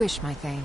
Wish, my Thane.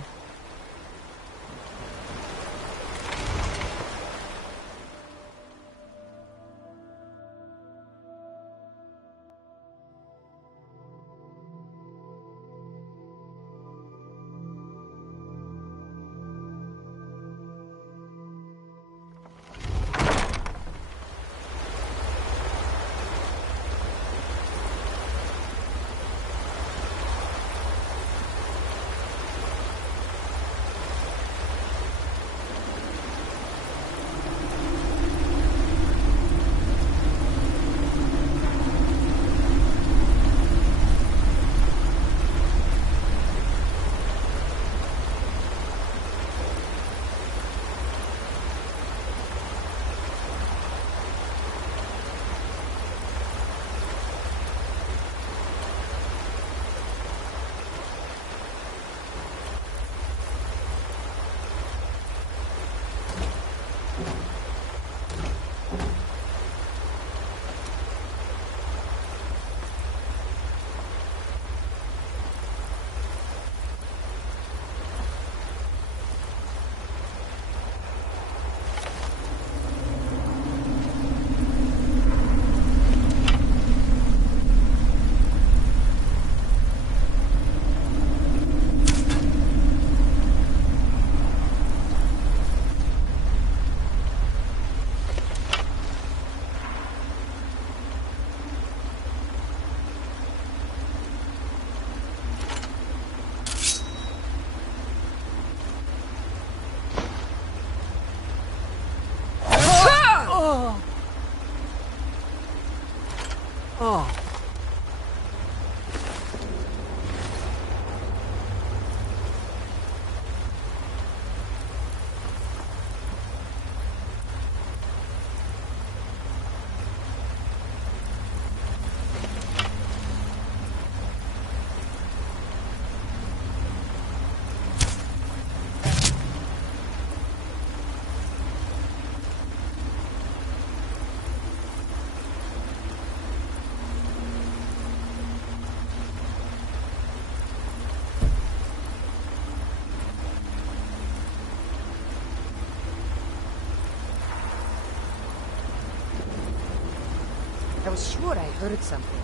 Oh. I was sure I heard something.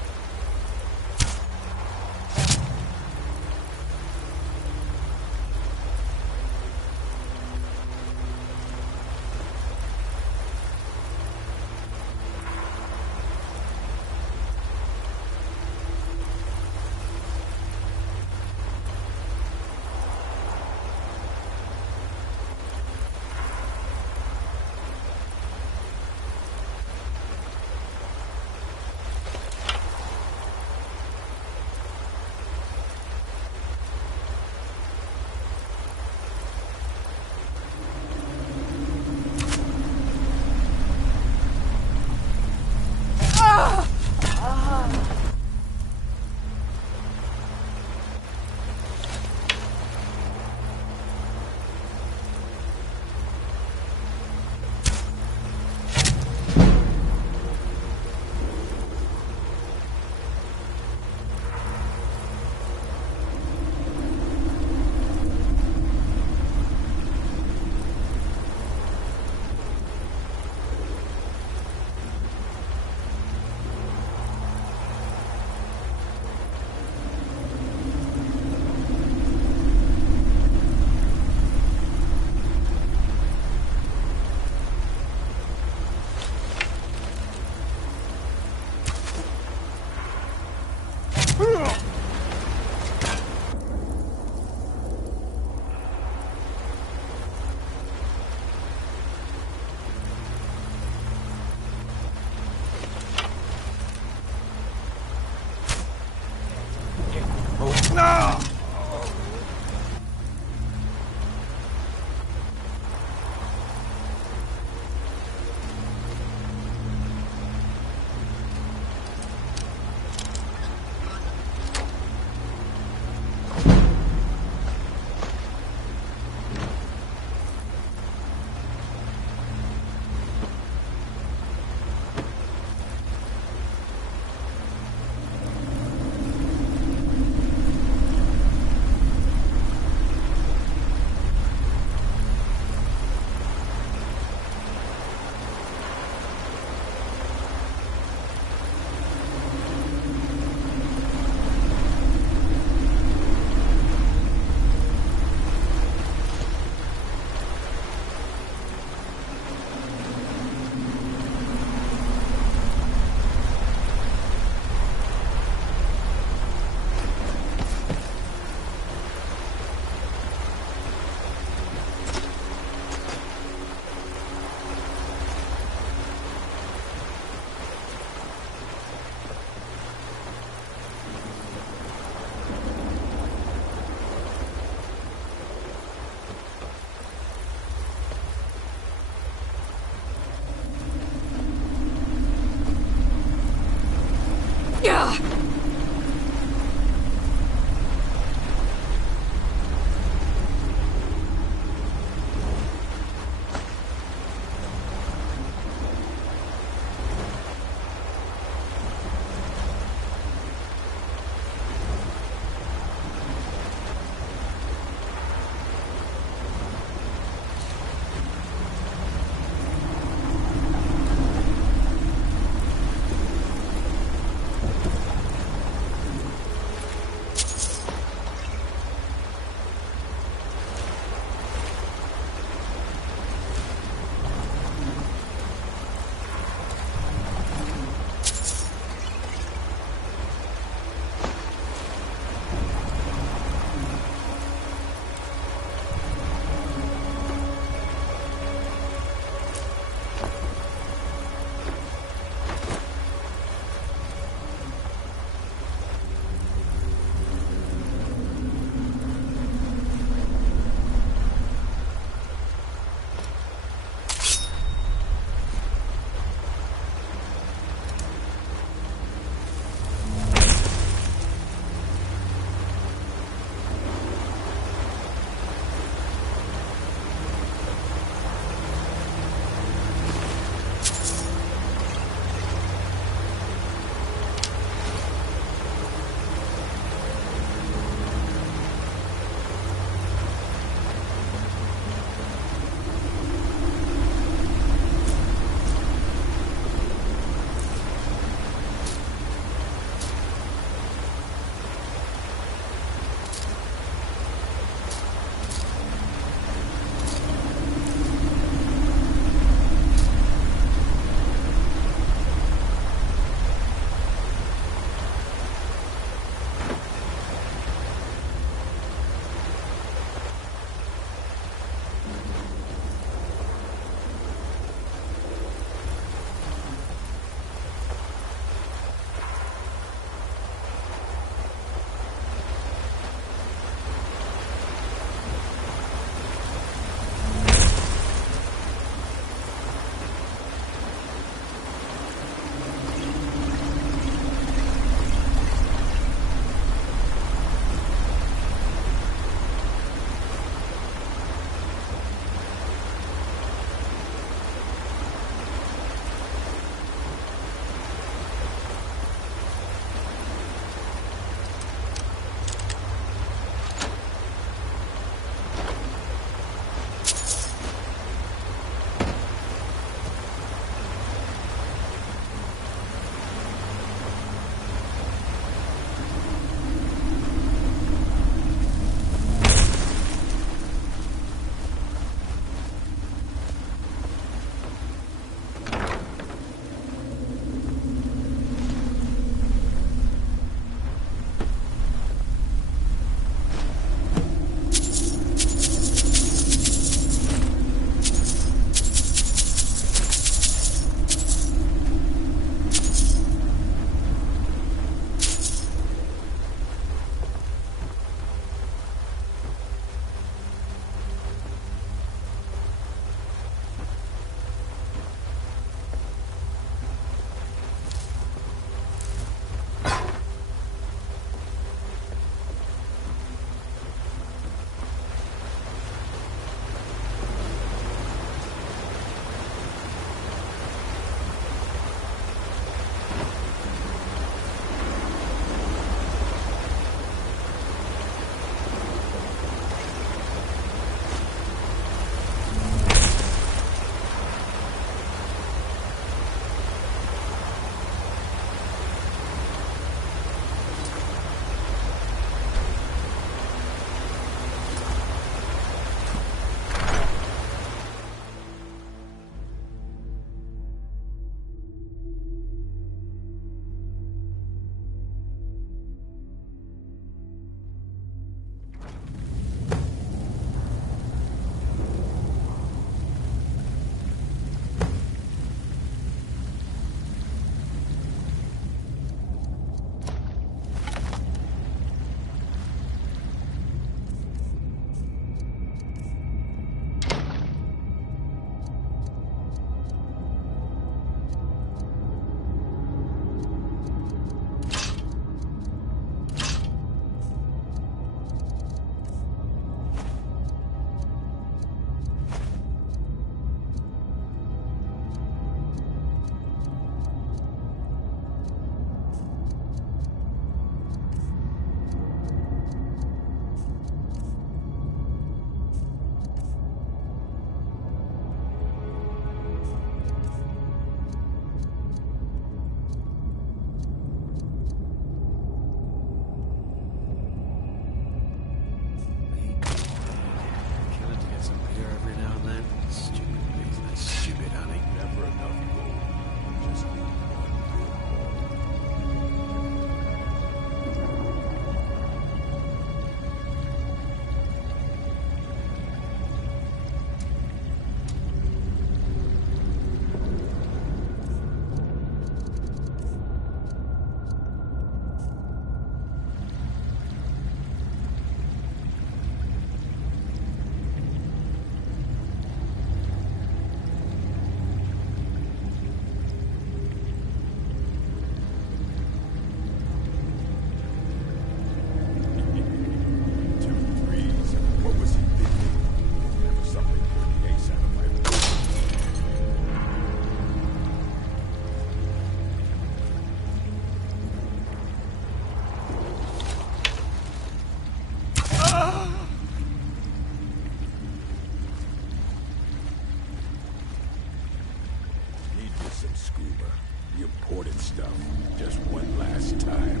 scuba. The important stuff. Just one last time.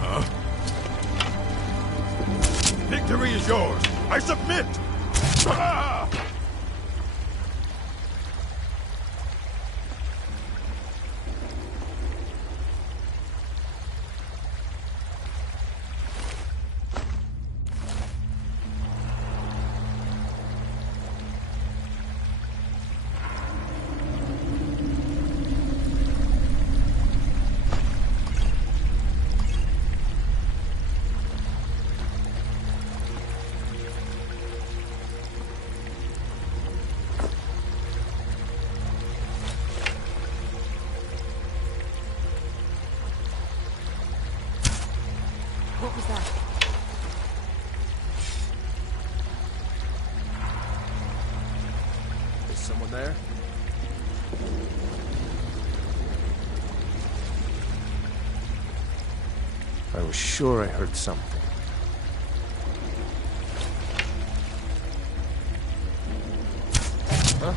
Huh? Victory is yours! I submit! Ah! What was that? Is someone there? I was sure I heard something. Huh?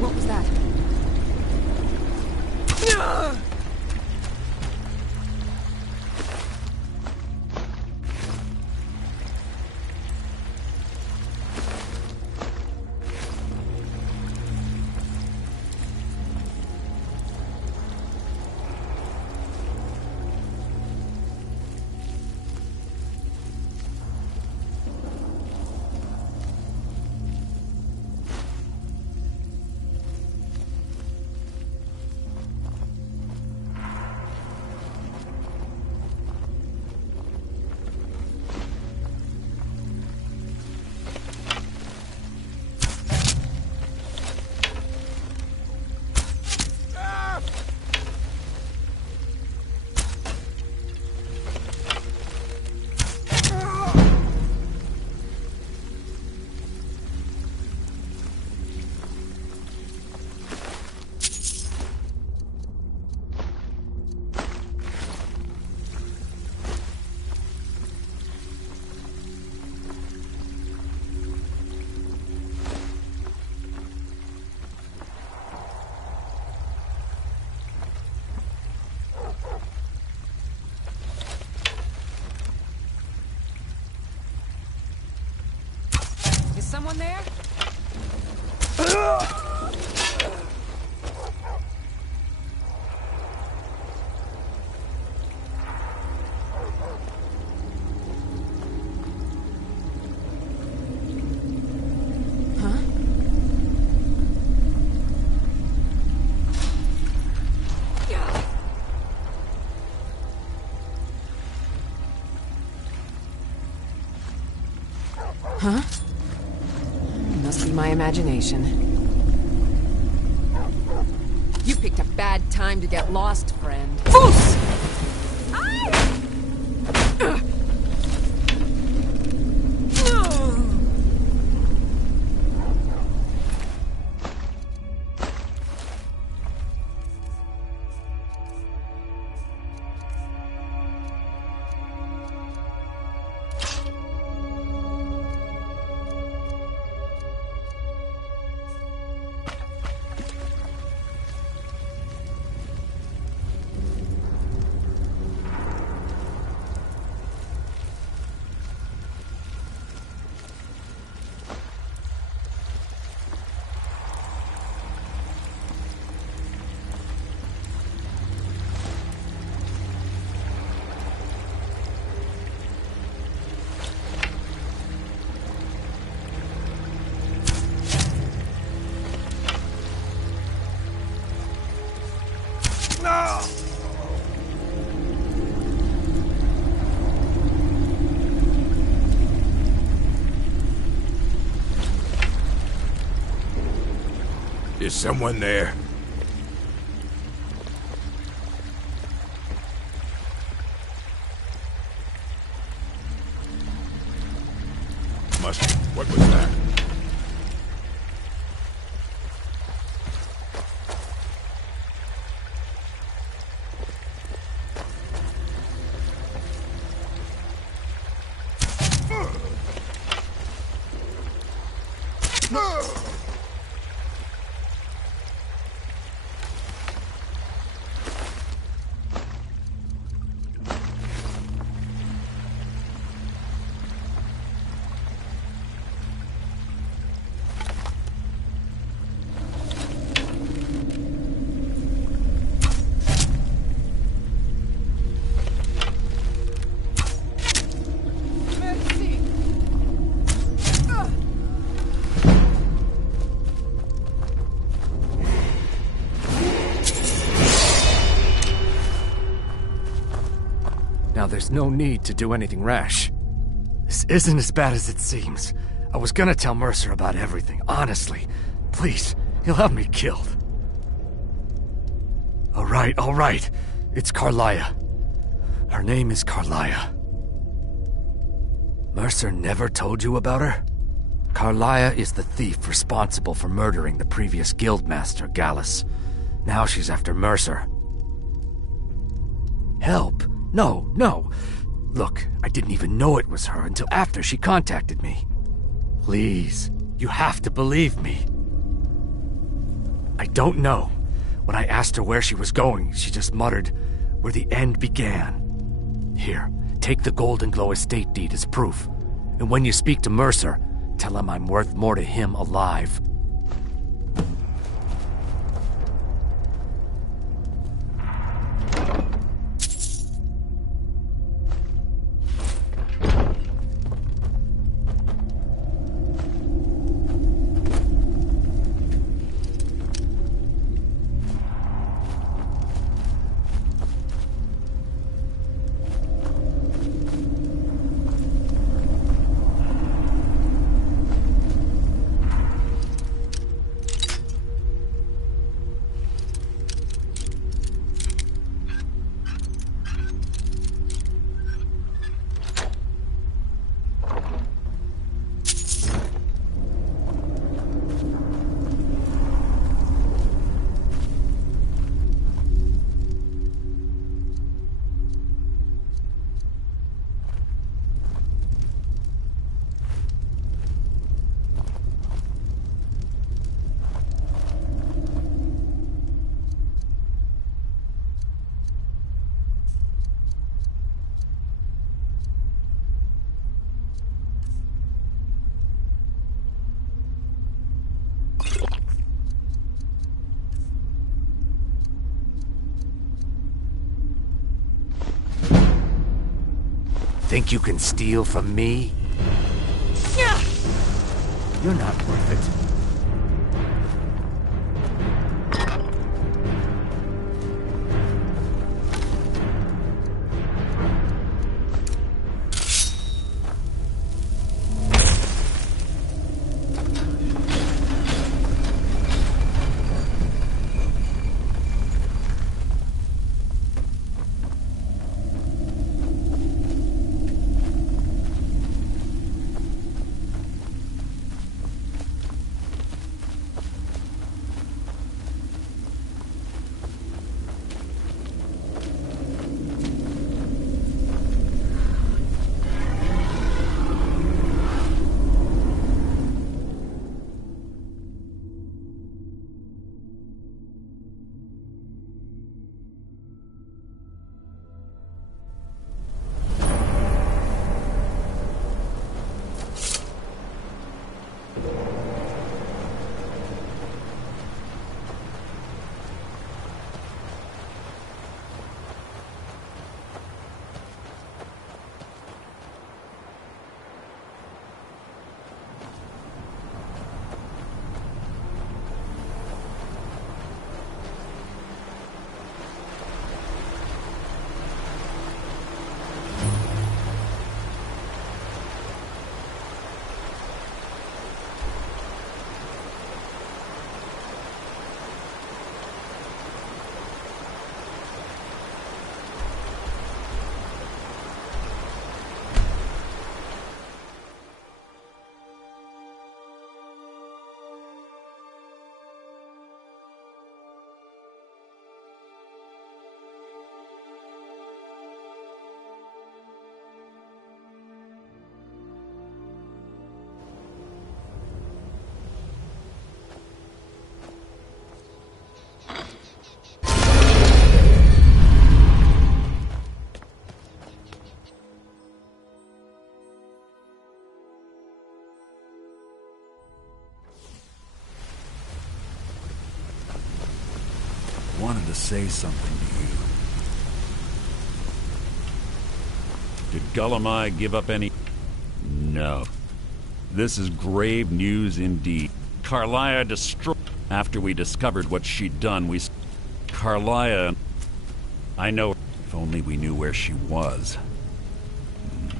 What was that? Is someone there? Huh? Must be my imagination. You picked a bad time to get lost, friend. Foos! Is someone there? Must be. What was that? Now there's no need to do anything rash. This isn't as bad as it seems. I was gonna tell Mercer about everything, honestly. Please, he'll have me killed. All right. It's Carlia. Her name is Carlia. Mercer never told you about her? Carlia is the thief responsible for murdering the previous guildmaster, Gallus. Now she's after Mercer. Help? No. Look, I didn't even know it was her until after she contacted me. Please, you have to believe me. I don't know. When I asked her where she was going, she just muttered, "Where the end began." Here, take the Golden Glow estate deed as proof. And when you speak to Mercer, tell him I'm worth more to him alive. Think you can steal from me? You're not worth it. to say something to you. Did Gullumai give up any... No. This is grave news indeed. Carlia destroyed... After we discovered what she'd done, Carlia... I know... If only we knew where she was.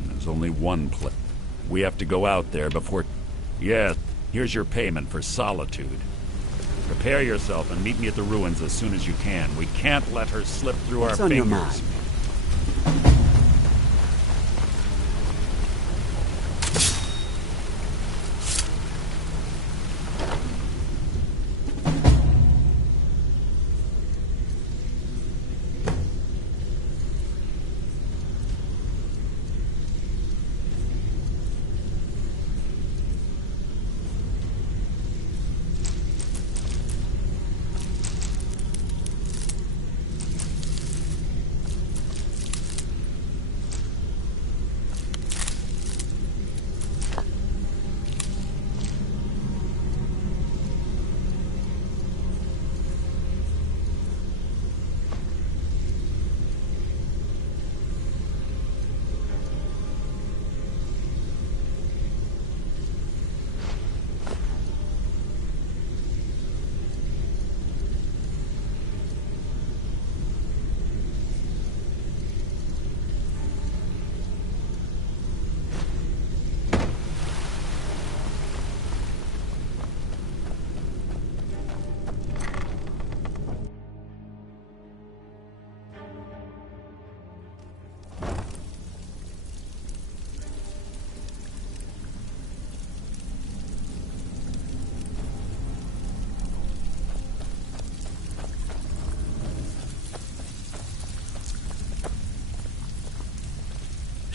There's only one place. We have to go out there before... Yes, here's your payment for solitude. Prepare yourself and meet me at the ruins as soon as you can. We can't let her slip through our fingers. Your mind?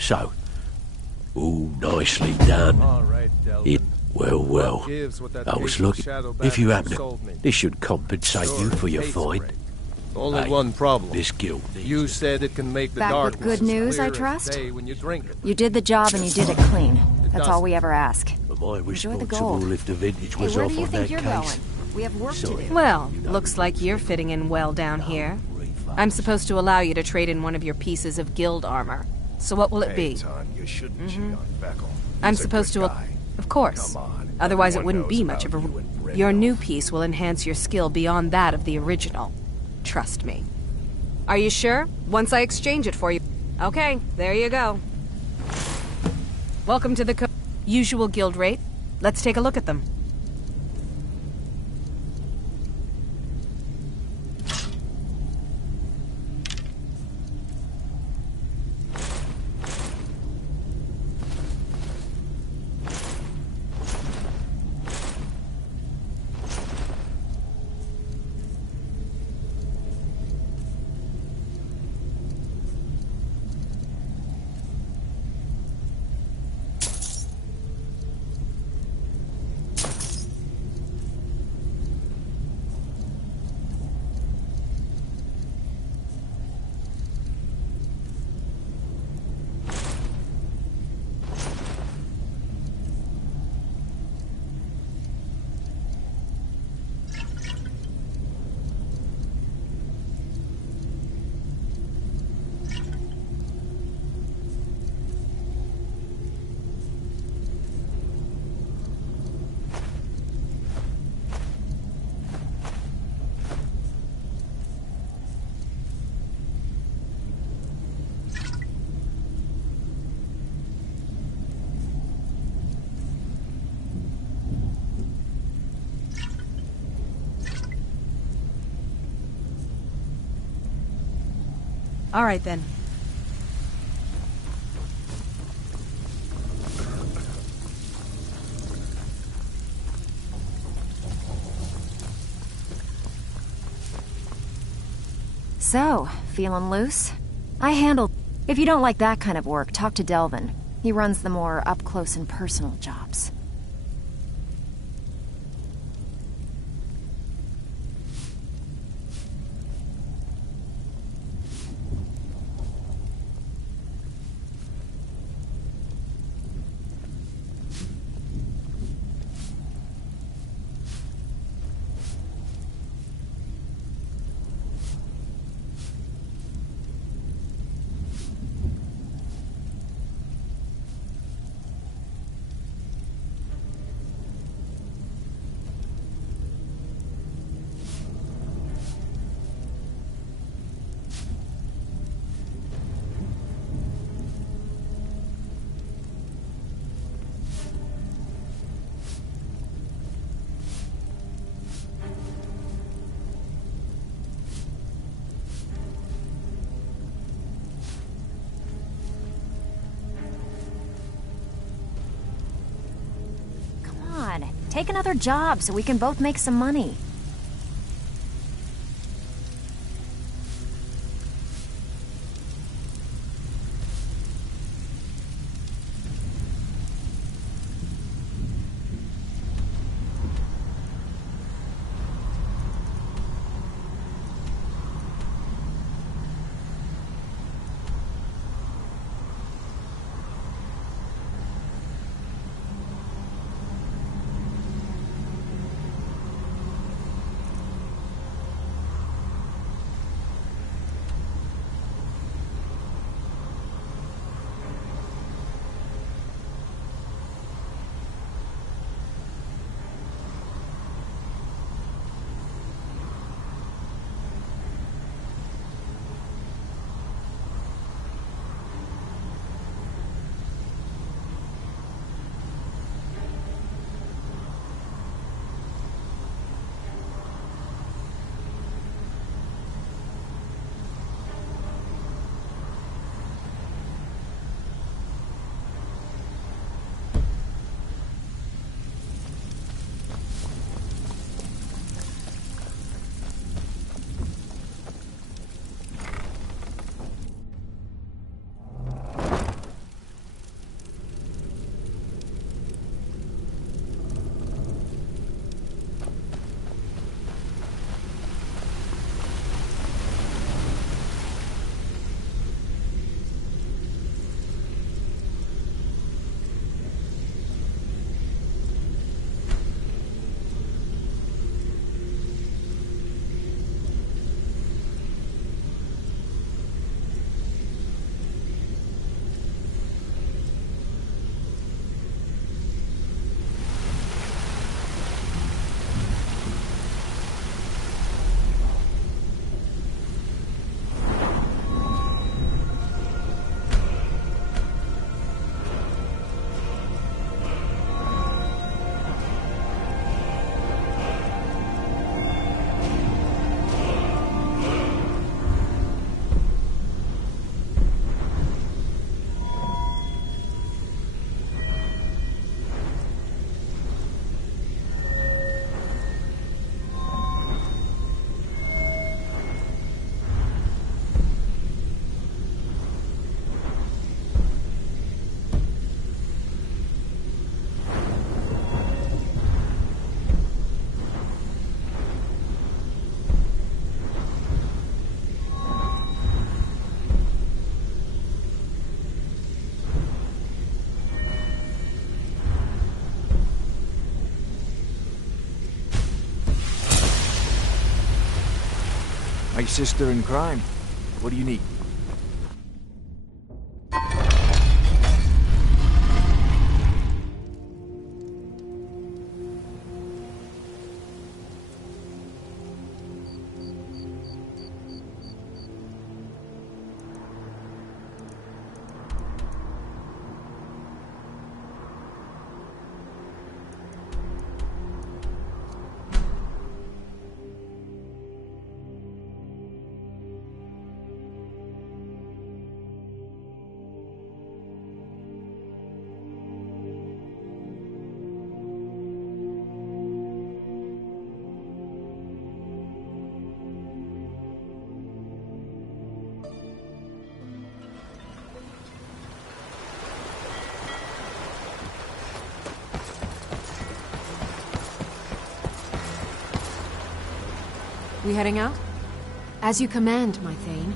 So, all nicely done. All right, Delvin. Well. I was looking. If you happen to, this should compensate you for your find. Only Hey, one problem. This guild You needs said it can make the Back with darkness good news, as I clear as trust? day when you drink it. You did the job and you did it clean. That's all we ever ask. Am I Enjoy the responsible gold. if the vintage Hey, was where off do you on think that you're case? going? We have work to Sorry. do. Well, looks like you're fitting in well down here. I'm supposed to allow you to trade in one of your pieces of guild armor. So what will it be? You shouldn't cheat on Beckel. I'm He's a supposed good to... guy. Of course. Come on. Otherwise it Everyone wouldn't be knows much of a... about you and Your Brindle. new piece will enhance your skill beyond that of the original. Trust me. Are you sure? Once I exchange it for you... Okay, there you go. Welcome to the usual guild rate. Let's take a look at them. All right, then. So, feeling loose? I handle... If you don't like that kind of work, talk to Delvin. He runs the more up-close and personal jobs. Take another job so we can both make some money. My sister in crime. What do you need? We heading out? As you command, my Thane.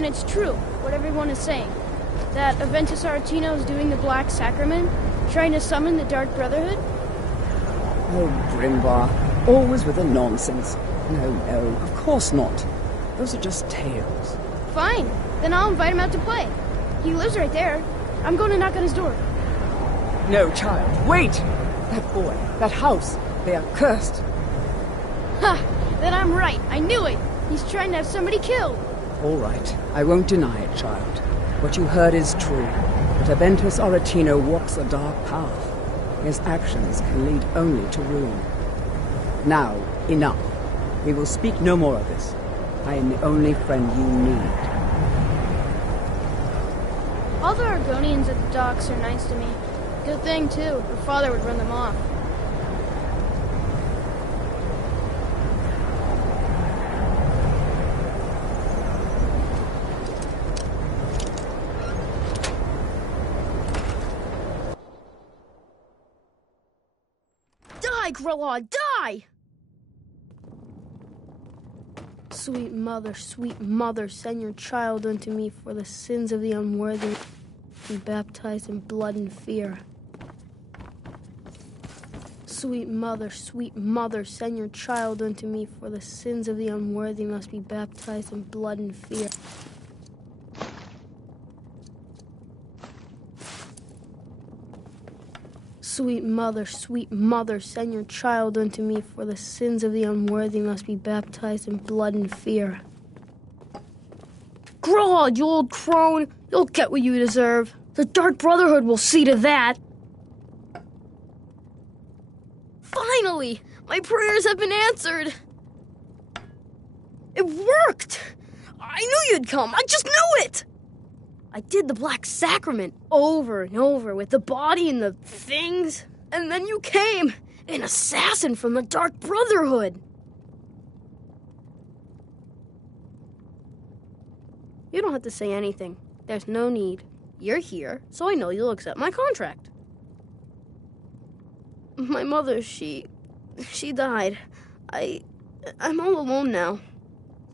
then it's true, what everyone is saying. That Aventus Aretino is doing the Black Sacrament, trying to summon the Dark Brotherhood? Oh, Grimbar, always with the nonsense. No, of course not. Those are just tales. Fine, then I'll invite him out to play. He lives right there. I'm going to knock on his door. No, child, wait! That boy, that house, they are cursed. Ha! Then I'm right. I knew it. He's trying to have somebody killed. All right, I won't deny it, child. What you heard is true. But Aventus Aretino walks a dark path. His actions can lead only to ruin. Now, enough. We will speak no more of this. I am the only friend you need. All the Argonians at the docks are nice to me. Good thing, too. Her father would run them off. Die, Grilla, die! Sweet mother, send your child unto me for the sins of the unworthy, be baptized in blood and fear. Sweet mother, send your child unto me for the sins of the unworthy must be baptized in blood and fear. Sweet mother, send your child unto me, for the sins of the unworthy must be baptized in blood and fear. Grod, you old crone, you'll get what you deserve. The Dark Brotherhood will see to that. Finally, my prayers have been answered. It worked. I knew you'd come. I just knew it. I did the Black Sacrament over and over with the body and the things. And then you came, an assassin from the Dark Brotherhood. You don't have to say anything. There's no need. You're here, so I know you'll accept my contract. My mother, she died. I'm all alone now.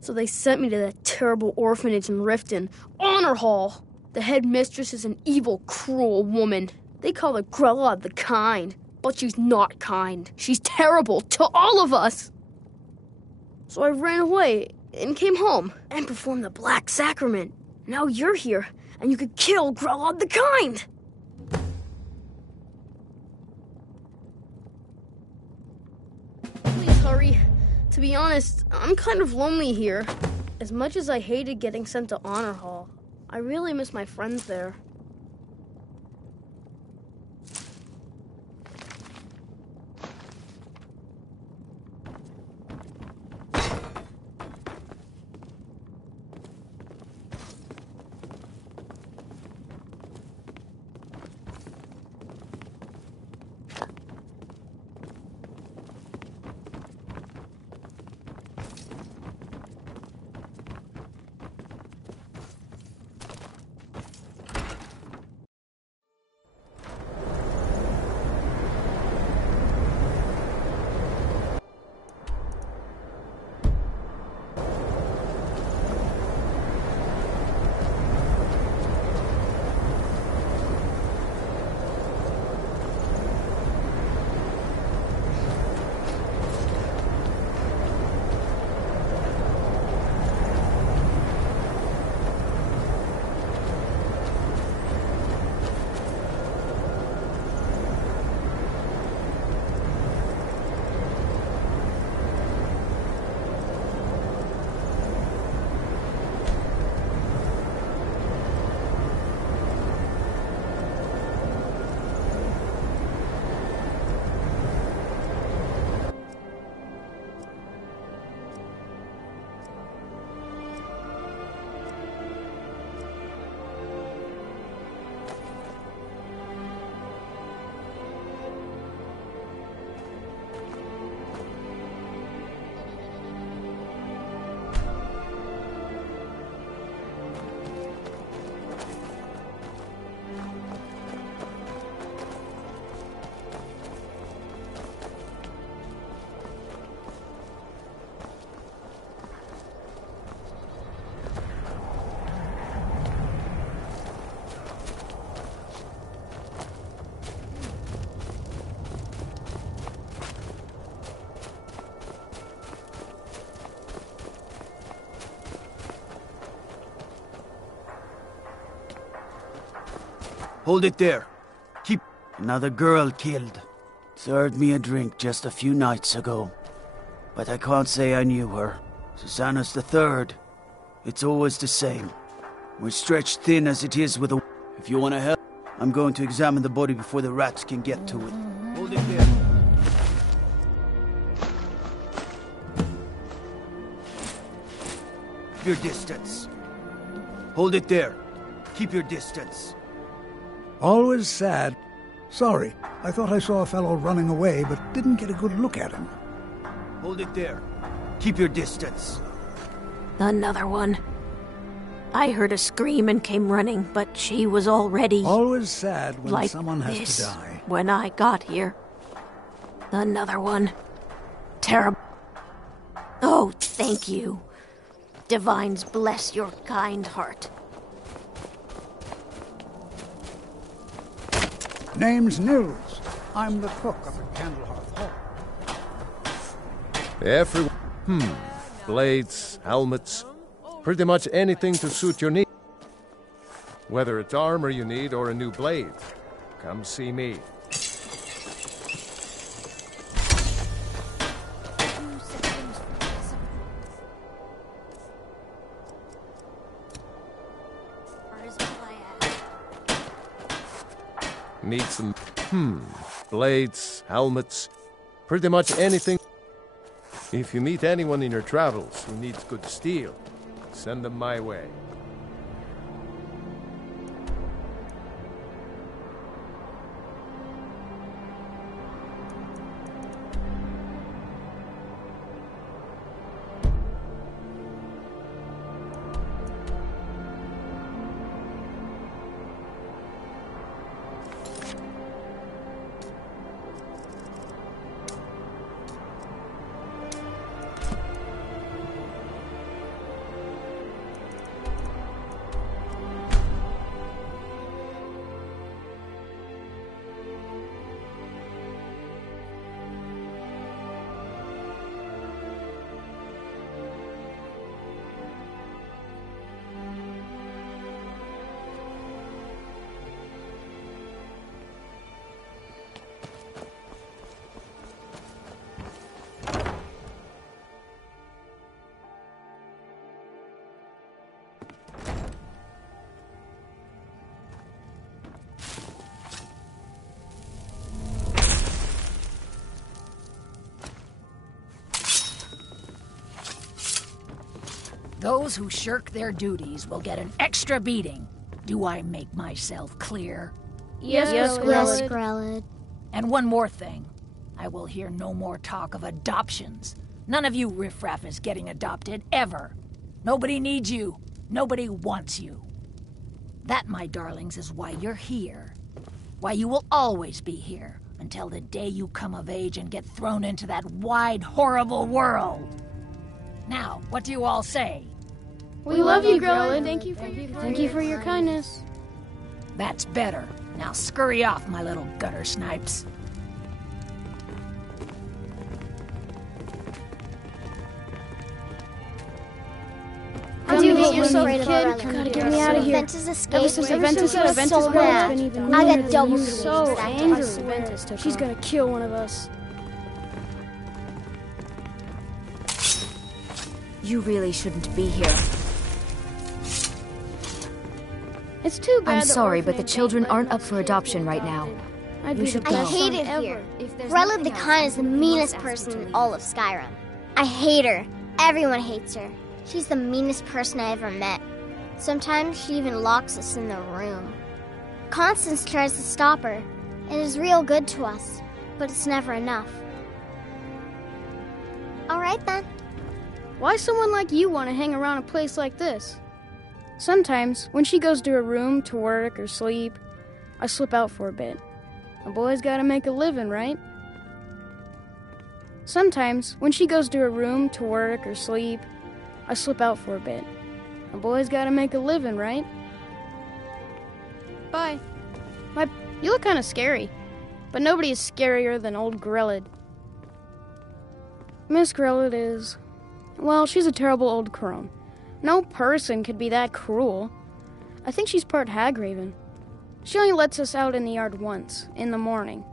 So they sent me to that terrible orphanage in Riften, Honor Hall. The headmistress is an evil, cruel woman. They call her Grella the Kind, but she's not kind. She's terrible to all of us. So I ran away and came home and performed the Black Sacrament. Now you're here, and you could kill Grella the Kind. Please hurry. To be honest, I'm kind of lonely here. As much as I hated getting sent to Honor Hall, I really miss my friends there. Hold it there. Keep... Another girl killed. Served me a drink just a few nights ago. But I can't say I knew her. Susanna's the third. It's always the same. We're stretched thin as it is with a... If you want to help, I'm going to examine the body before the rats can get to it. Hold it there. Keep your distance. Hold it there. Keep your distance. Always sad. Sorry, I thought I saw a fellow running away, but didn't get a good look at him. Hold it there. Keep your distance. Another one. I heard a scream and came running, but she was already... Always sad when like someone has this to die. When I got here. Another one. Terrible. Oh, thank you. Divines bless your kind heart. Name's Nils. I'm the cook up at Candlehearth Hall. Blades, helmets, pretty much anything to suit your needs. Whether it's armor you need or a new blade, come see me. Need some, blades, helmets, pretty much anything. If you meet anyone in your travels who needs good steel, send them my way. Those who shirk their duties will get an extra beating. Do I make myself clear? Yes, Grelid. And one more thing. I will hear no more talk of adoptions. None of you riffraff is getting adopted, ever. Nobody needs you. Nobody wants you. That, my darlings, is why you're here. Why you will always be here, until the day you come of age and get thrown into that wide, horrible world. Now, what do you all say? We love you, Grelid. Thank you for your kindness. That's better. Now scurry off, my little gutter snipes. I do hate yourself, kid. Gotta get me out of here. Ventus escaped. Ever since Ventus got so mad. It's been even I got double so angry with Ventus. She's gonna kill one of us. You really shouldn't be here. It's too bad. I'm sorry, but the children aren't up for adoption right now. You should go. I hate it here. Grelid the Kind is the meanest person in all of Skyrim. I hate her. Everyone hates her. She's the meanest person I ever met. Sometimes she even locks us in the room. Constance tries to stop her, and is real good to us, but it's never enough. All right, then. Why someone like you want to hang around a place like this? Sometimes, when she goes to her room to work or sleep, I slip out for a bit. A boy's gotta make a living, right? Sometimes, when she goes to her room to work or sleep, I slip out for a bit. A boy's gotta make a living, right? Bye. You look kinda scary, but nobody is scarier than old Grelid. Miss Grelid is... well, she's a terrible old crone. No person could be that cruel. I think she's part Hagraven. She only lets us out in the yard once, in the morning,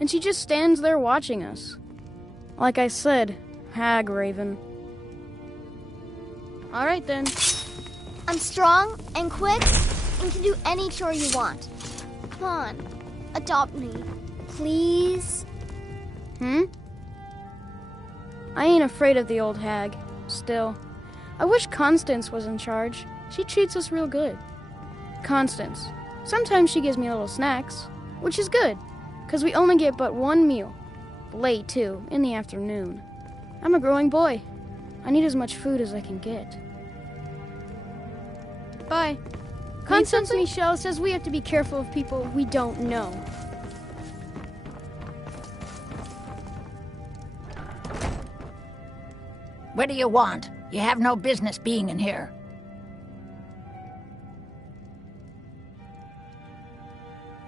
and she just stands there watching us. Like I said, hag raven. All right, then. I'm strong and quick and can do any chore you want. Come on, adopt me, please. I ain't afraid of the old hag, still. I wish Constance was in charge. She treats us real good. Constance. Sometimes she gives me little snacks, which is good, because we only get but one meal. Late, too, in the afternoon. I'm a growing boy. I need as much food as I can get. Bye. Constance Michelle says we have to be careful of people we don't know. What do you want? You have no business being in here.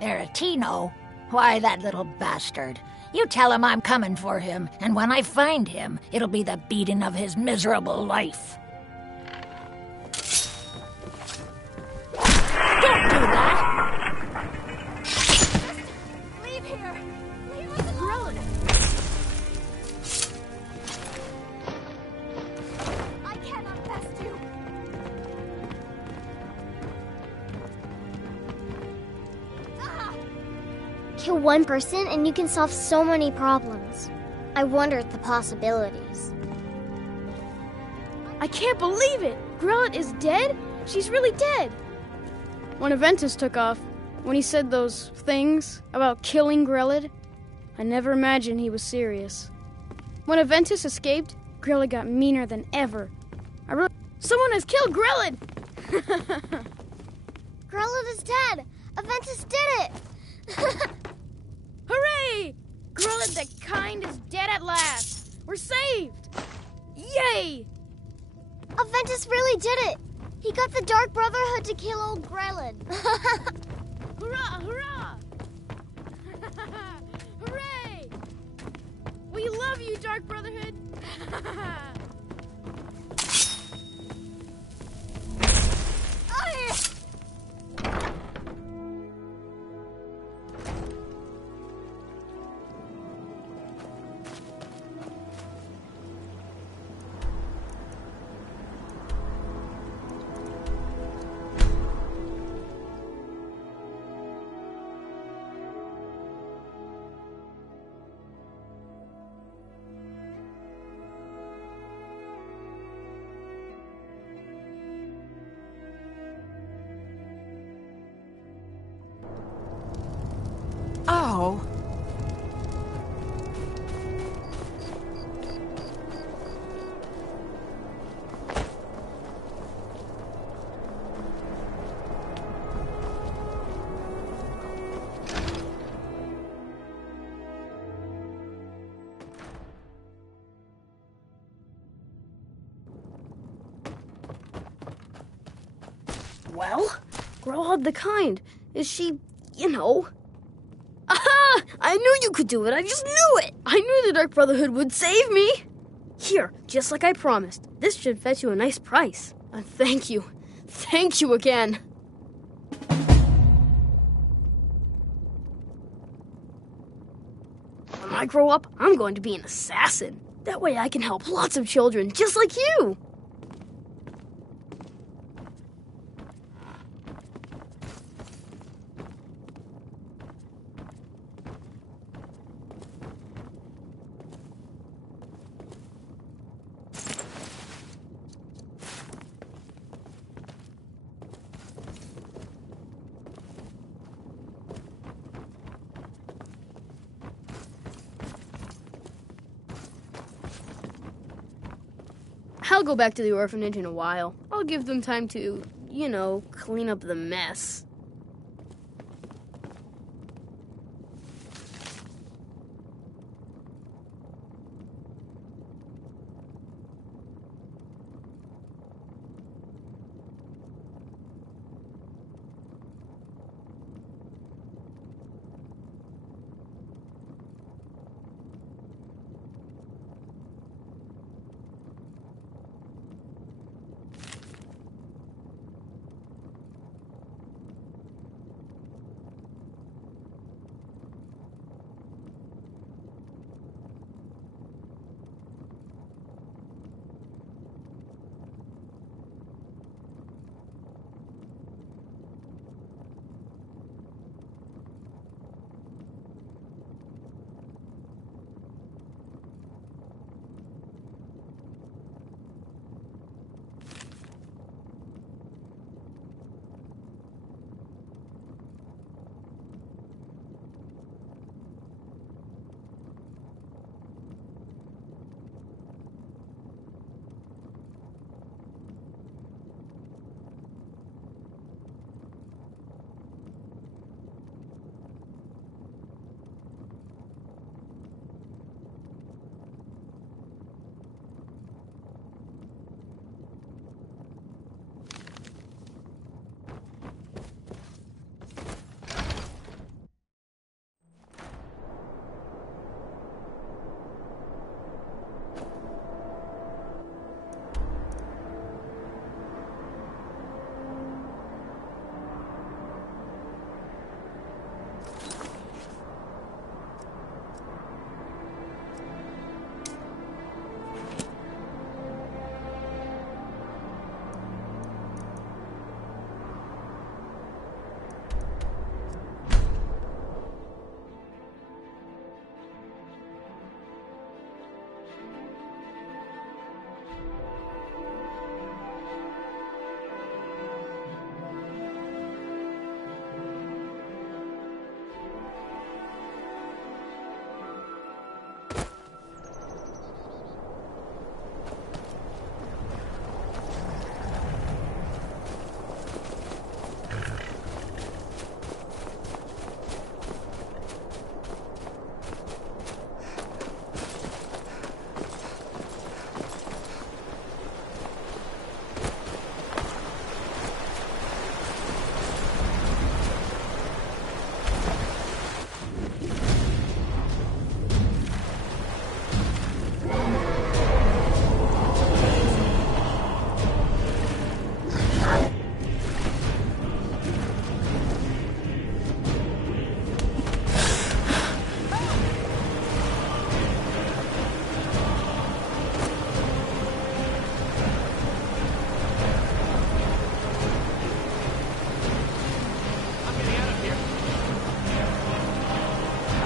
Aretino? Why, that little bastard. You tell him I'm coming for him, and when I find him, it'll be the beating of his miserable life. Don't do that! Leave here! Leave us alone! I cannot best you. Kill one person and you can solve so many problems. I wonder at the possibilities. I can't believe it! Grellet is dead? She's really dead! When Aventus took off, when he said those things about killing Grellet, I never imagined he was serious. When Aventus escaped, Grellet got meaner than ever. Someone has killed Grellet! Grellet is dead! Aventus did it! Hooray! Grellet the Kind is dead at last! We're saved! Yay! Aventus really did it! He got the Dark Brotherhood to kill old Grellet. Hurrah! Hurrah! Hooray! We love you, Dark Brotherhood! Oh. Well, Grellet the Kind. Is she, you know... Aha! I knew you could do it. I just knew it. I knew the Dark Brotherhood would save me. Here, just like I promised. This should fetch you a nice price. And thank you. Thank you again. When I grow up, I'm going to be an assassin. That way I can help lots of children just like you. I'll go back to the orphanage in a while. I'll give them time to, you know, clean up the mess.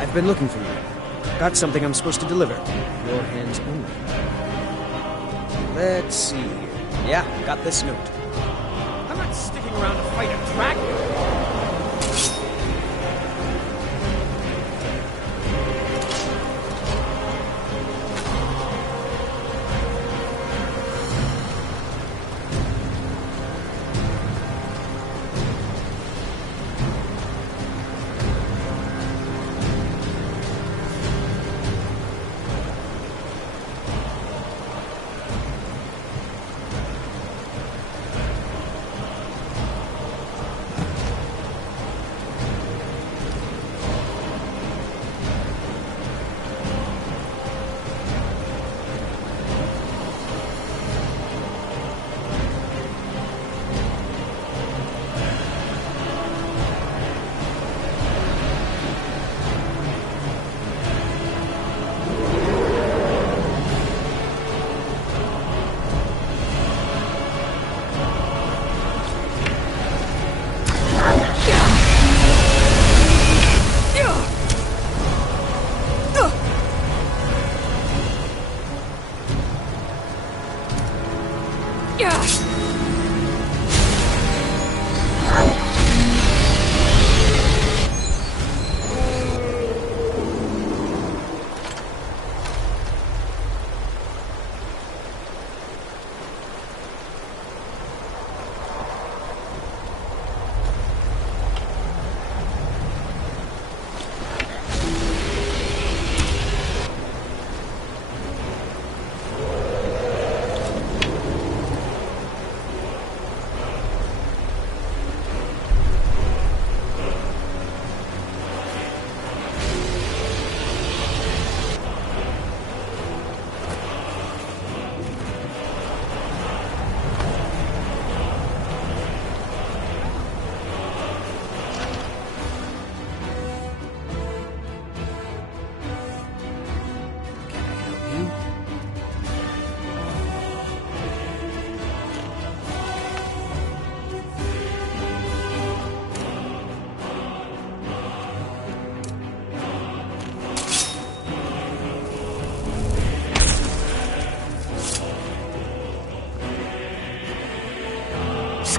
I've been looking for you. Got something I'm supposed to deliver. Your hands only. Let's see. Yeah, got this note. I'm not sticking around to fight a dragon.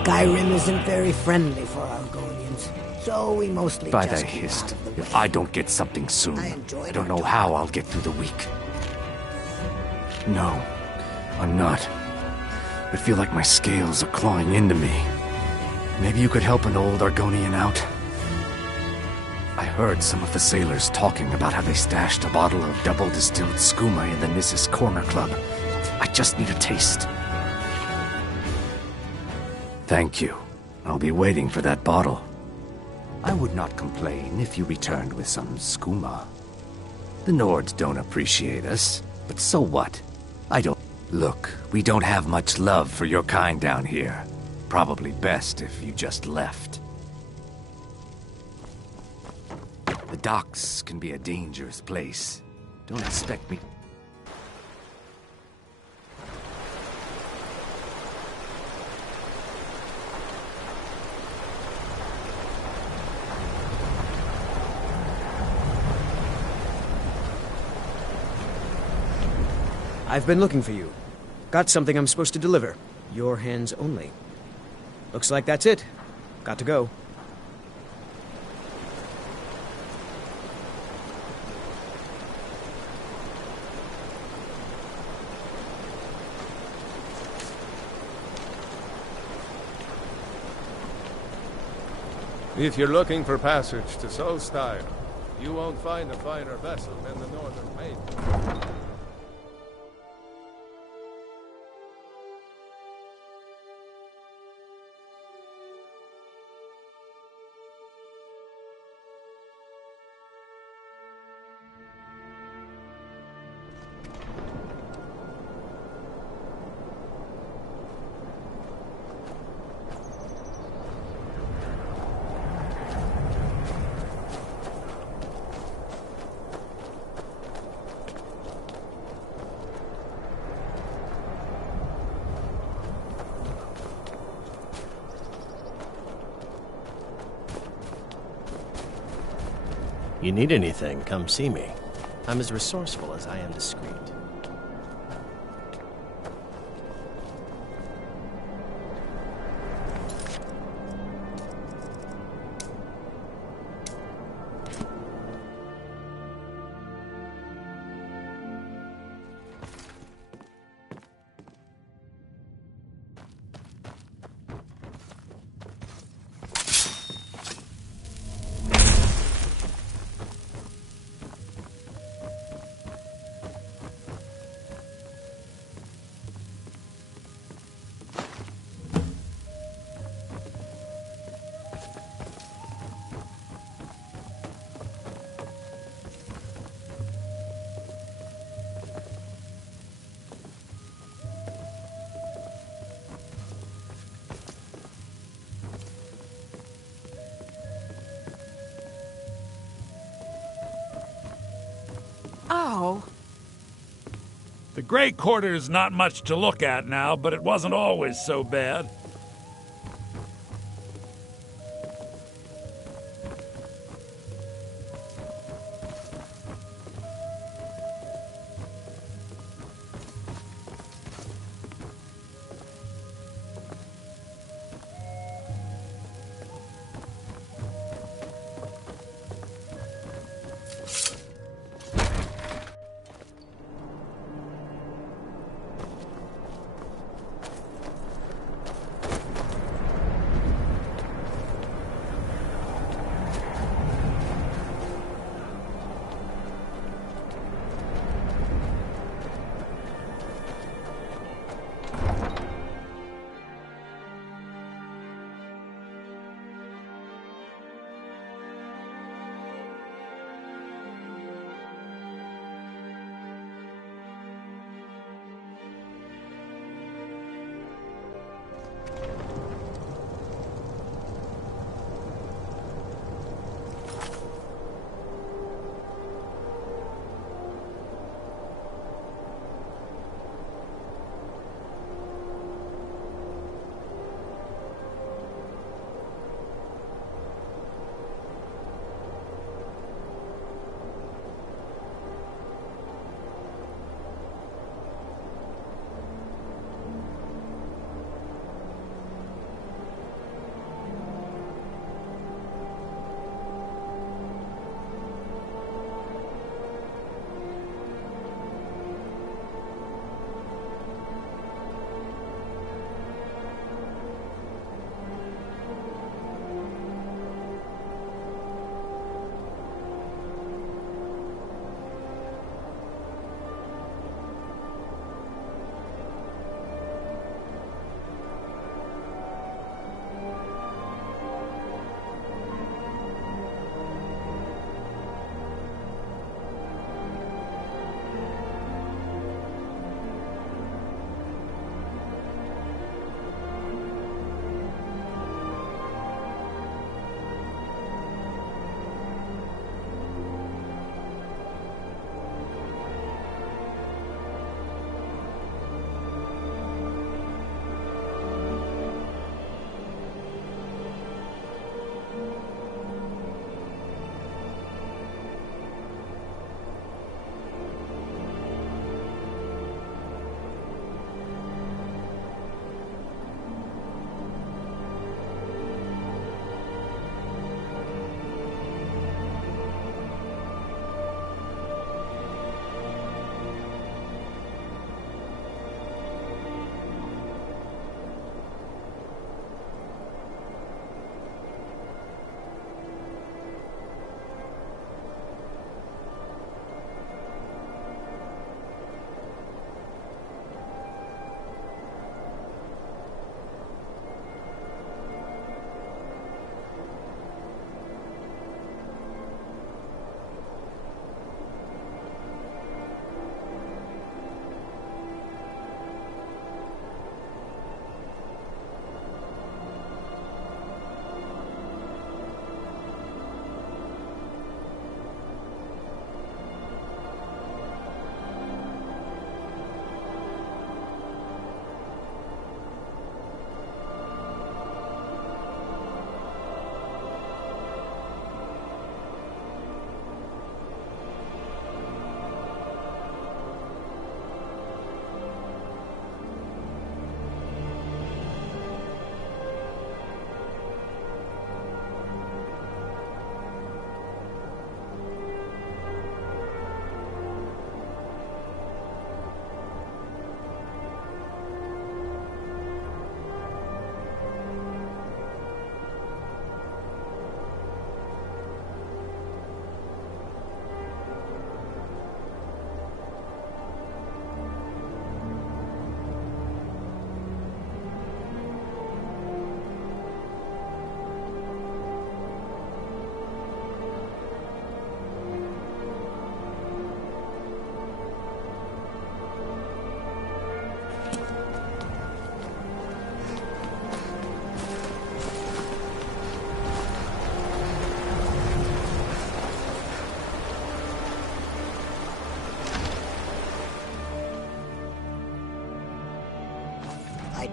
Skyrim isn't very friendly for Argonians, so we mostly By just the keep hist, out of the way. if I don't get something soon, I don't know how I'll get through the week. No, I'm not. I feel like my scales are clawing into me. Maybe you could help an old Argonian out? I heard some of the sailors talking about how they stashed a bottle of double-distilled skooma in the Nissus Corner Club. I just need a taste. Thank you. I'll be waiting for that bottle. I would not complain if you returned with some skooma. The Nords don't appreciate us, but so what? I don't... Look, we don't have much love for your kind down here. Probably best if you just left. The docks can be a dangerous place. Don't expect me... I've been looking for you. Got something I'm supposed to deliver. Your hands only. Looks like that's it. Got to go. If you're looking for passage to Solstyle, you won't find a finer vessel than the Northern Maiden. You need anything, come see me. I'm as resourceful as I am discreet. Oh. The Great Quarter's not much to look at now, but it wasn't always so bad.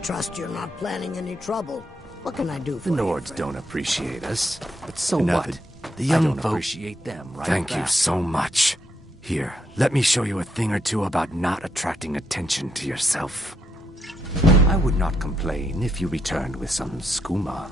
trust you're not planning any trouble. What can I do for The you, Nords friend? don't appreciate us, but so Nothing. what? The young don't folk appreciate them right Thank you back. so much. Here, let me show you a thing or two about not attracting attention to yourself. I would not complain if you returned with some skooma.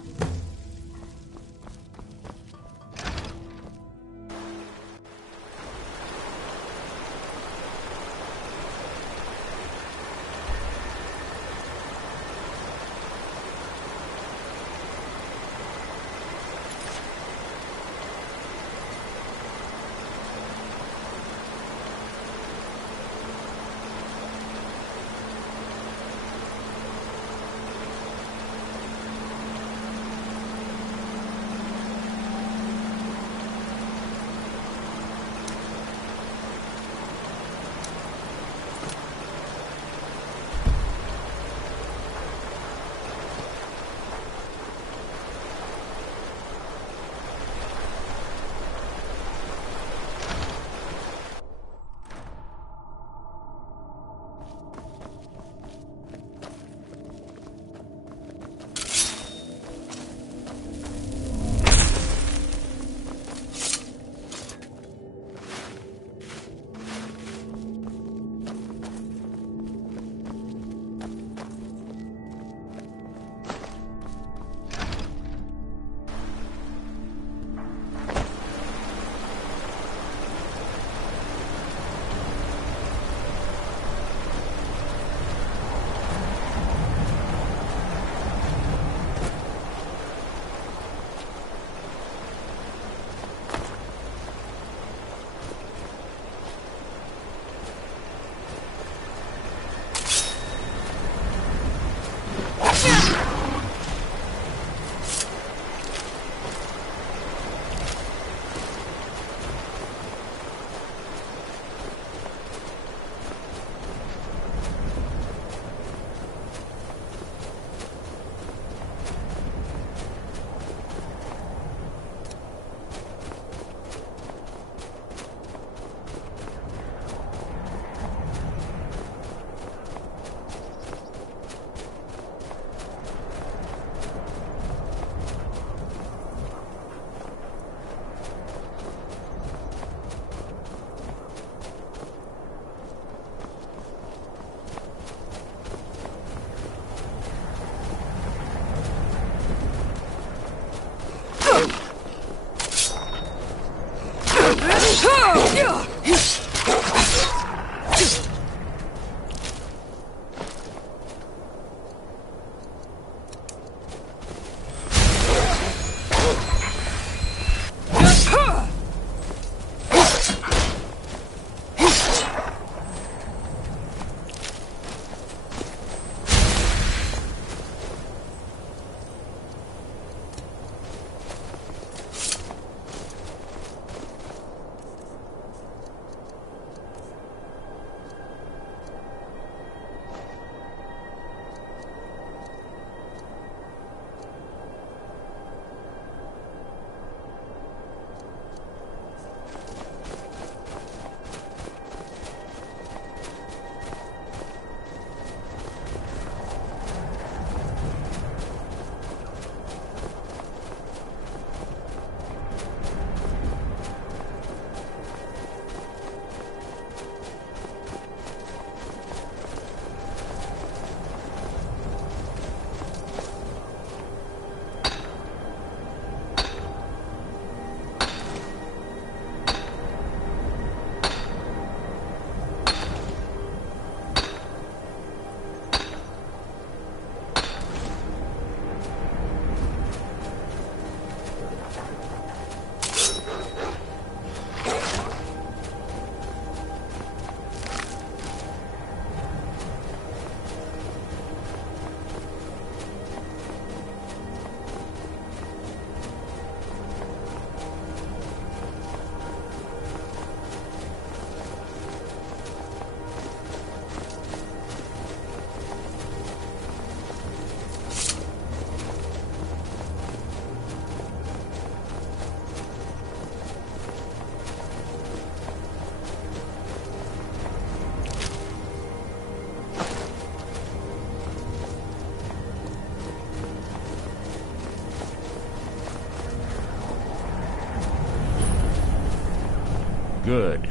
Good.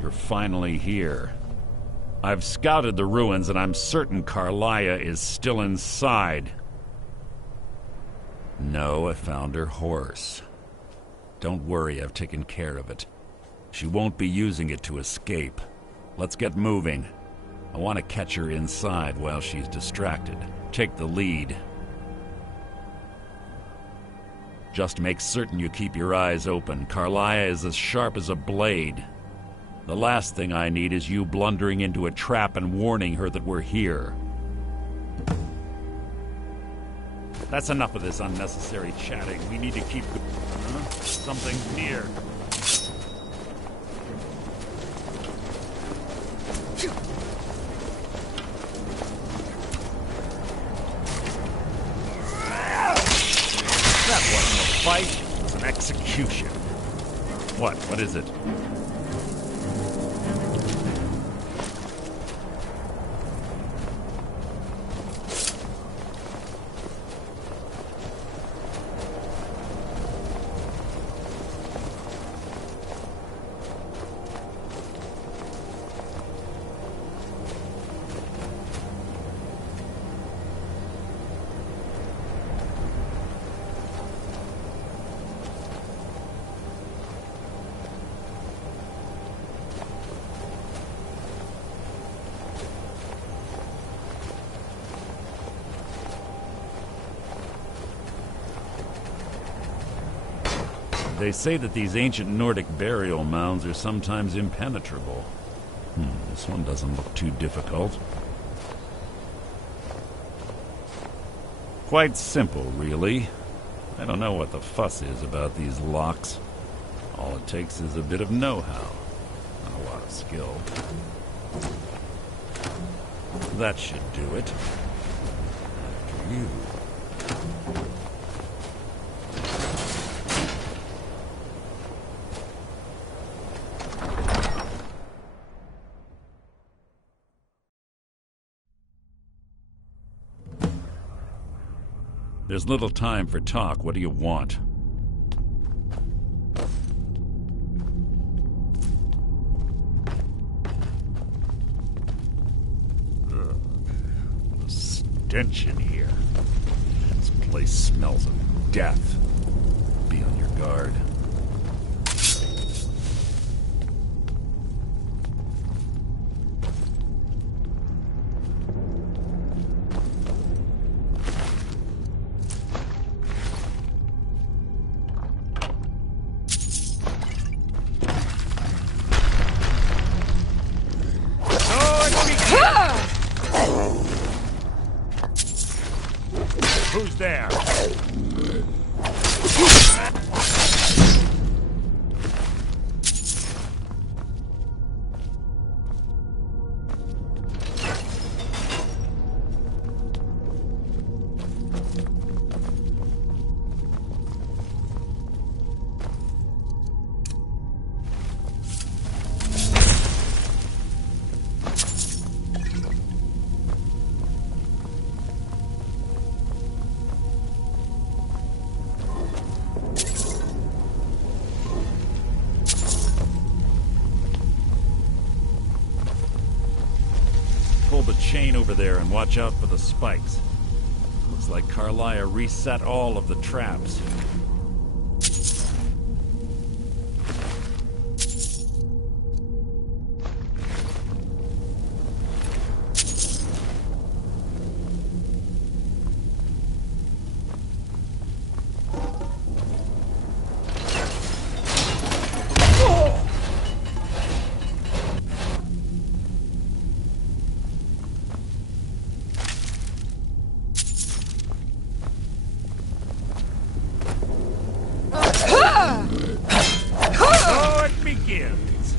You're finally here. I've scouted the ruins and I'm certain Carlia is still inside. No, I found her horse. Don't worry, I've taken care of it. She won't be using it to escape. Let's get moving. I want to catch her inside while she's distracted. Take the lead. Just make certain you keep your eyes open. Carlia is as sharp as a blade. The last thing I need is you blundering into a trap and warning her that we're here. That's enough of this unnecessary chatting. We need to keep... Huh? Something's near. That wasn't a fight. It was an execution. What is it? They say that these ancient Nordic burial mounds are sometimes impenetrable. This one doesn't look too difficult. Quite simple, really. I don't know what the fuss is about these locks. All it takes is a bit of know-how, not a lot of skill. That should do it. After you. There's little time for talk. What do you want? Ugh. The stench in here. This place smells of death. Be on your guard. Who's there? The chain over there and watch out for the spikes. Looks like Carlia reset all of the traps. Begins.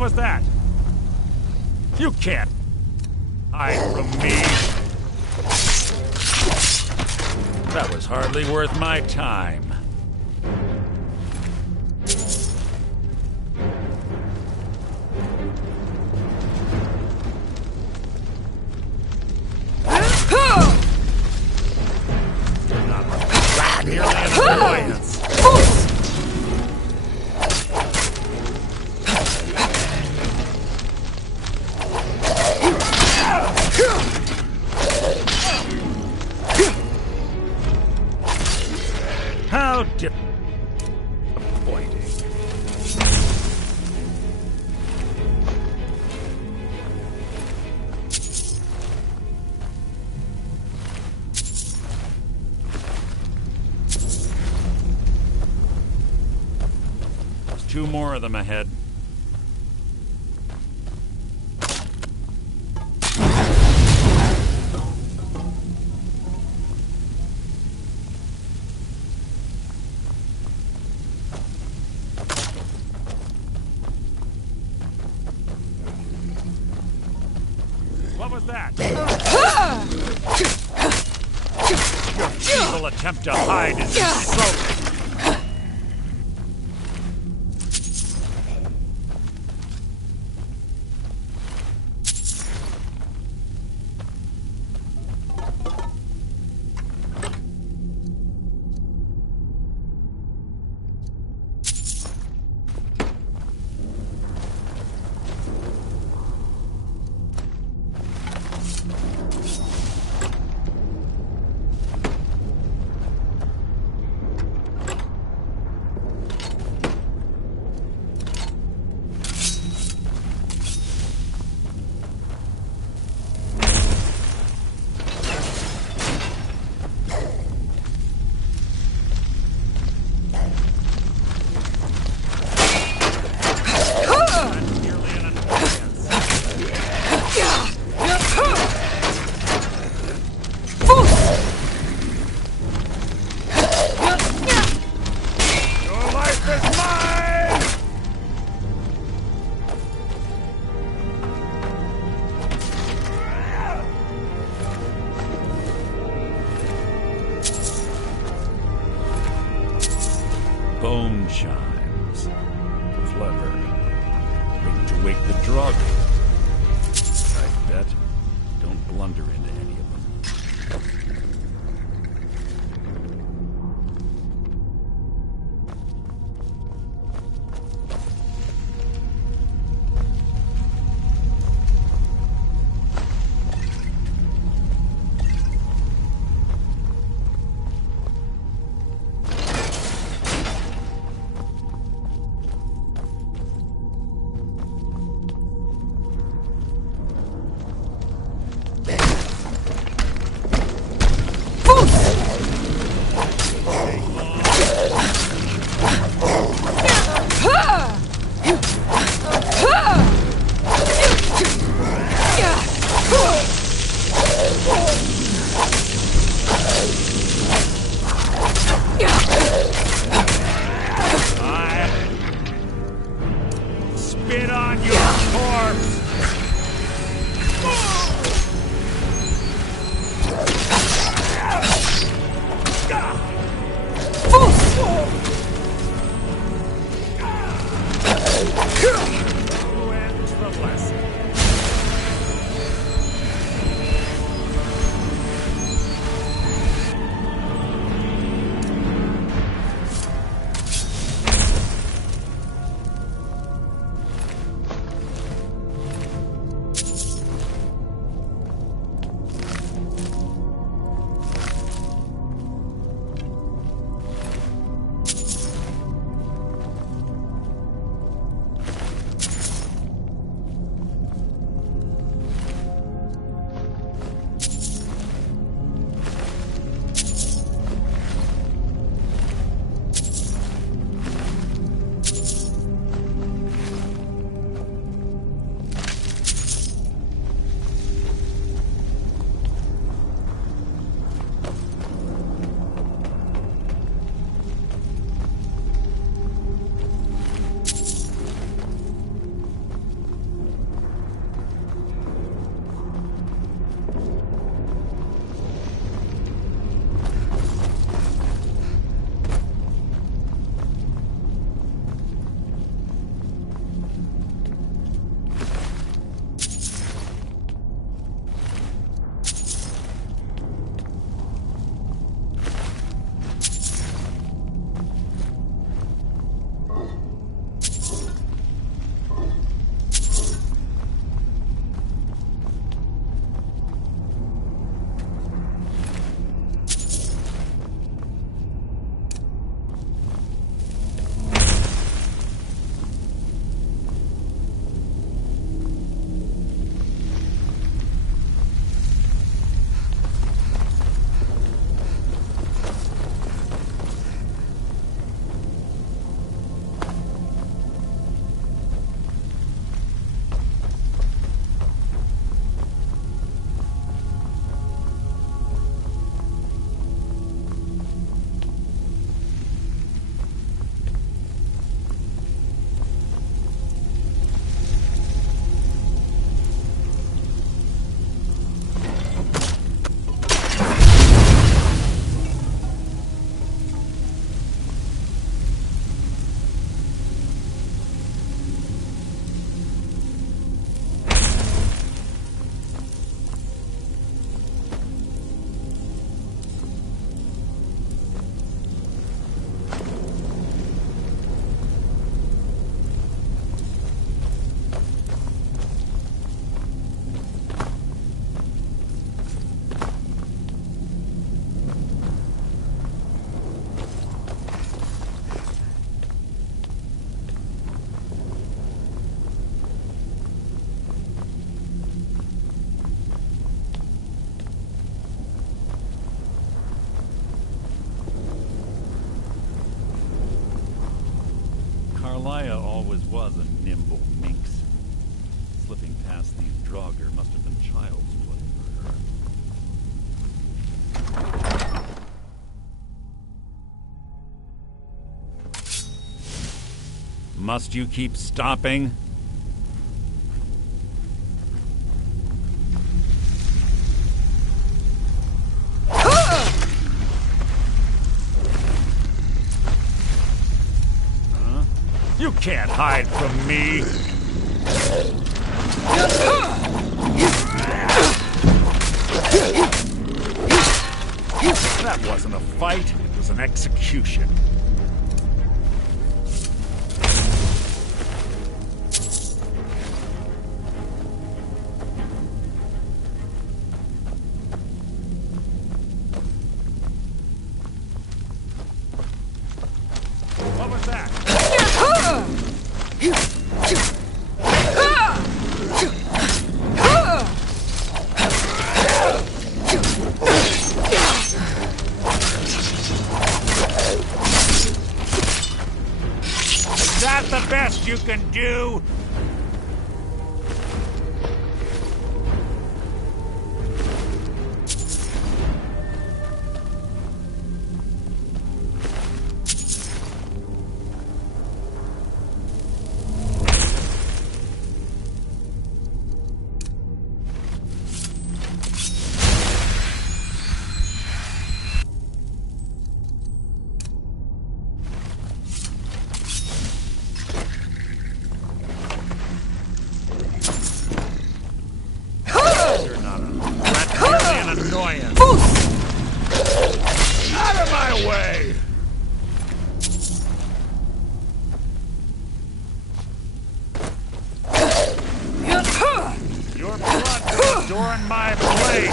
What was that? You can't hide from me. That was hardly worth my time. You're not nearly an annoyance. How disappointing. There's 2 more of them ahead. What was that? Your feeble attempt to hide is insulting. Bone chimes. Clever. Waiting to wake the drug. I bet. Don't blunder into any of them. always was a nimble minx. Slipping past these Draugr must have been child's play for her. Must you keep stopping? You can't hide from me! That wasn't a fight, it was an execution. What was that? Is that the best you can do? Out of my way! Your blood will adorn my blade!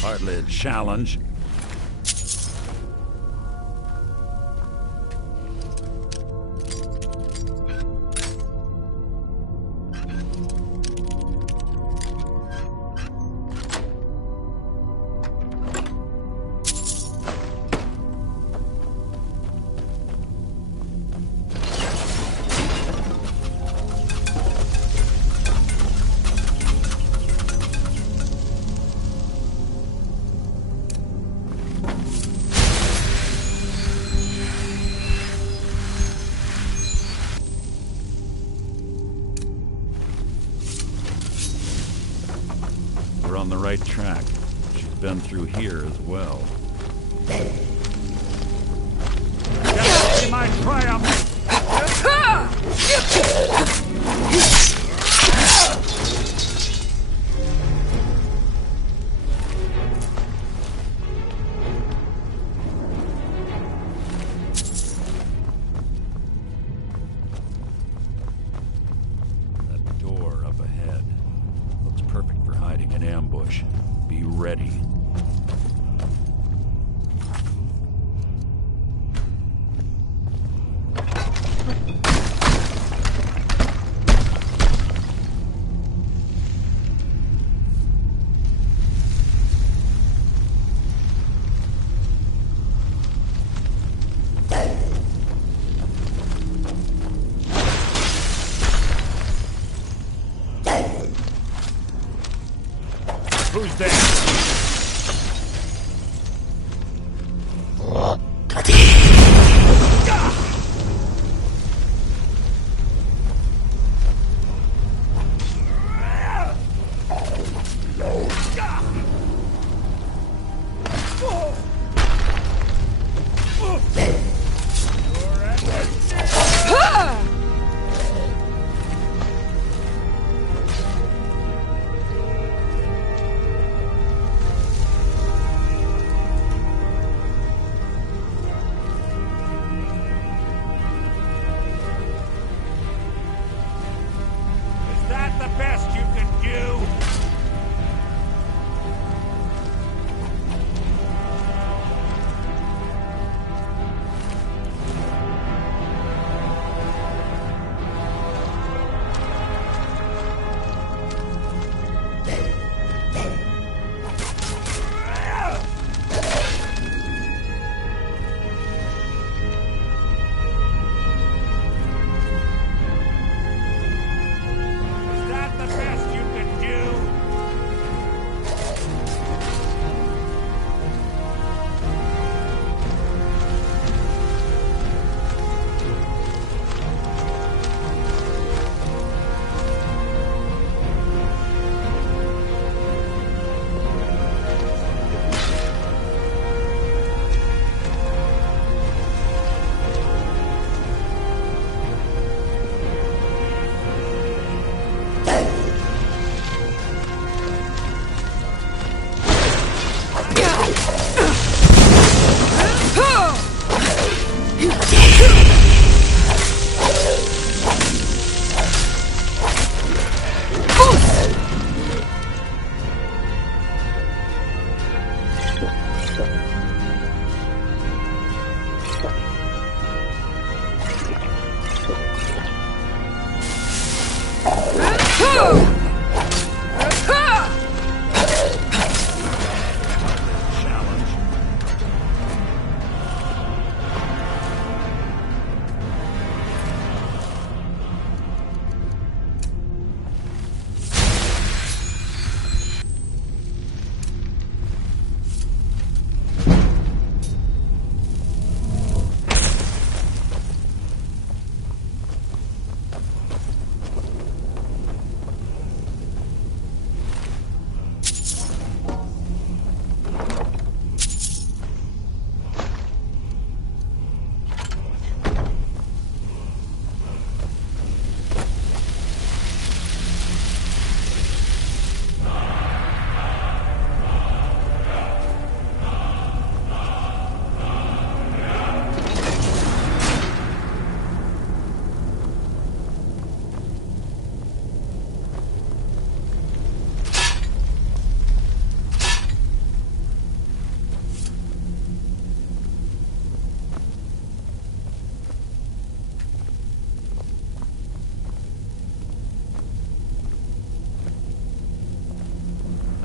Hardly a challenge. We're on the right track. She's been through here as well. Get to see my triumph! That door up ahead looks perfect for hiding in ambush. Be ready. Who's there?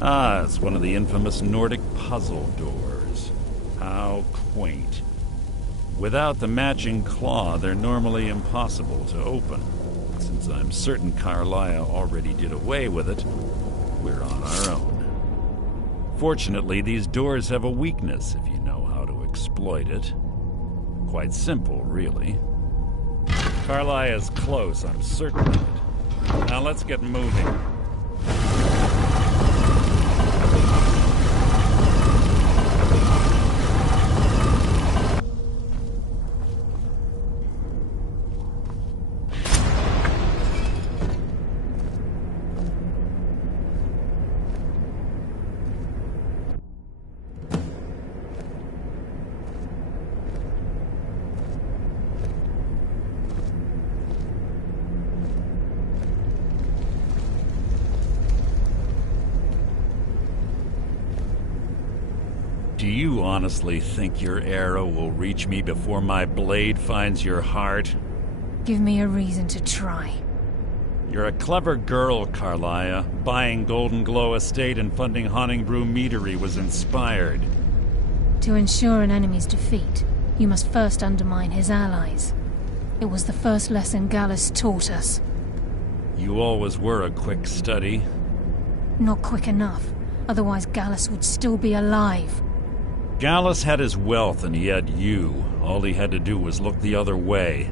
Ah, it's one of the infamous Nordic puzzle doors. How quaint. Without the matching claw, they're normally impossible to open. Since I'm certain Carlia already did away with it, we're on our own. Fortunately, these doors have a weakness if you know how to exploit it. Quite simple, really. Carlia's close, I'm certain of it. Now let's get moving. Do you honestly think your arrow will reach me before my blade finds your heart? Give me a reason to try. You're a clever girl, Carlia. Buying Golden Glow Estate and funding Honningbrew Meadery was inspired. To ensure an enemy's defeat, you must first undermine his allies. It was the first lesson Gallus taught us. You always were a quick study. Not quick enough. Otherwise Gallus would still be alive. Gallus had his wealth and he had you. All he had to do was look the other way.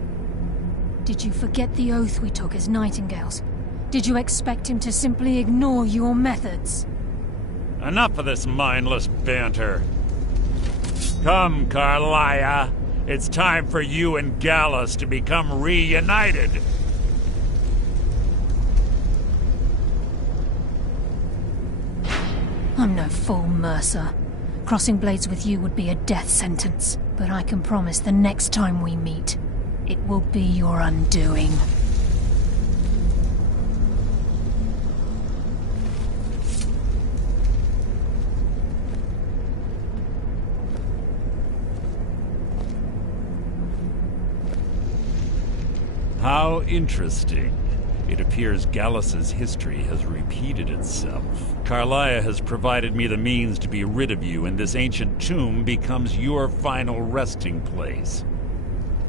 Did you forget the oath we took as Nightingales? Did you expect him to simply ignore your methods? Enough of this mindless banter. Come, Carlia. It's time for you and Gallus to become reunited. I'm no fool, Mercer. Crossing blades with you would be a death sentence, but I can promise the next time we meet, it will be your undoing. How interesting. It appears Gallus's history has repeated itself. Carlia has provided me the means to be rid of you, and this ancient tomb becomes your final resting place.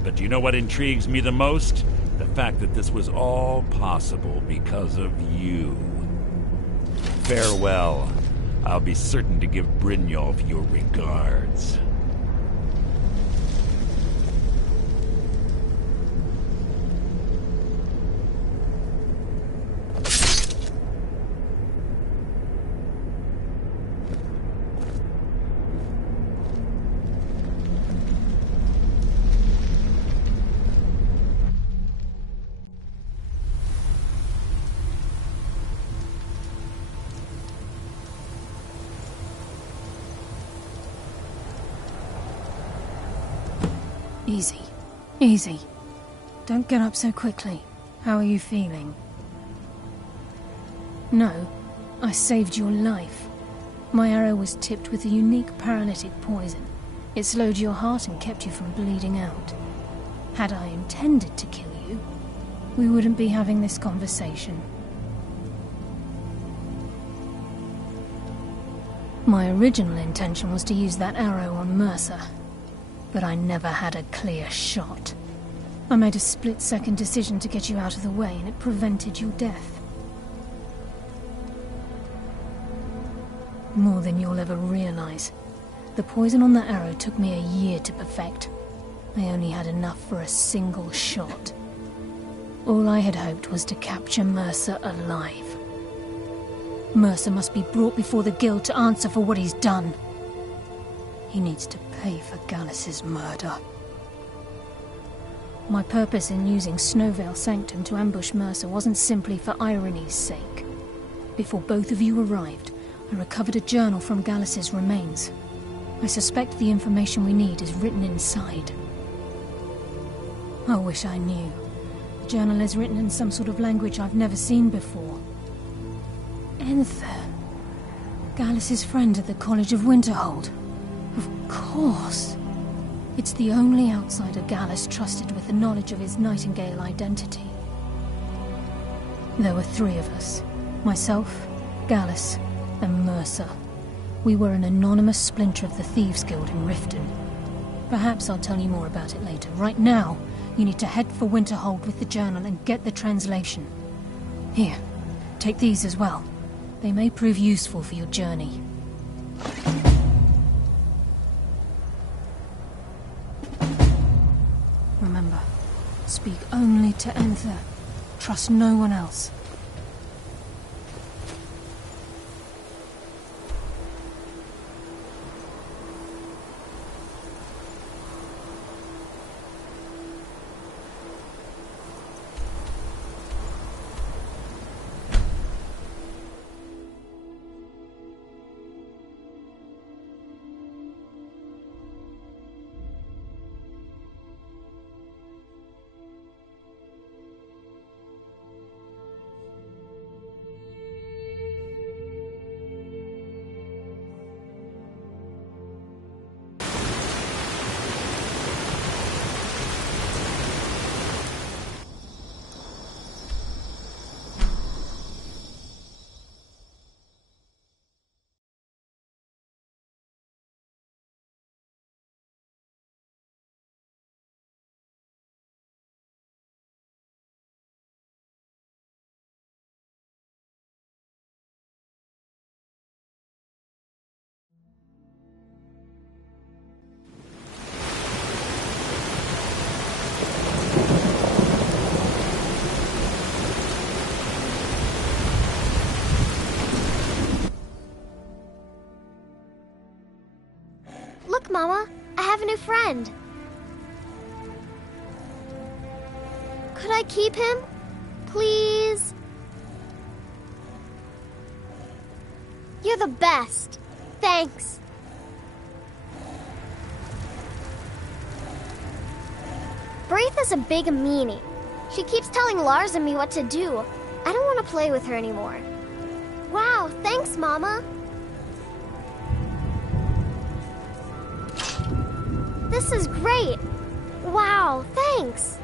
But do you know what intrigues me the most? The fact that this was all possible because of you. Farewell. I'll be certain to give Brynjolf your regards. Easy. Easy. Don't get up so quickly. How are you feeling? No, I saved your life. My arrow was tipped with a unique paralytic poison. It slowed your heart and kept you from bleeding out. Had I intended to kill you, we wouldn't be having this conversation. My original intention was to use that arrow on Mercer, but I never had a clear shot. I made a split-second decision to get you out of the way, and it prevented your death. More than you'll ever realize. The poison on that arrow took me a year to perfect. I only had enough for a single shot. All I had hoped was to capture Mercer alive. Mercer must be brought before the Guild to answer for what he's done. He needs to pay for Gallus's murder. My purpose in using Snowvale Sanctum to ambush Mercer wasn't simply for irony's sake. Before both of you arrived, I recovered a journal from Gallus's remains. I suspect the information we need is written inside. I wish I knew. The journal is written in some sort of language I've never seen before. Enther. Gallus's friend at the College of Winterhold. Of course. It's the only outsider Gallus trusted with the knowledge of his Nightingale identity. There were 3 of us. Myself, Gallus, and Mercer. We were an anonymous splinter of the Thieves' Guild in Riften. Perhaps I'll tell you more about it later. Right now, you need to head for Winterhold with the journal and get the translation. Here, take these as well. They may prove useful for your journey. Remember, speak only to Enther. Trust no one else. Look, Mama, I have a new friend. Could I keep him? Please? You're the best. Thanks. Braitha's a big meanie. She keeps telling Lars and me what to do. I don't want to play with her anymore. Wow, thanks, Mama. This is great. Wow, thanks.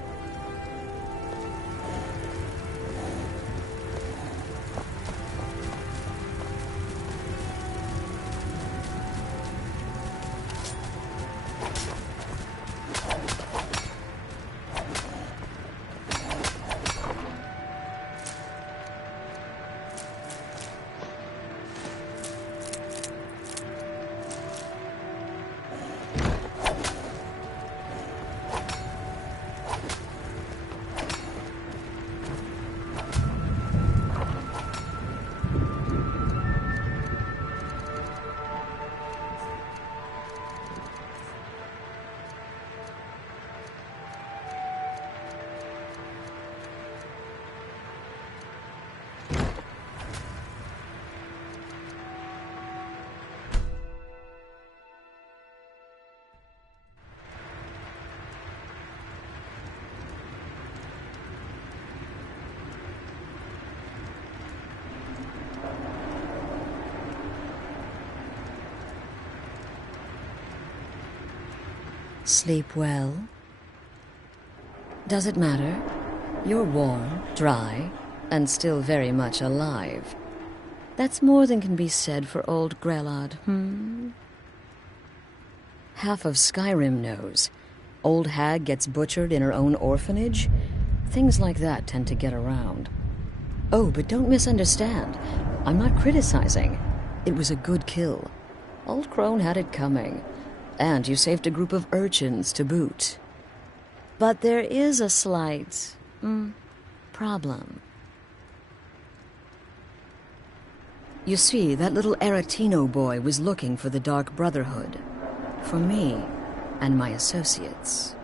Sleep well? Does it matter? You're warm, dry, and still very much alive. That's more than can be said for old Grelod, Half of Skyrim knows. Old hag gets butchered in her own orphanage. Things like that tend to get around. Oh, but don't misunderstand. I'm not criticizing. It was a good kill. Old Crone had it coming. And you saved a group of urchins to boot. But there is a slight, problem. You see, that little Aretino boy was looking for the Dark Brotherhood. For me and my associates.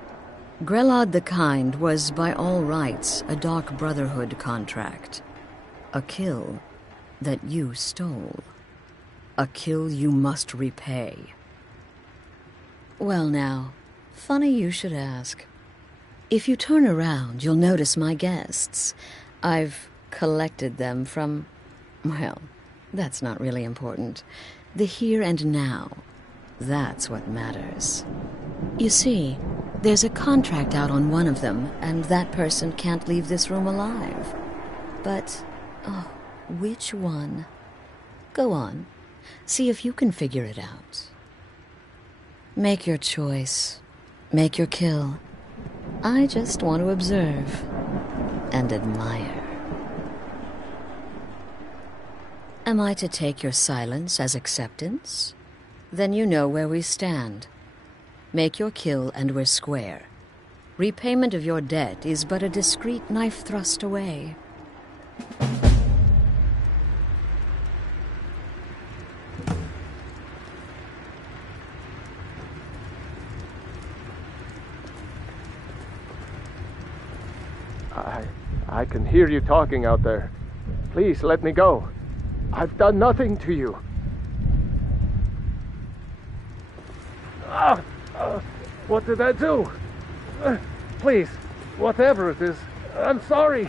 Grelod the Kind was, by all rights, a Dark Brotherhood contract. A kill that you stole. A kill you must repay. Well now, funny you should ask. If you turn around, you'll notice my guests. I've collected them from, well, that's not really important. The here and now. That's what matters. You see, there's a contract out on one of them, and that person can't leave this room alive. But, which one? Go on. See if you can figure it out. Make your choice. Make your kill. I just want to observe and admire. Am I to take your silence as acceptance? Then you know where we stand. Make your kill and we're square. Repayment of your debt is but a discreet knife thrust away. I can hear you talking out there. Please let me go. I've done nothing to you. What did I do? Please, whatever it is, I'm sorry.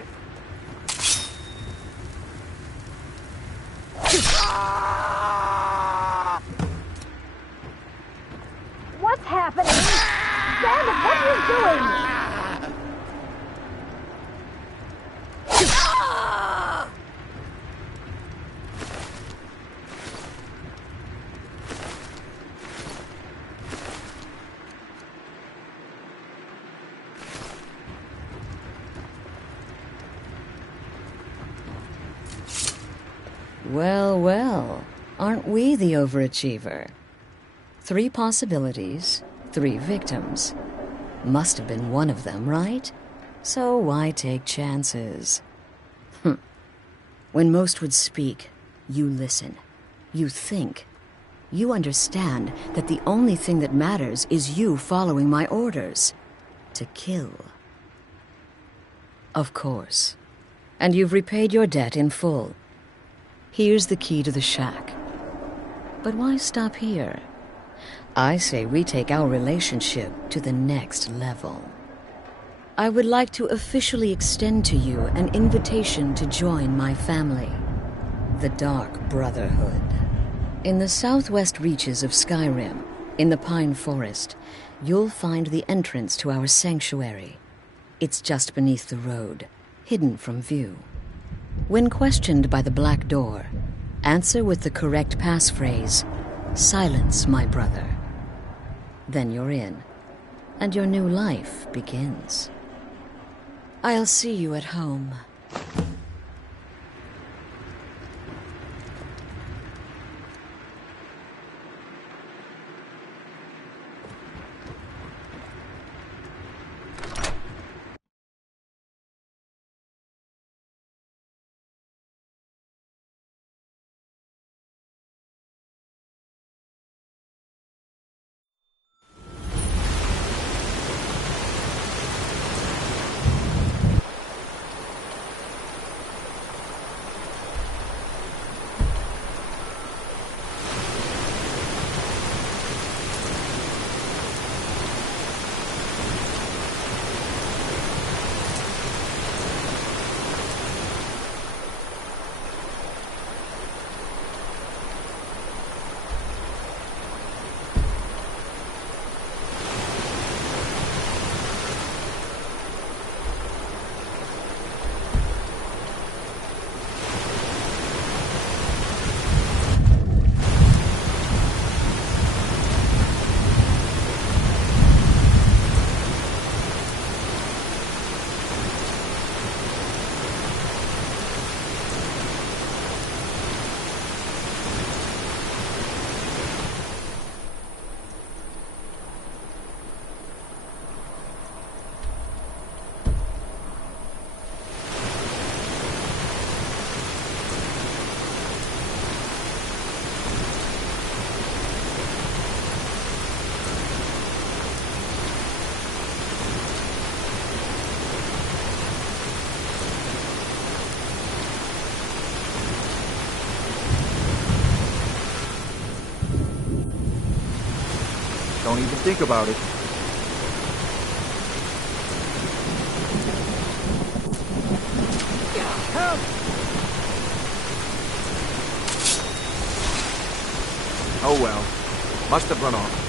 What's happening? Damn it, what are you doing? Well, well, aren't we the overachiever? 3 possibilities, 3 victims. Must have been one of them, right? So why take chances? When most would speak, you listen. You think. You understand that the only thing that matters is you following my orders. To kill. Of course. And you've repaid your debt in full. Here's the key to the shack. But why stop here? I say we take our relationship to the next level. I would like to officially extend to you an invitation to join my family, the Dark Brotherhood. In the southwest reaches of Skyrim, in the Pine Forest, you'll find the entrance to our sanctuary. It's just beneath the road, hidden from view. When questioned by the Black Door, answer with the correct passphrase, "Silence, my brother." Then you're in, and your new life begins. I'll see you at home. Don't even think about it. Help! Oh well. Must have run off.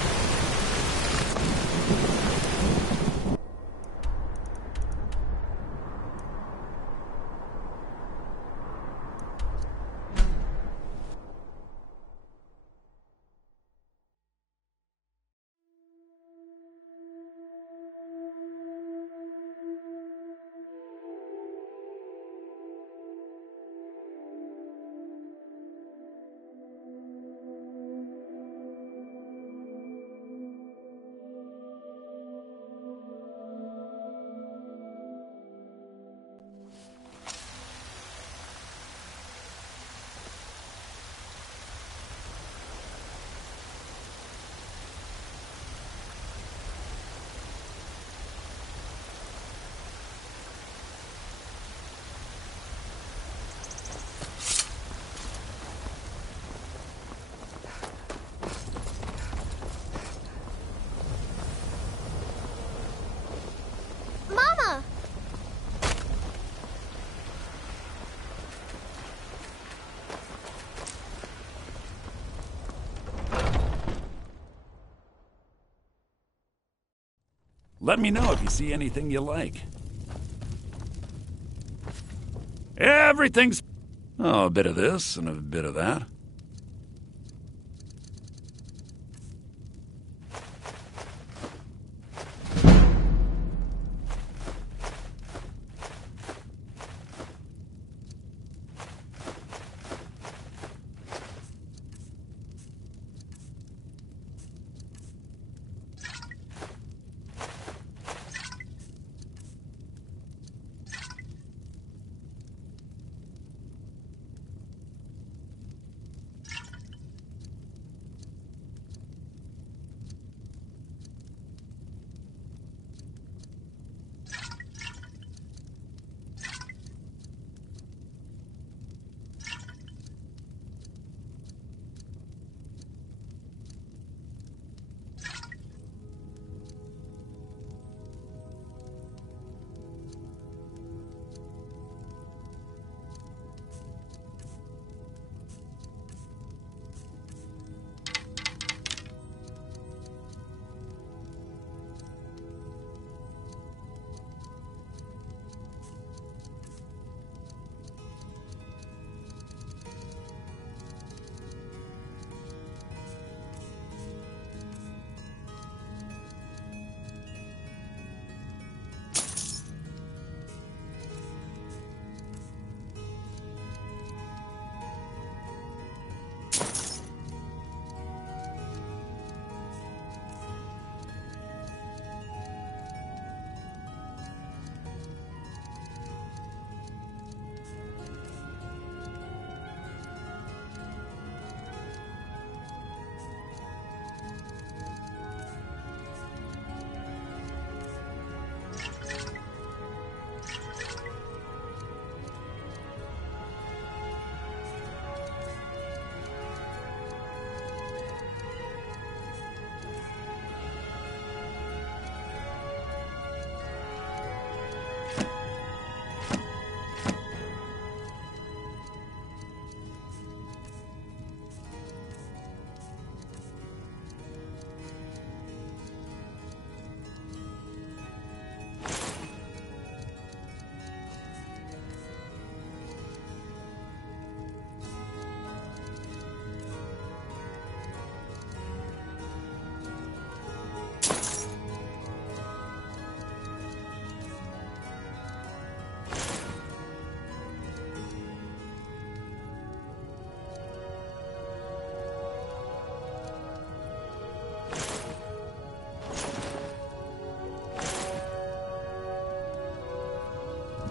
Mama! Let me know if you see anything you like. Everything's... Oh, a bit of this and a bit of that.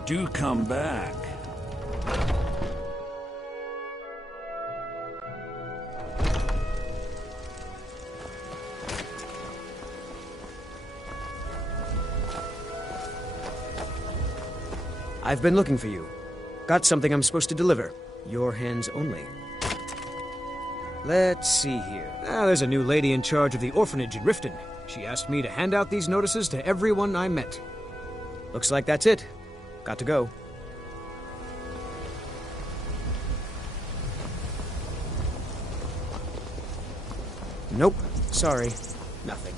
Do come back. I've been looking for you. Got something I'm supposed to deliver. Your hands only. Let's see here. There's a new lady in charge of the orphanage in Riften. She asked me to hand out these notices to everyone I met. Looks like that's it. Got to go. Nope. Sorry. Nothing.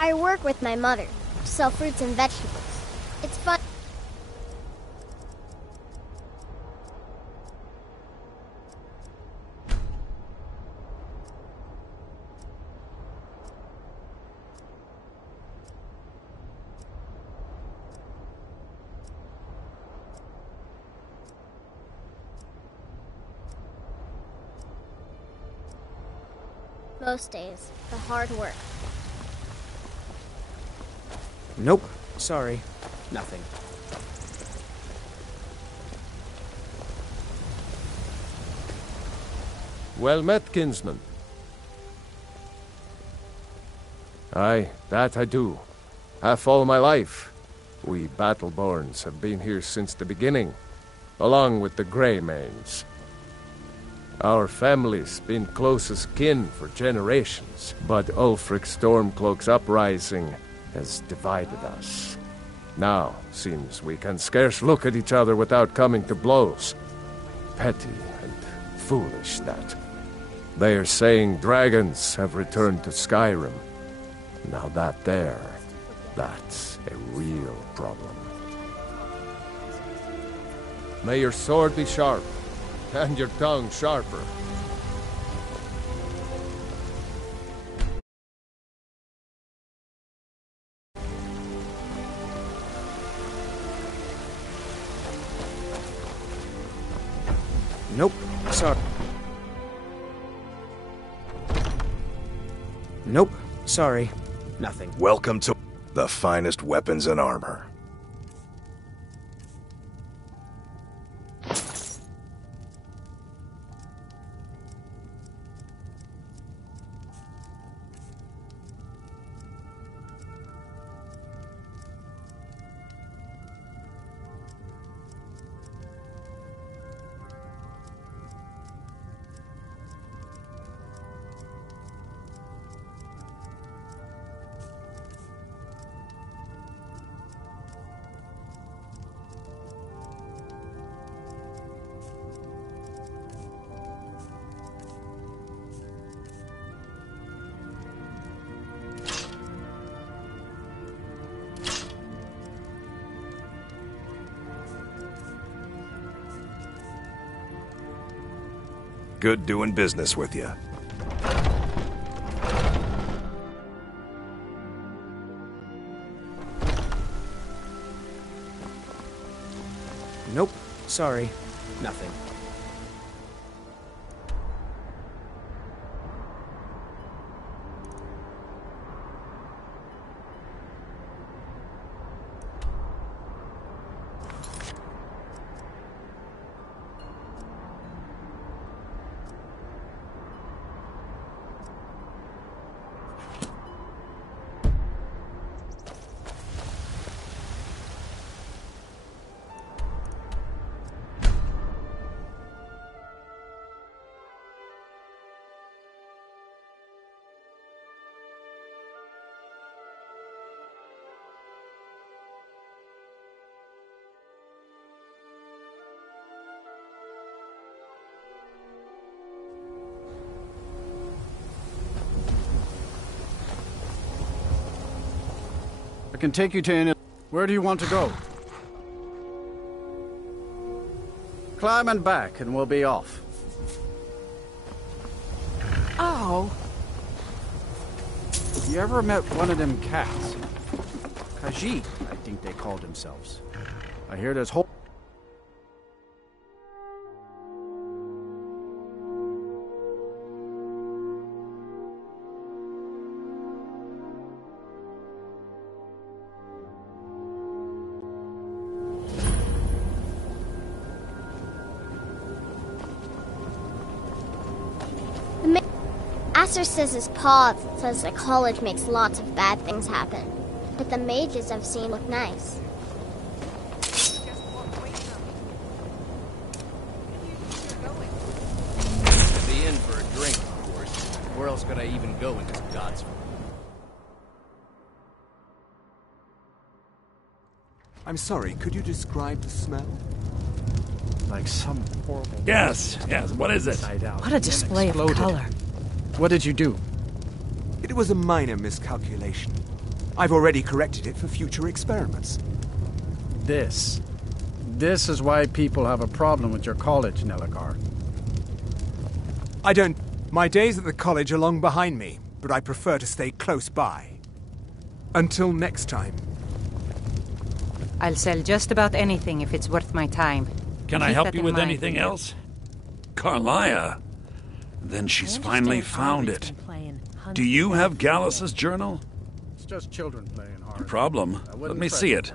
I work with my mother to sell fruits and vegetables. It's fun. Most days, the hard work. Nope. Sorry. Nothing. Well met, kinsman. Aye, that I do. Half all my life. We Battleborns have been here since the beginning, along with the Greymanes. Our family's been close as kin for generations, but Ulfric Stormcloak's uprising has divided us. Now, seems we can scarce look at each other without coming to blows. Petty and foolish, that. They are saying dragons have returned to Skyrim. Now that's a real problem. May your sword be sharp, and your tongue sharper. Nope. Sorry. Nope. Sorry. Nothing. Welcome to the finest weapons and armor. Good doing business with you. Nope. Sorry. Nothing. can take you to any... Where do you want to go? Climb and back, and we'll be off. Oh. You ever met one of them cats? Khajiit, I think they called themselves. I hear there's whole... Aster says his pa says the college makes lots of bad things happen, but the mages I've seen look nice. To be in for a drink, of course. Where else could I even go in this God's... I'm sorry, could you describe the smell? Like some horrible... Yes, what is it? What a display of color. What did you do? It was a minor miscalculation. I've already corrected it for future experiments. This is why people have a problem with your college, Nelagar. I don't... My days at the college are long behind me, but I prefer to stay close by. Until next time. I'll sell just about anything if it's worth my time. Can I help you with anything else? Carlia? Then she's finally found it. Do you have Gallus's journal? It's just children playing hard. No problem. Let me see it.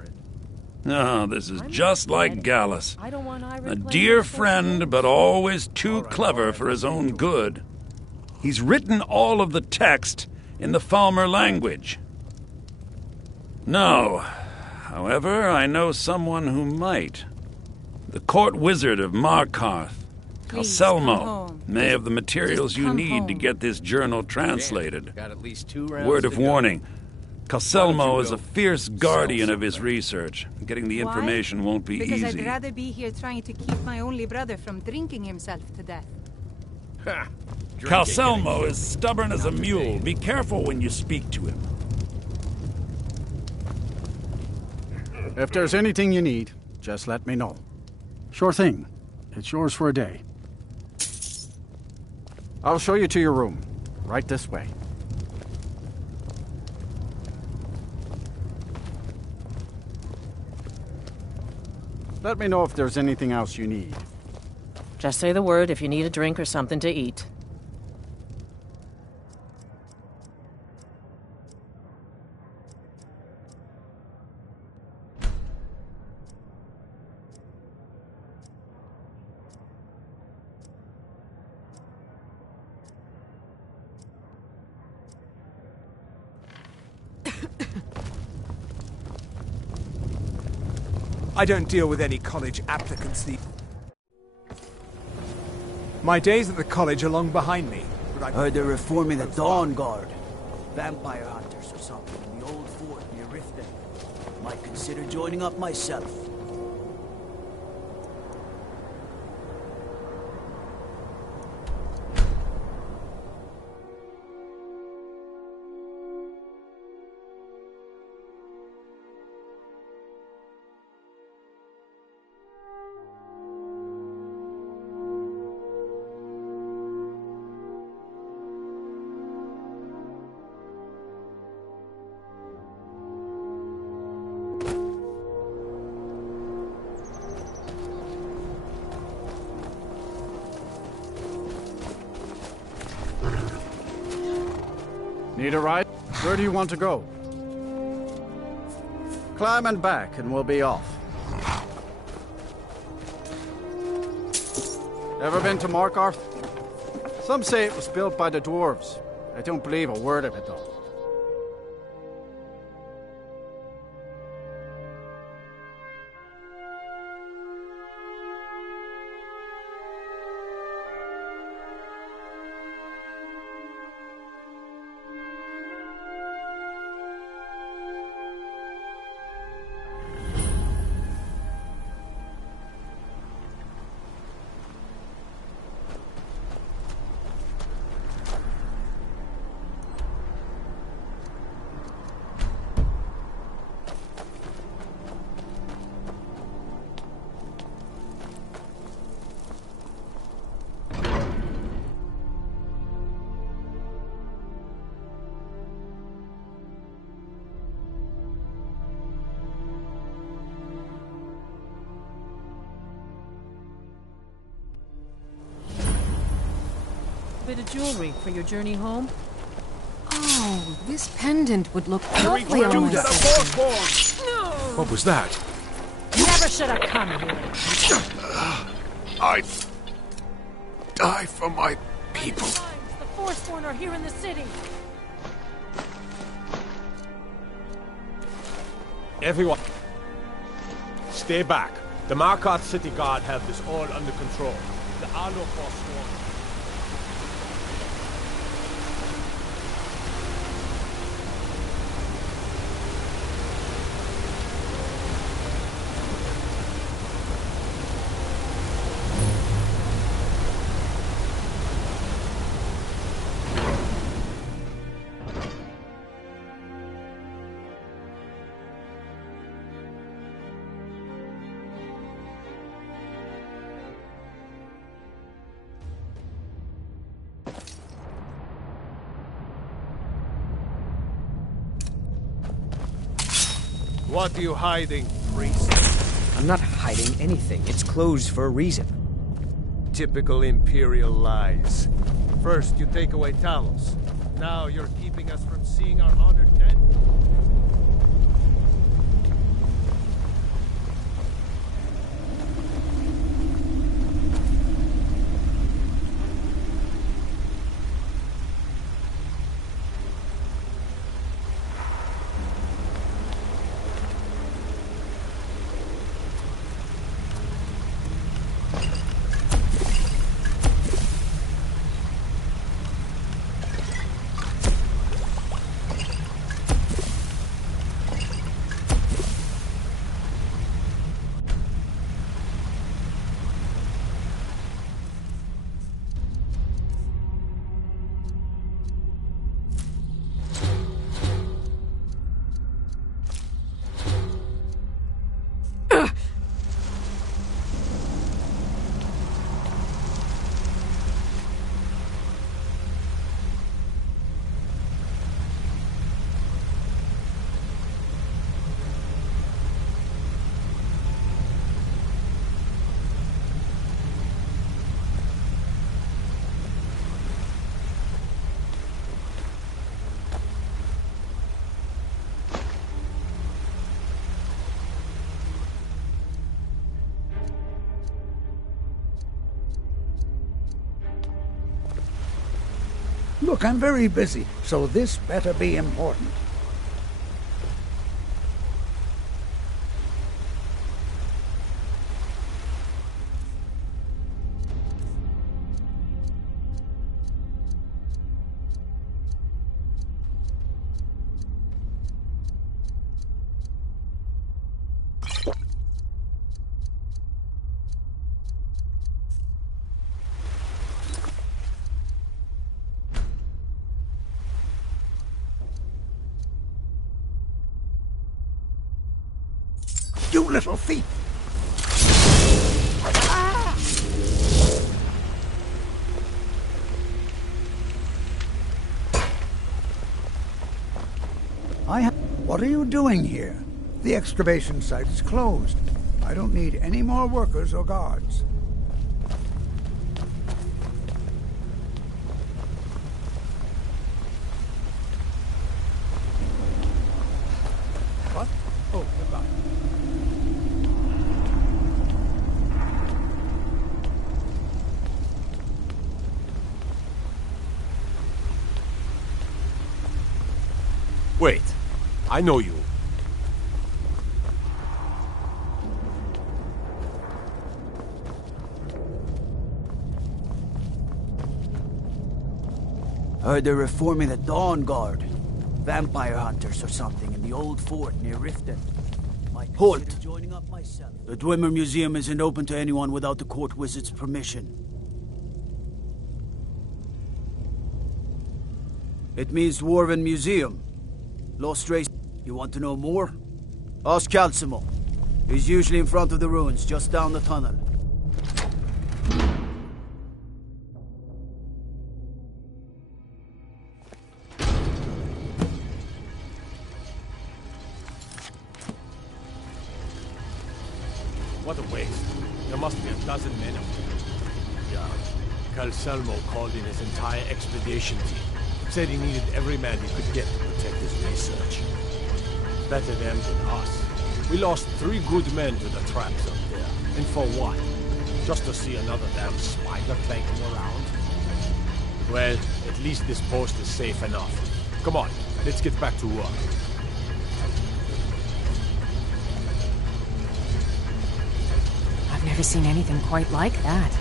Oh, this is just like Gallus. A dear friend, but always too clever for his own good. He's written all of the text in the Falmer language. No. However, I know someone who might. The court wizard of Markarth, Calselmo, may have the materials you need to get this journal translated. Got at least 2 rounds. Word of warning. Calselmo is a fierce guardian of his research. Getting the information won't be because easy. I'd rather be here trying to keep my only brother from drinking himself to death. Ha! Calselmo is stubborn as a mule. Be careful when you speak to him. If there's anything you need, just let me know. Sure thing. It's yours for a day. I'll show you to your room. Right this way. Let me know if there's anything else you need. Just say the word if you need a drink or something to eat. I don't deal with any college applicants. My days at the college are long behind me, but I... Heard they're reforming the Dawn Guard. Vampire hunters or something in the old fort near Riften. Might consider joining up myself. Need a ride? Where do you want to go? Climb and back, and we'll be off. Ever been to Markarth? Some say it was built by the dwarves. I don't believe a word of it, though. bit of jewelry for your journey home? Oh, this pendant would look We lovely will on do my to the sister. fourth No! What was that? Never should have come here. I die for my people. The Forsworn are here in the city. Everyone, stay back. The Markarth City Guard have this all under control. The Alo Forsworn. What are you hiding, priest? I'm not hiding anything. It's closed for a reason. Typical Imperial lies. First, you take away Talos. Now you're keeping us from seeing our honored dead? Look, I'm very busy, so this better be important. You little thief! What are you doing here? The excavation site is closed. I don't need any more workers or guards. What? Oh, goodbye. Wait, I know you. Heard they're reforming the Dawn Guard. Vampire hunters or something in the old fort near Riften. Halt! The Dwemer Museum isn't open to anyone without the court wizard's permission. It means Dwarven Museum. Lost Race. You want to know more? Ask Calcimo. He's usually in front of the ruins, just down the tunnel. What a waste. There must be a dozen men up there. Yeah. Calsalmo called in his entire expedition team. Said he needed every man he could get to protect his research. Better them than us. We lost 3 good men to the traps up there. And for what? Just to see another damn spider clanking around? Well, at least this post is safe enough. Come on, let's get back to work. I've never seen anything quite like that.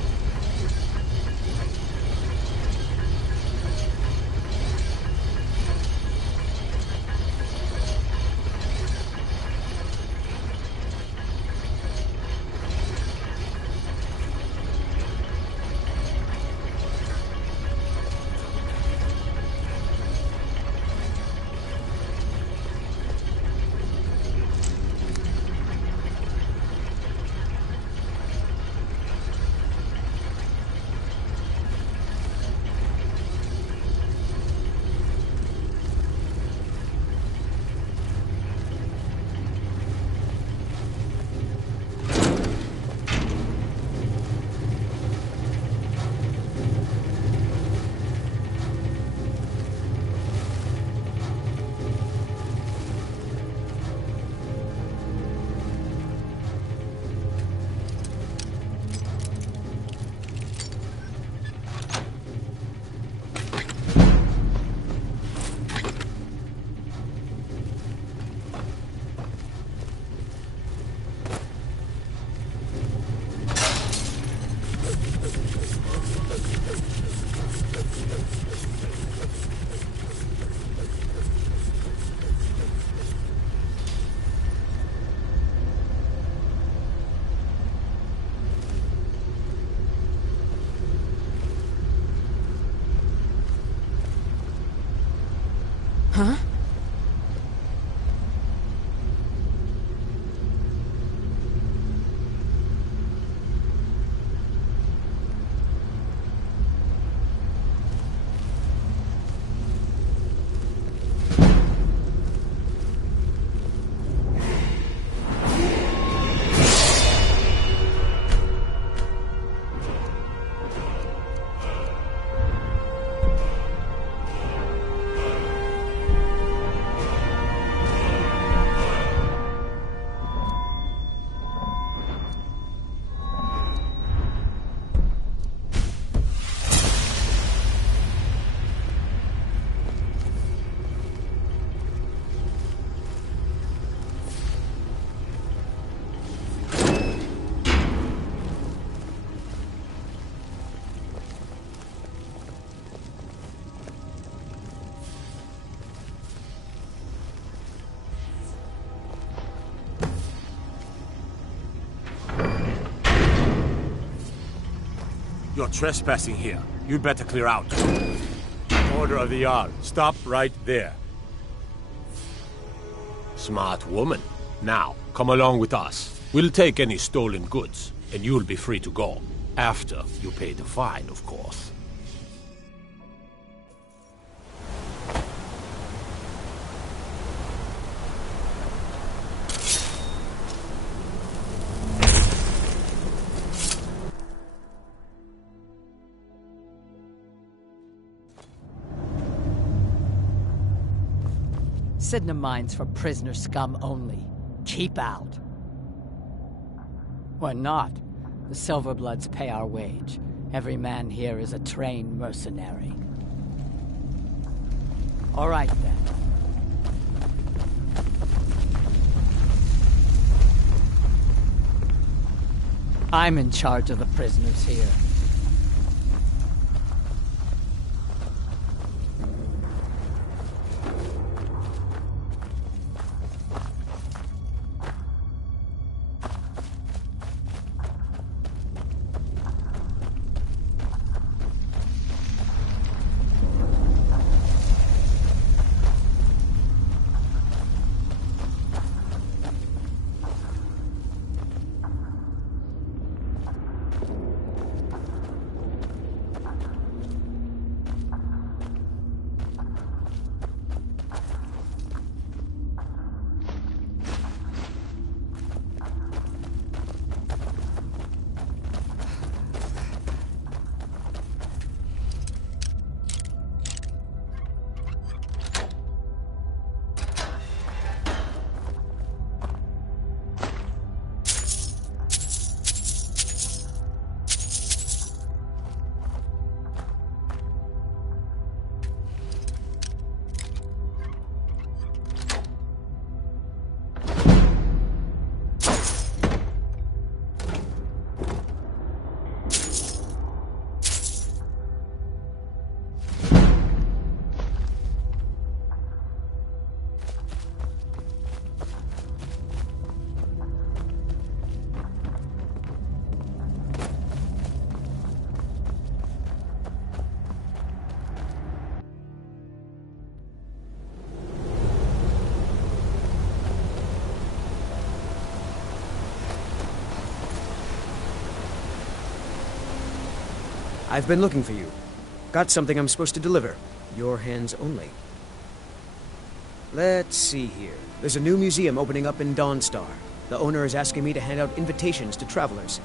Huh? You're trespassing here. You'd better clear out. Order of the Jarl. Stop right there. Smart woman. Now, come along with us. We'll take any stolen goods, and you'll be free to go. After you pay the fine, of course. Sydenham mine's for prisoner scum only. Keep out. We're not. The Silverbloods pay our wage. Every man here is a trained mercenary. All right, then. I'm in charge of the prisoners here. I've been looking for you. Got something I'm supposed to deliver. Your hands only. Let's see here. There's a new museum opening up in Dawnstar. The owner is asking me to hand out invitations to travelers.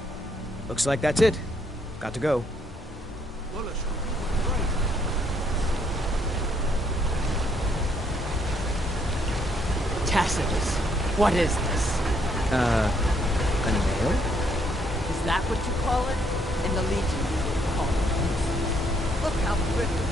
Looks like that's it. Got to go. Tacitus, what is this? A nail? Is that what you call it? In the Legion, we would call it useless. Look how brittle.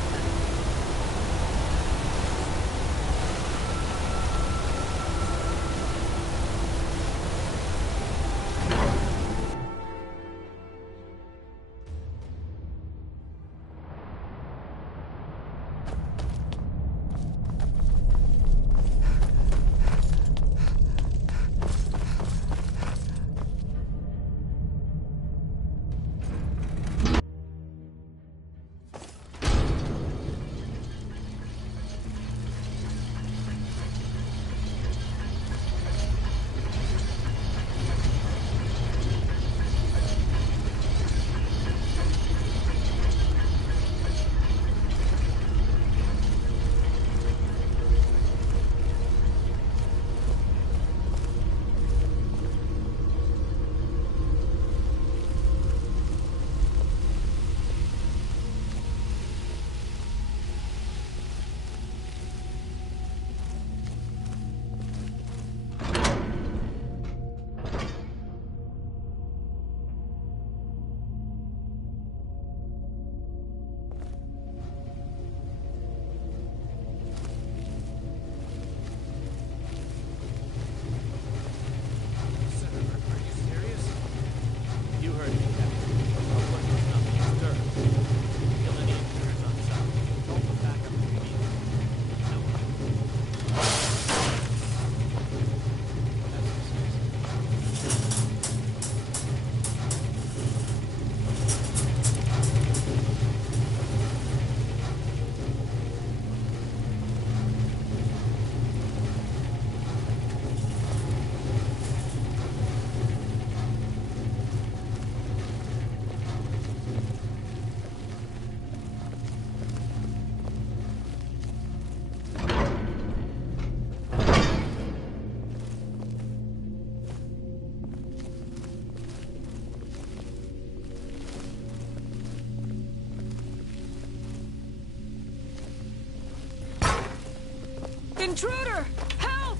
Intruder! Help!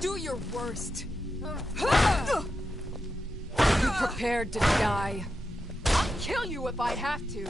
Do your worst. Are you prepared to die? I'll kill you if I have to.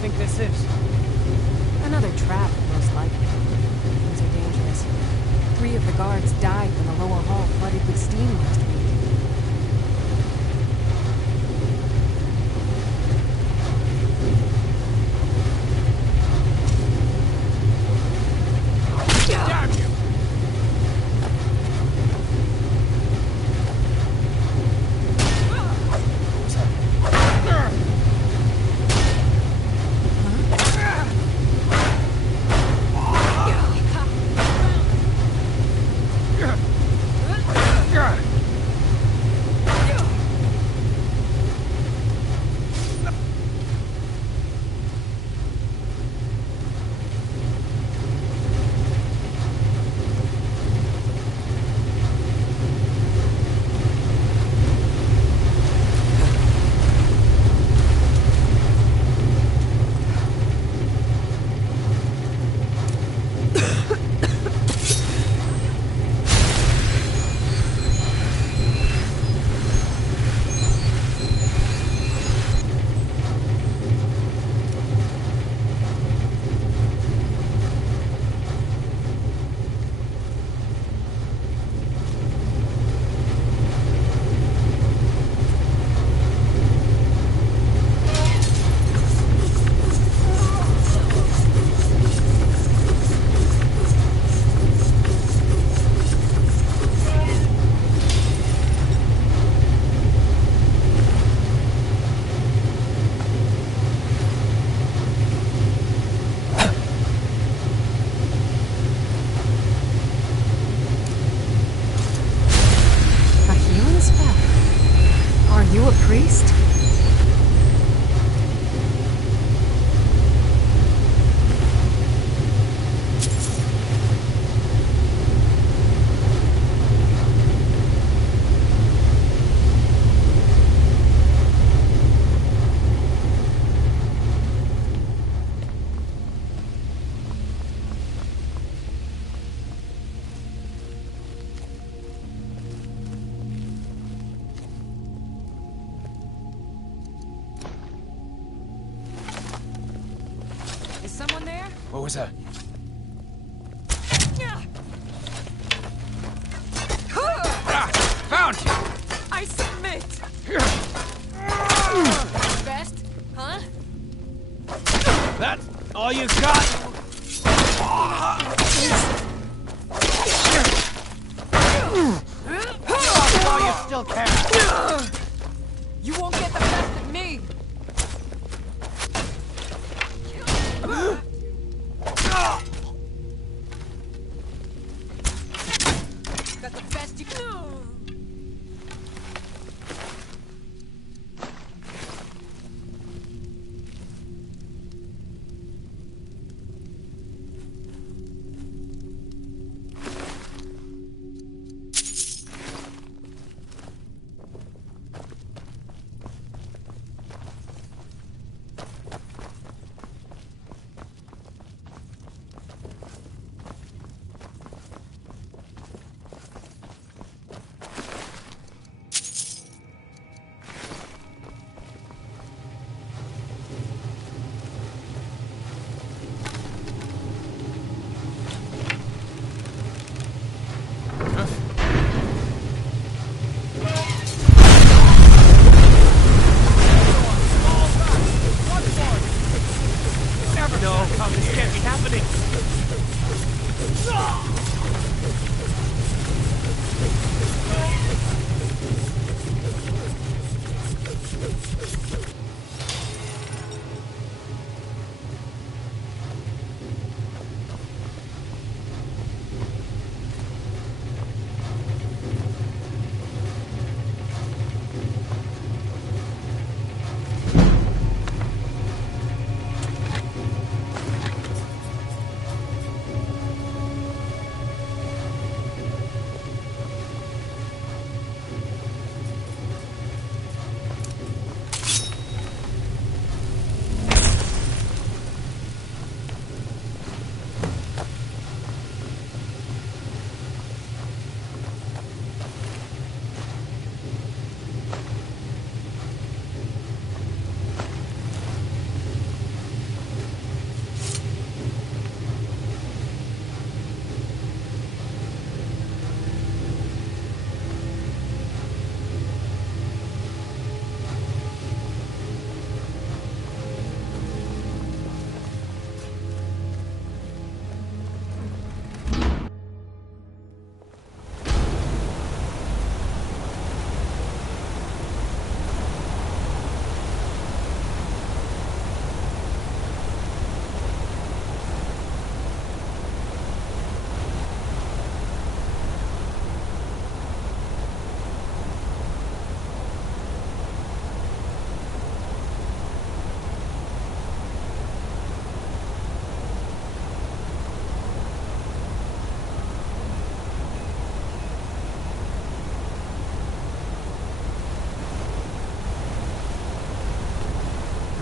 think this is? Another trap, most likely. Things are dangerous. 3 of the guards died when the lower hall flooded with steam last week. Damn you! Priest? Someone there? What was that? Found you! I submit! Best, huh? That's all you got? While you still can. You won't get the best of me! That's the best you can.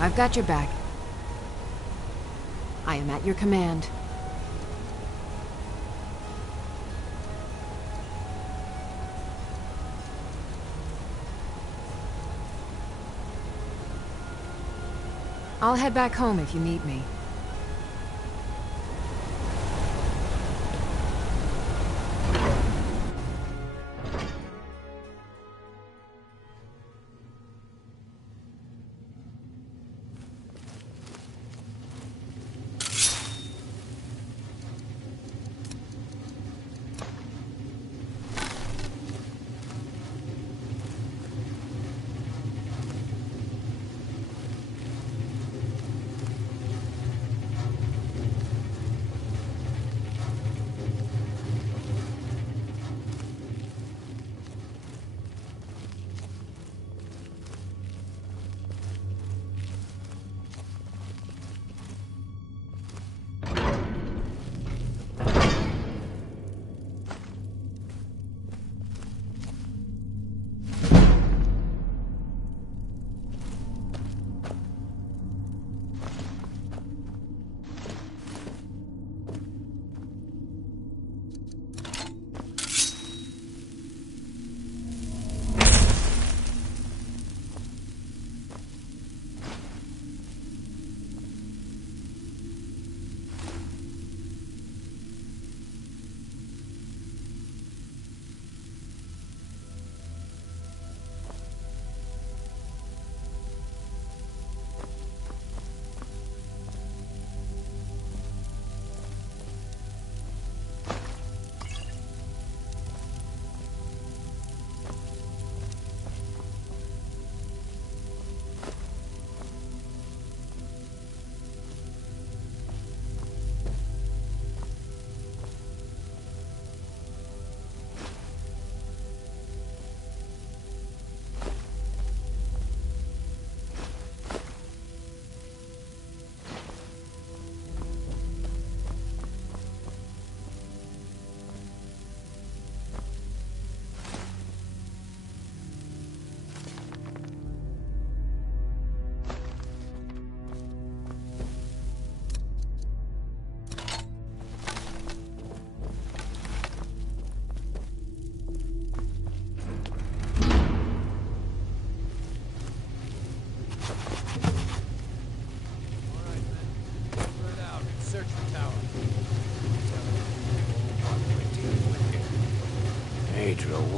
I've got your back. I am at your command. I'll head back home if you need me.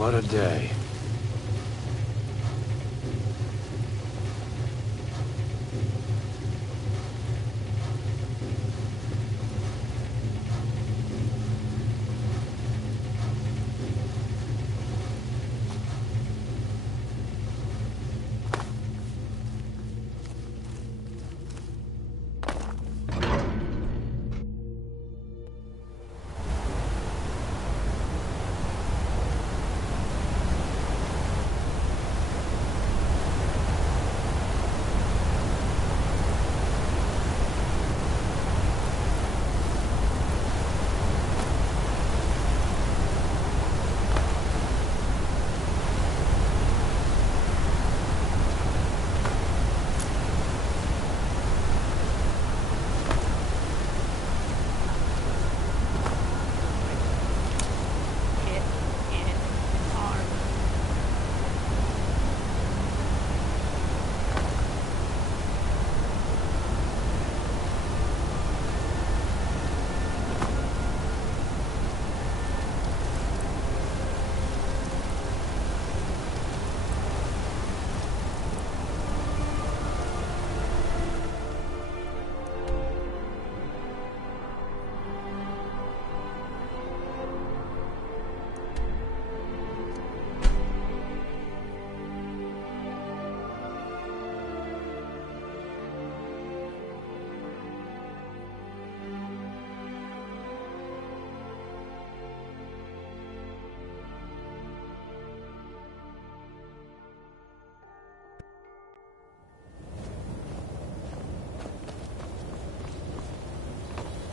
What a day.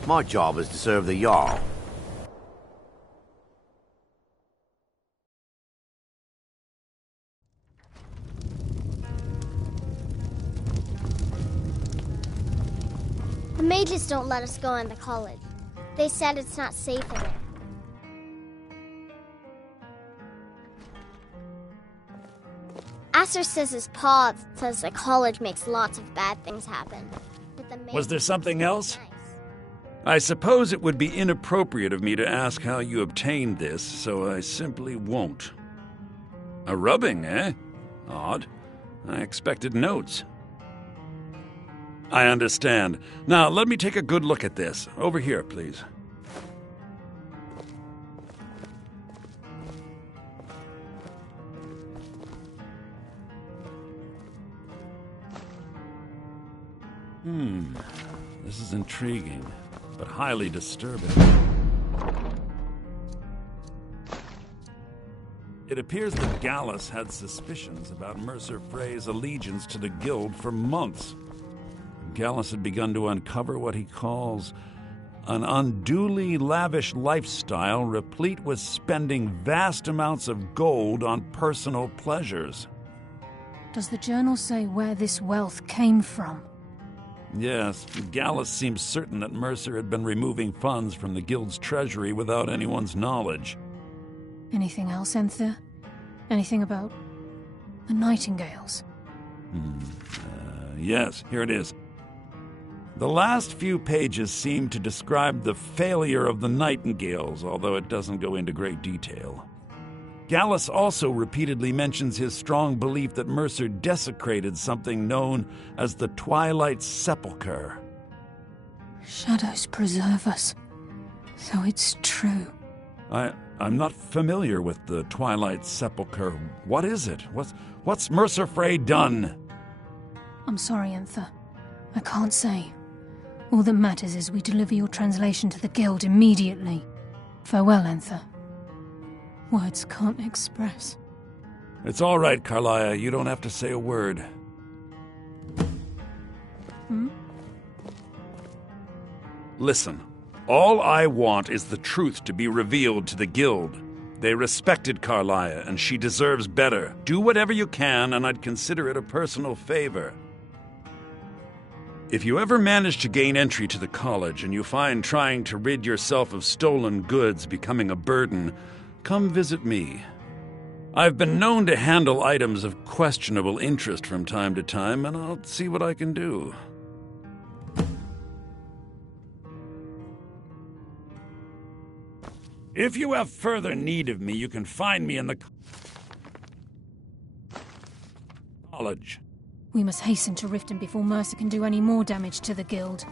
My job is to serve the Jarl. The mages don't let us go in the college. They said it's not safe in there. Aster says his pa says the college makes lots of bad things happen. But the Was there something else? Nice. I suppose it would be inappropriate of me to ask how you obtained this, so I simply won't. A rubbing, eh? Odd. I expected notes. I understand. Now, let me take a good look at this. Over here, please. This is intriguing, but highly disturbing. It appears that Gallus had suspicions about Mercer Frey's allegiance to the Guild for months. Gallus had begun to uncover what he calls an unduly lavish lifestyle replete with spending vast amounts of gold on personal pleasures. Does the journal say where this wealth came from? Yes, Gallus seems certain that Mercer had been removing funds from the Guild's treasury without anyone's knowledge. Anything else, Enthir? Anything about the Nightingales? Yes, here it is. The last few pages seem to describe the failure of the Nightingales, although it doesn't go into great detail. Gallus also repeatedly mentions his strong belief that Mercer desecrated something known as the Twilight Sepulchre. Shadows preserve us. So it's true. I'm not familiar with the Twilight Sepulchre. What is it? What's Mercer Frey done? I'm sorry, Enthir. I can't say. All that matters is we deliver your translation to the Guild immediately. Farewell, Enthir. Words can't express. It's all right, Carlia. You don't have to say a word. Listen, all I want is the truth to be revealed to the Guild. They respected Carlia, and she deserves better. Do whatever you can, and I'd consider it a personal favor. If you ever manage to gain entry to the college, and you find trying to rid yourself of stolen goods becoming a burden, come visit me. I've been known to handle items of questionable interest from time to time, and I'll see what I can do. If you have further need of me, you can find me in the college. We must hasten to Riften before Mercer can do any more damage to the Guild.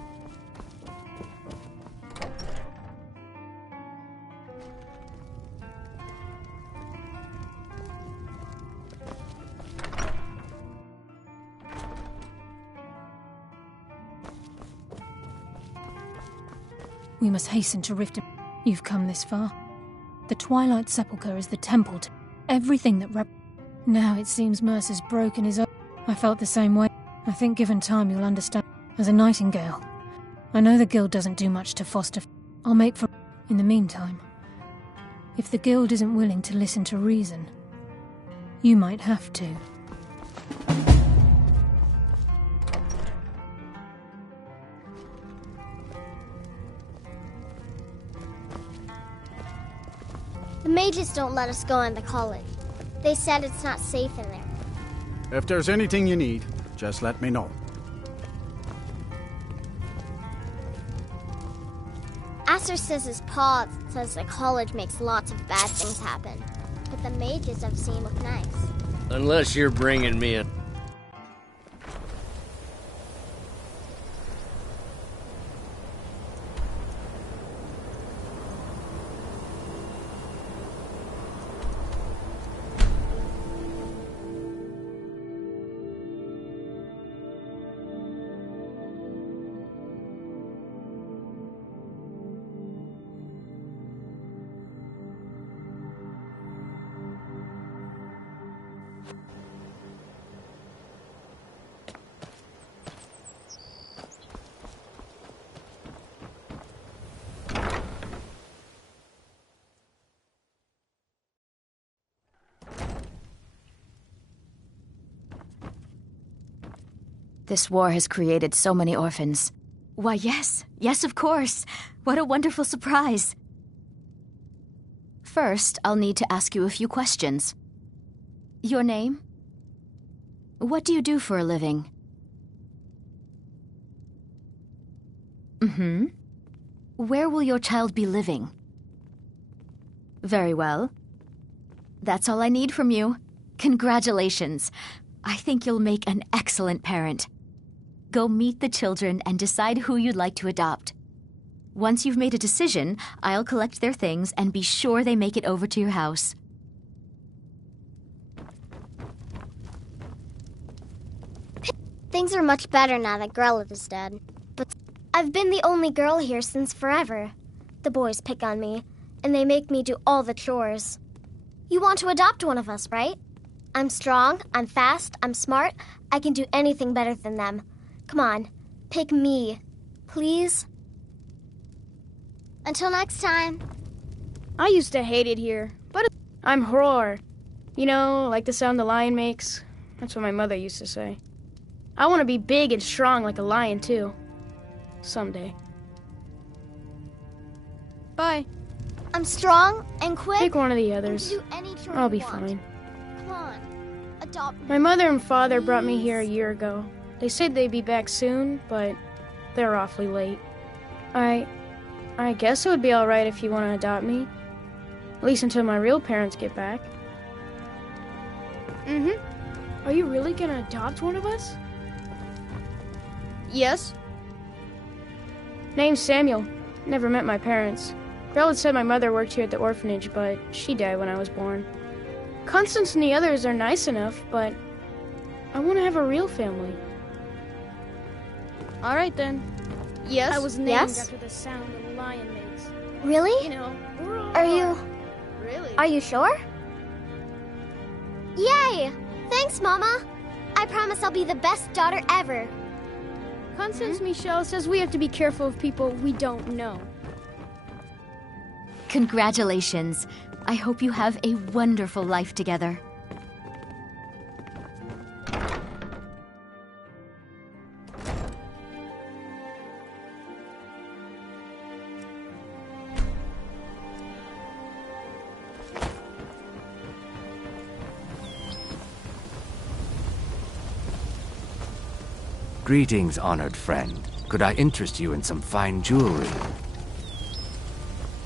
We must hasten to Riften. You've come this far. The Twilight Sepulchre is the temple to everything that Now it seems Mercer's broken his own. I felt the same way. I think given time you'll understand. As a Nightingale, I know the Guild doesn't do much to foster. I'll make for. In the meantime, if the Guild isn't willing to listen to reason, you might have to. The mages don't let us go in the college. They said it's not safe in there. If there's anything you need, just let me know. Aster says his pa says the college makes lots of bad things happen. But the mages I've seen look nice. Unless you're bringing me a... This war has created so many orphans. Why, yes. Yes, of course. What a wonderful surprise. First, I'll need to ask you a few questions. Your name? What do you do for a living? Mm-hmm. Where will your child be living? Very well. That's all I need from you. Congratulations. I think you'll make an excellent parent. Go meet the children and decide who you'd like to adopt. Once you've made a decision, I'll collect their things and be sure they make it over to your house. Things are much better now that Grella is dead. But I've been the only girl here since forever. The boys pick on me, and they make me do all the chores. You want to adopt one of us, right? I'm strong, I'm fast, I'm smart. I can do anything better than them. Come on, pick me, please. Until next time. I used to hate it here, but I'm roar. You know, like the sound the lion makes. That's what my mother used to say. I want to be big and strong like a lion, too. Someday. Bye. I'm strong and quick. Pick one of the others. Do any chore I'll be you want. fine. Come on, adopt me. My mother and father brought me here a year ago. They said they'd be back soon, but they're awfully late. I guess it would be all right if you want to adopt me. At least until my real parents get back. Mm-hmm. Are you really gonna adopt one of us? Yes. Name's Samuel. Never met my parents. Grella said my mother worked here at the orphanage, but she died when I was born. Constance and the others are nice enough, but I want to have a real family. All right, then. Yes? I was named after the sound a lion makes. Really? You know, Are you sure? Yay! Thanks, Mama. I promise I'll be the best daughter ever. Constance Michelle says we have to be careful of people we don't know. Congratulations. I hope you have a wonderful life together. Greetings, honored friend. Could I interest you in some fine jewelry?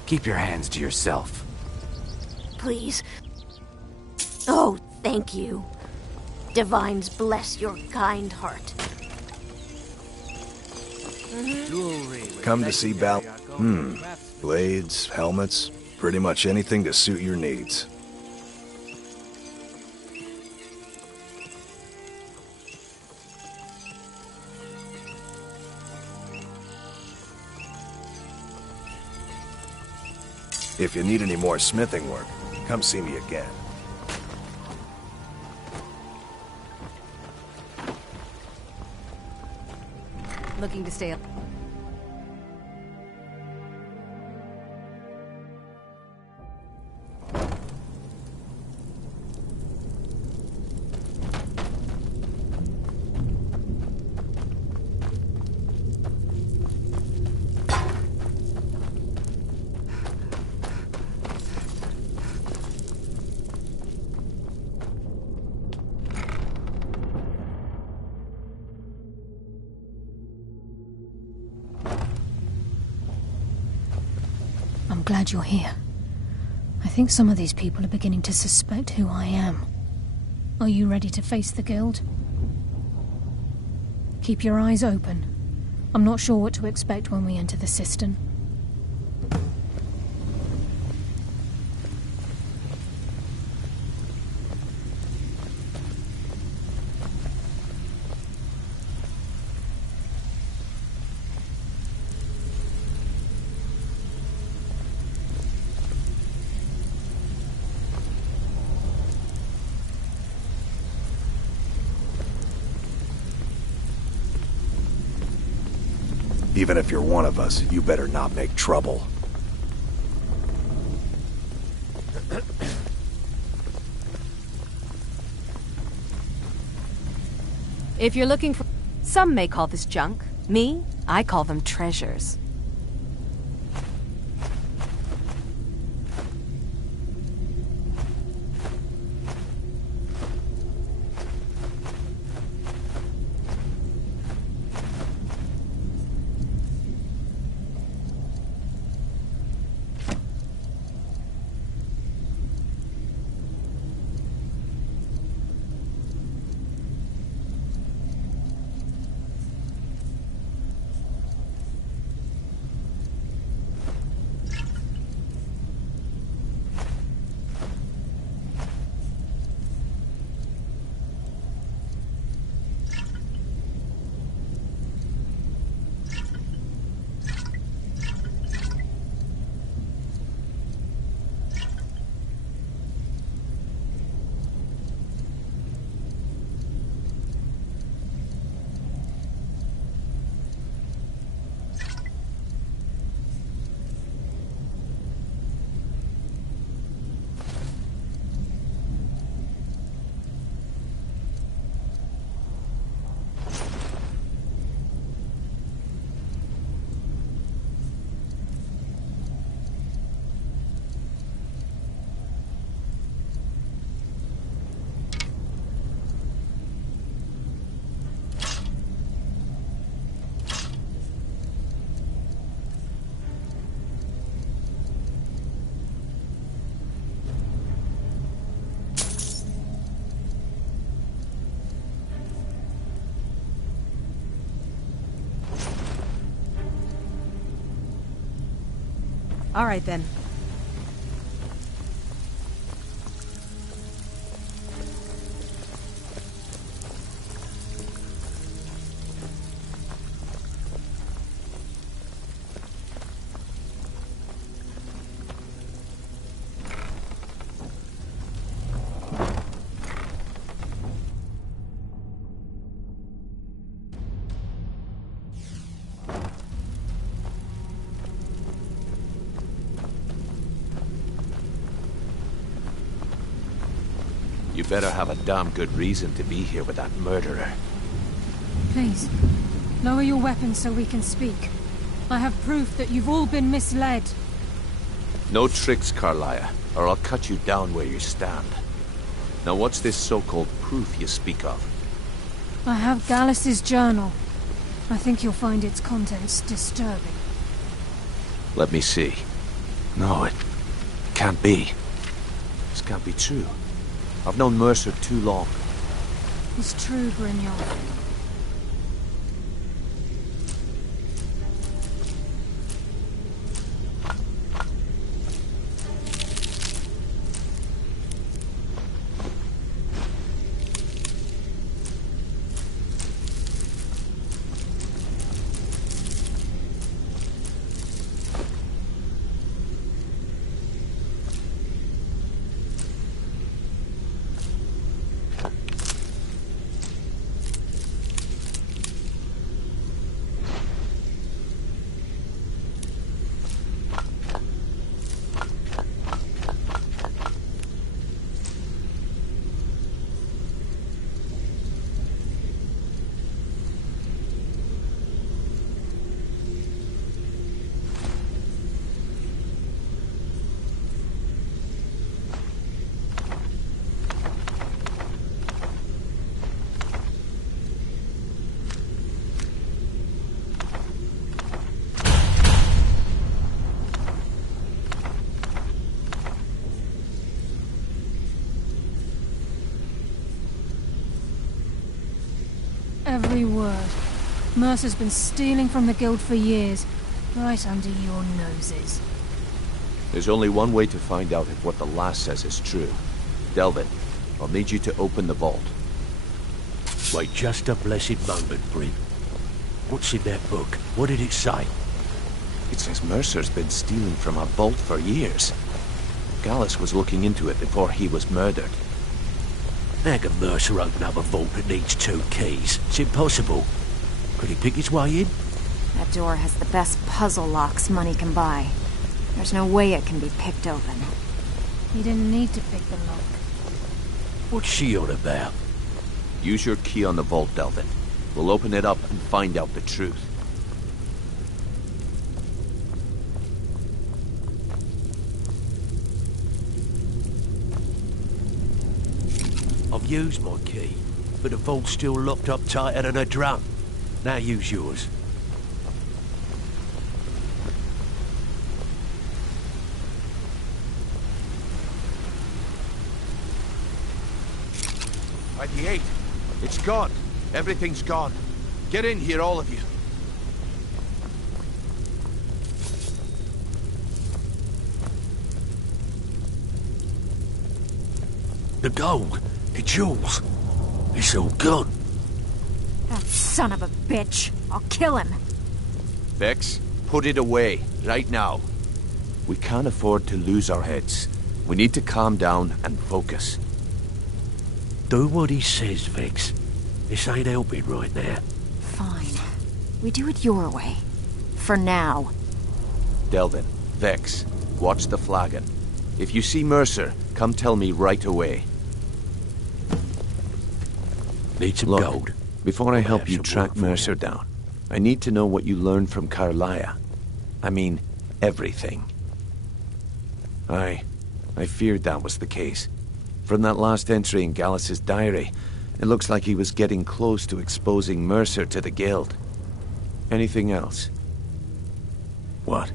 Keep your hands to yourself. Please. Oh, thank you. Divines bless your kind heart. Come to see Bal... Blades, helmets, pretty much anything to suit your needs. If you need any more smithing work, come see me again. Looking to stay up. I'm glad you're here. I think some of these people are beginning to suspect who I am. Are you ready to face the guild? Keep your eyes open. I'm not sure what to expect when we enter the cistern. Even if you're one of us, you better not make trouble. If you're looking for... Some may call this junk. Me, I call them treasures. All right, then. You better have a damn good reason to be here with that murderer. Please, lower your weapons so we can speak. I have proof that you've all been misled. No tricks, Carlia, or I'll cut you down where you stand. Now what's this so-called proof you speak of? I have Gallus's journal. I think you'll find its contents disturbing. Let me see. No, it can't be. This can't be true. I've known Mercer too long. It's true, Brignon. Every word. Mercer's been stealing from the Guild for years, right under your noses. There's only one way to find out if what the lass says is true. Delvin, I'll need you to open the vault. Wait just a blessed moment, Bryn. What's in that book? What did it say? It says Mercer's been stealing from a vault for years. Gallus was looking into it before he was murdered. How can Mercer open up a vault that needs 2 keys? It's impossible. Could he pick his way in? That door has the best puzzle locks money can buy. There's no way it can be picked open. He didn't need to pick the lock. What's she on about? Use your key on the vault, Delvin. We'll open it up and find out the truth. use my key, but the vault's still locked up tighter than a drum. Now use yours. ID8. It's gone. Everything's gone. Get in here, all of you. The gold, the jewels, it's all gone. That son of a bitch. I'll kill him. Vex, put it away, right now. We can't afford to lose our heads. We need to calm down and focus. Do what he says, Vex. This ain't helping right now. Fine. We do it your way. For now. Delvin, Vex, watch the flagon. If you see Mercer, come tell me right away. Need some Look, gold. Before I help you track Mercer down, I need to know what you learned from Carlia. I mean, everything. I feared that was the case. From that last entry in Gallus's diary, it looks like he was getting close to exposing Mercer to the Guild. Anything else? What?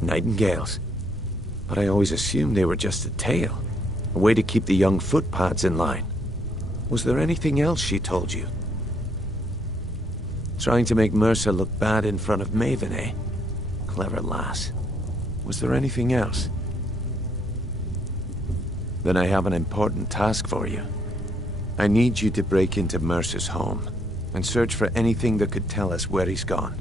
Nightingales? But I always assumed they were just a tale. A way to keep the young footpads in line. Was there anything else she told you? Trying to make Mercer look bad in front of Maven, eh? Clever lass. Was there anything else? Then I have an important task for you. I need you to break into Mercer's home and search for anything that could tell us where he's gone.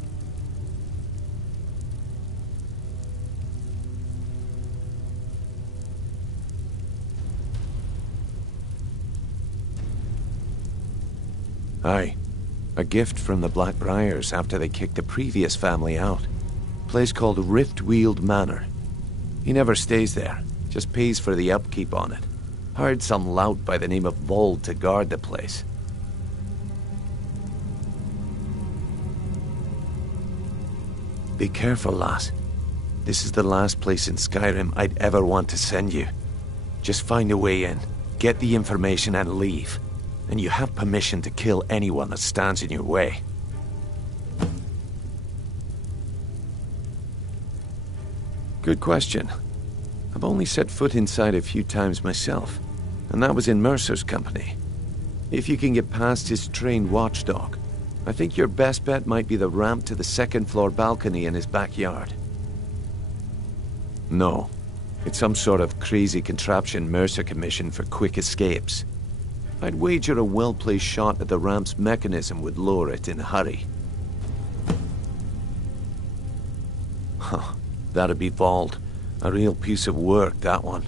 Aye. A gift from the Blackbriars after they kicked the previous family out. Place called Riftweald Manor. He never stays there, just pays for the upkeep on it. Hired some lout by the name of Vold to guard the place. Be careful, lass. This is the last place in Skyrim I'd ever want to send you. Just find a way in, get the information and leave. And you have permission to kill anyone that stands in your way. Good question. I've only set foot inside a few times myself, and that was in Mercer's company. If you can get past his trained watchdog, I think your best bet might be the ramp to the second-floor balcony in his backyard. No, it's some sort of crazy contraption Mercer commissioned for quick escapes. I'd wager a well-placed shot at the ramp's mechanism would lower it in a hurry. Huh, that'd be Vold. A real piece of work, that one.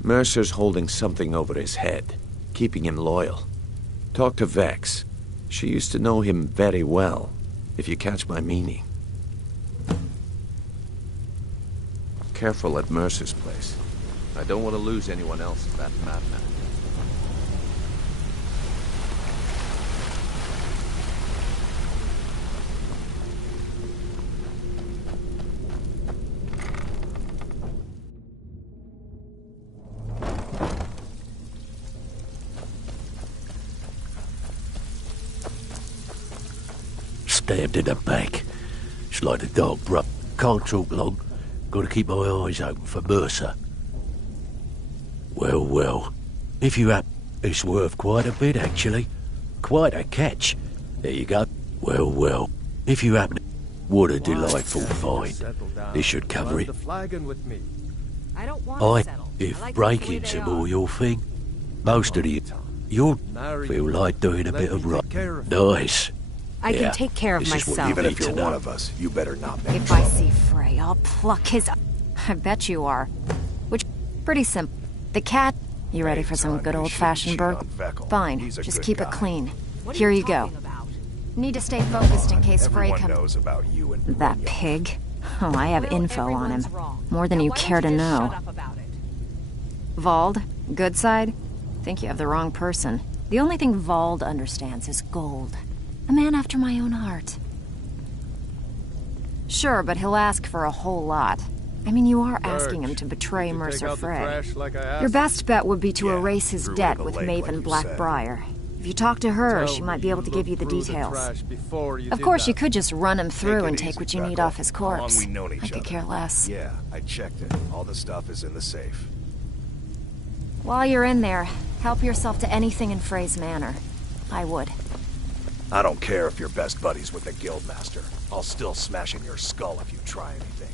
Mercer's holding something over his head, keeping him loyal. Talk to Vex. She used to know him very well, if you catch my meaning. Careful at Mercer's place. I don't want to lose anyone else in that madman. Stabbed in the back. It's like the dog, bruh. Can't talk long. Gotta keep my eyes open for Mercer. Well, well. If you have... It's worth quite a bit, actually. Quite a catch. There you go. Well, well. If you happen... What a delightful find. This should cover it. If breaking's more your thing, most of the... You'll feel like doing a bit of right. Nice. I can take care of myself. Even if you're one of us, you better not make If I see Frey, I'll pluck his... I bet you are. Which, pretty simple. The cat... You ready for some good old-fashioned burg? Fine, just keep it clean. Here you go. Need to stay focused in case Frey comes... That pig? Oh, I have info on him. More than you care to know. Vold, good side? Think you have the wrong person. The only thing Vold understands is gold. A man after my own heart. Sure, but he'll ask for a whole lot. I mean, you are asking him to betray Mercer Frey. Your best bet would be to erase his debt with Maven Blackbriar. If you talk to her, she might be able to give you the details. Of course, you could just run him through and take what you need off his corpse. I could care less. Yeah, I checked it. All the stuff is in the safe. While you're in there, help yourself to anything in Frey's manor. I would. I don't care if you're best buddies with the Guildmaster. I'll still smash in your skull if you try anything.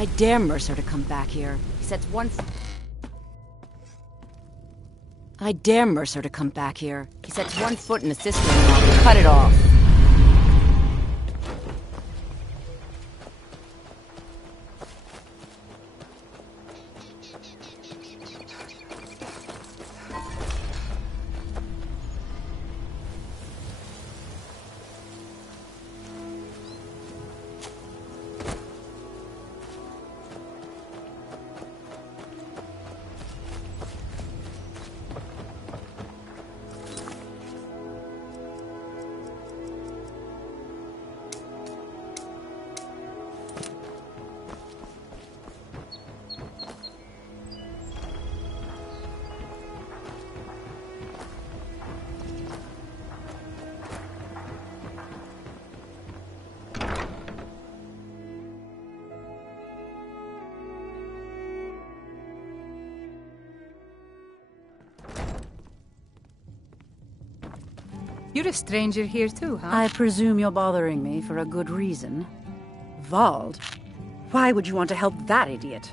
I dare Mercer to come back here. He sets one... I dare Mercer to come back here. He sets one foot in the cistern and I'll cut it off. You're a stranger here too, huh? I presume you're bothering me for a good reason. Vald? Why would you want to help that idiot?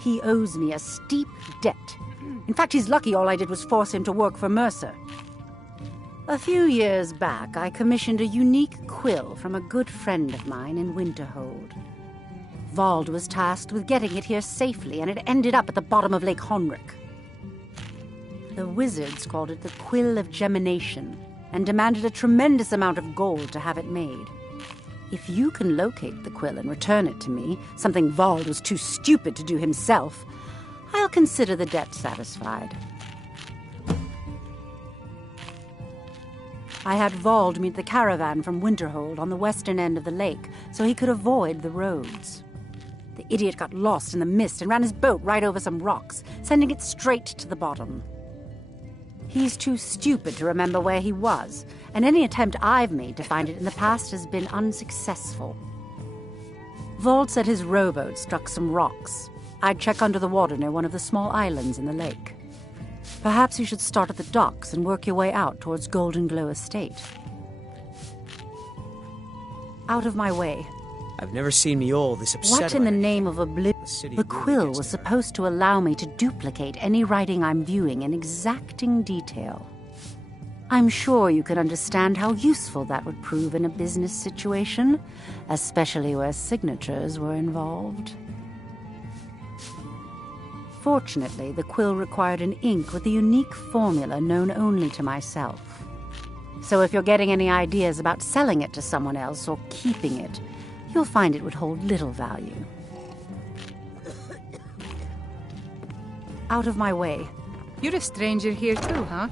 He owes me a steep debt. In fact, he's lucky all I did was force him to work for Mercer. A few years back, I commissioned a unique quill from a good friend of mine in Winterhold. Vald was tasked with getting it here safely, and it ended up at the bottom of Lake Honrick. The wizards called it the Quill of Gemination, and demanded a tremendous amount of gold to have it made. If you can locate the quill and return it to me, something Vald was too stupid to do himself, I'll consider the debt satisfied. I had Vald meet the caravan from Winterhold on the western end of the lake, so he could avoid the roads. The idiot got lost in the mist and ran his boat right over some rocks, sending it straight to the bottom. He's too stupid to remember where he was, and any attempt I've made to find it in the past has been unsuccessful. Vald said his rowboat struck some rocks. I'd check under the water near one of the small islands in the lake. Perhaps you should start at the docks and work your way out towards Golden Glow Estate. Out of my way. I've never seen me all this upset. What in the name of oblivion? The quill was supposed to allow me to duplicate any writing I'm viewing in exacting detail. I'm sure you can understand how useful that would prove in a business situation, especially where signatures were involved. Fortunately, the quill required an ink with a unique formula known only to myself. So if you're getting any ideas about selling it to someone else or keeping it, you'll find it would hold little value. Out of my way. You're a stranger here too, huh?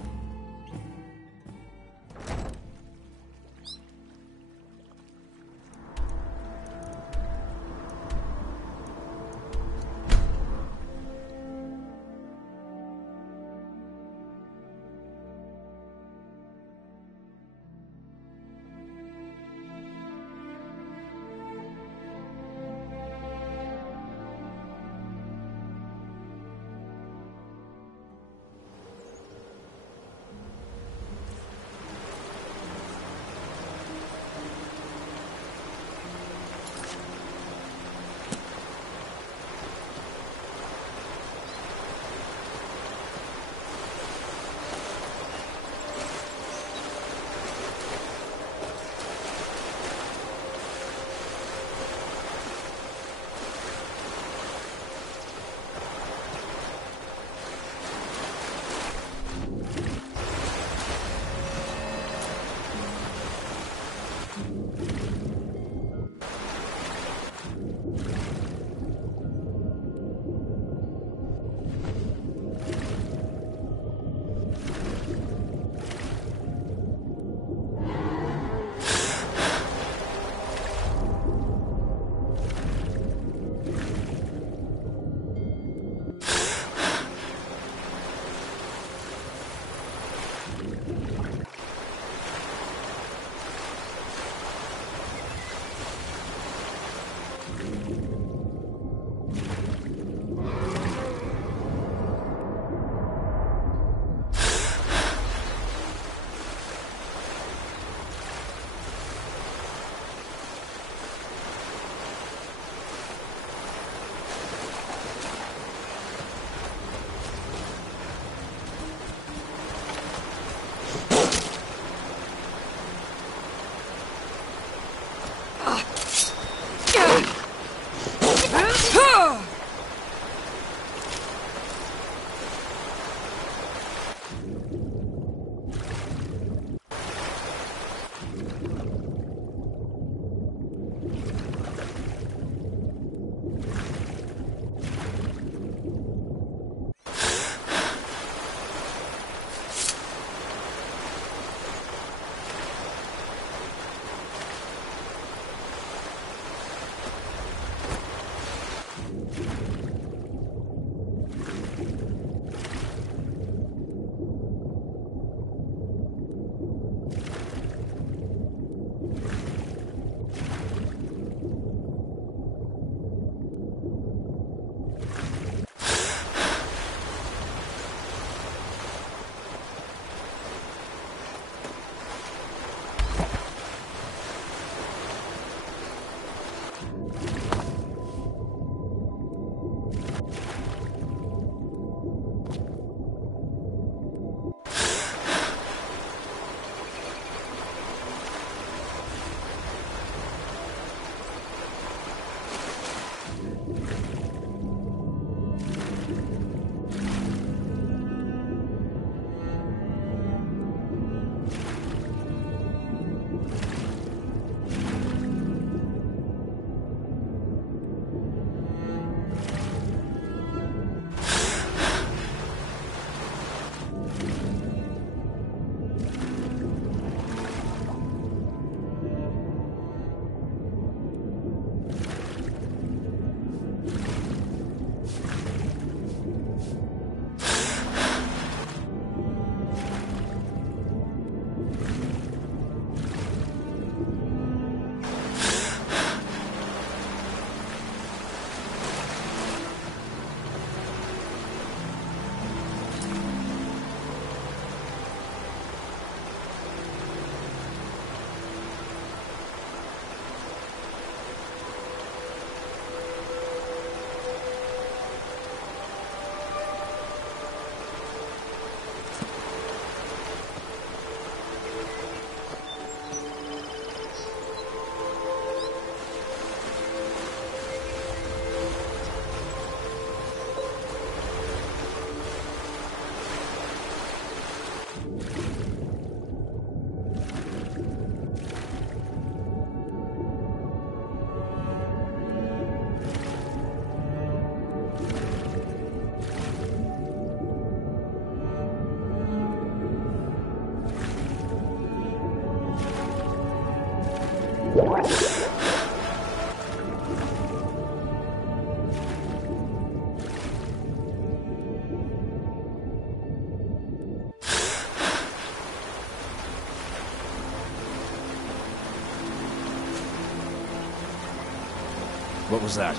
What was that?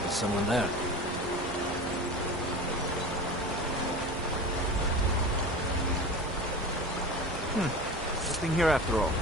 There's someone there. Nothing here after all.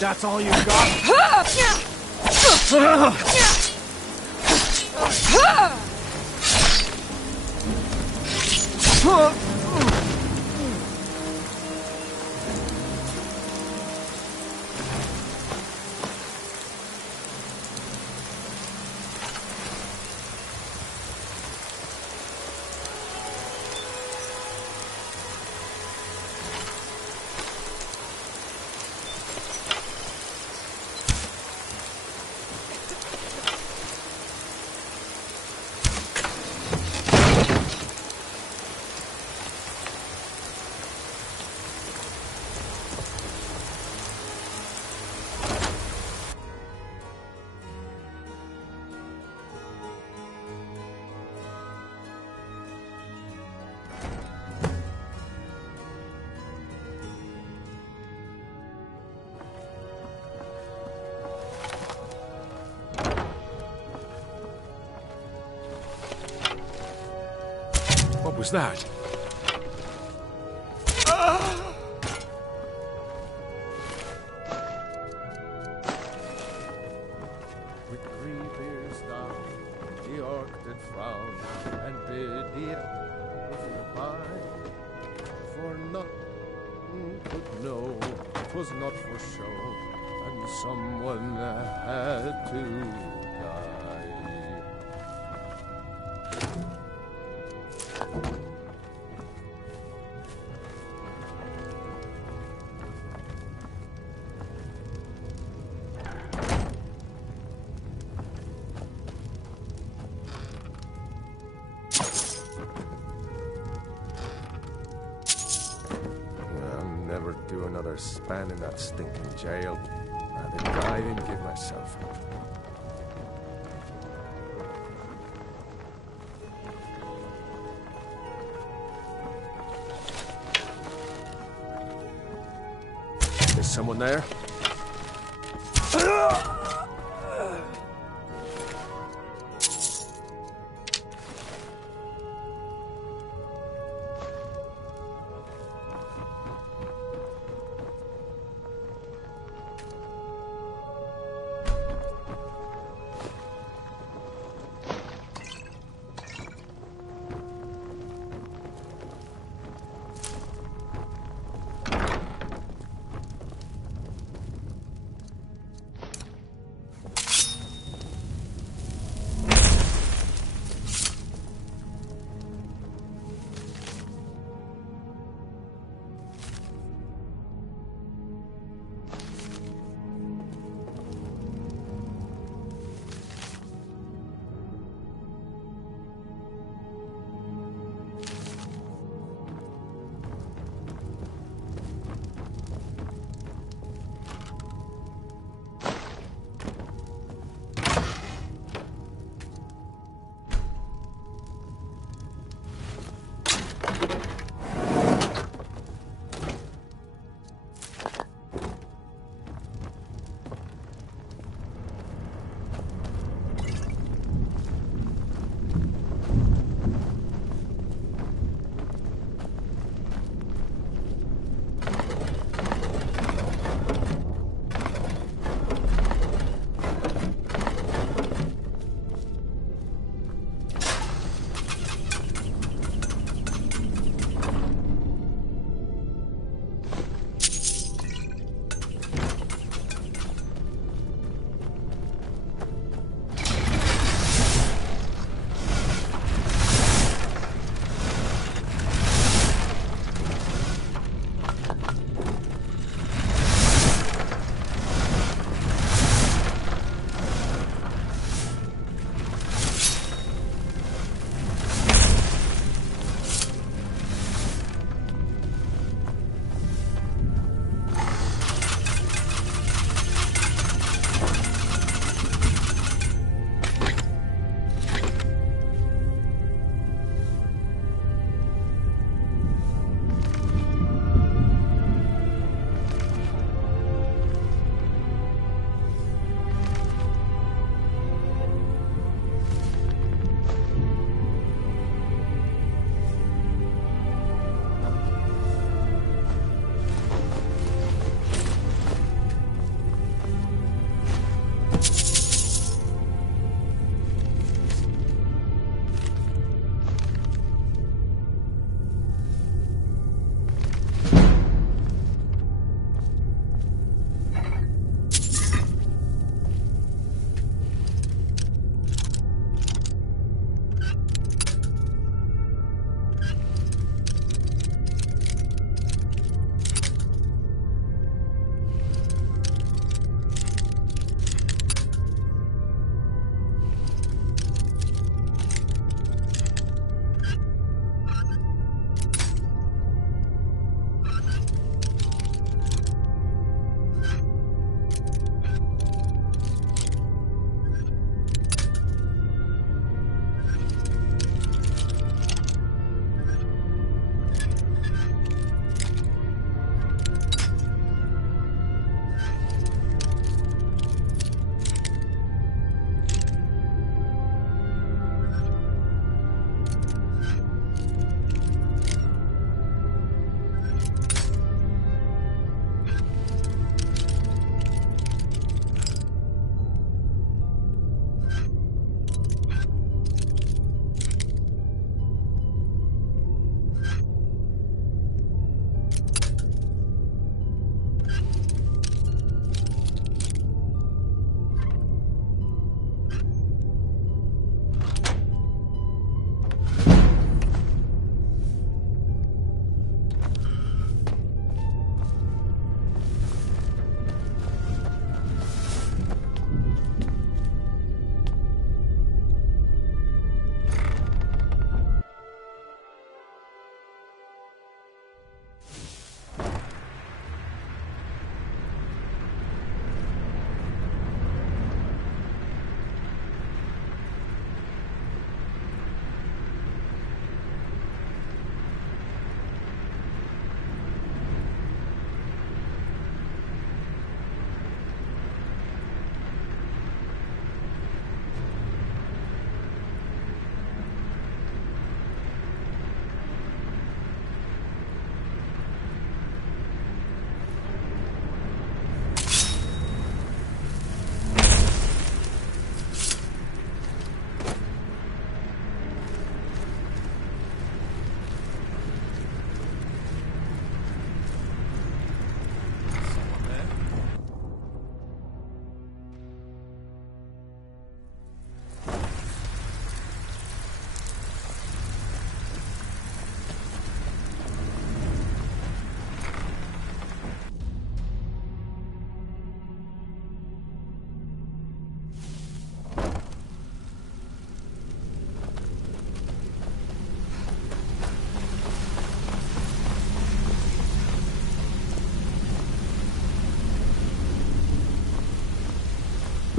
That's all you got? What was that? With 3 beers down, the orc did frown, and bid the goodbye. For nothing could know, 'twas not for show, and someone had to die. Never do another span in that stinking jail. Rather die than give myself up. Is someone there?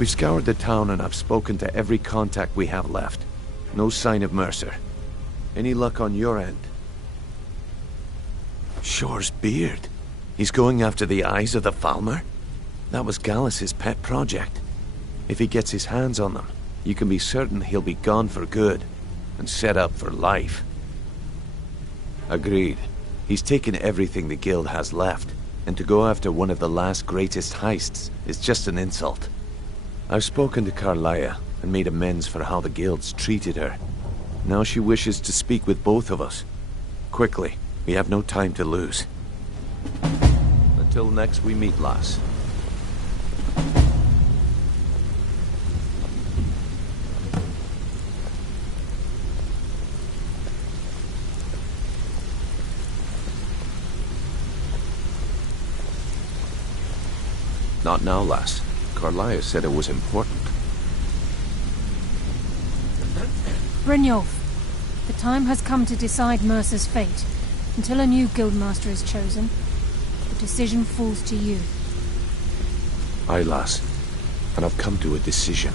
We've scoured the town and I've spoken to every contact we have left. No sign of Mercer. Any luck on your end? Shore's beard. He's going after the eyes of the Falmer? That was Gallus's pet project. If he gets his hands on them, you can be certain he'll be gone for good, and set up for life. Agreed. He's taken everything the Guild has left, and to go after one of the last greatest heists is just an insult. I've spoken to Carlia and made amends for how the Guild's treated her. Now she wishes to speak with both of us. Quickly, we have no time to lose. Until next we meet, lass. Not now, lass. Carlia said it was important. Brynjolf, the time has come to decide Mercer's fate. Until a new guildmaster is chosen, the decision falls to you. Aye, lass. And I've come to a decision.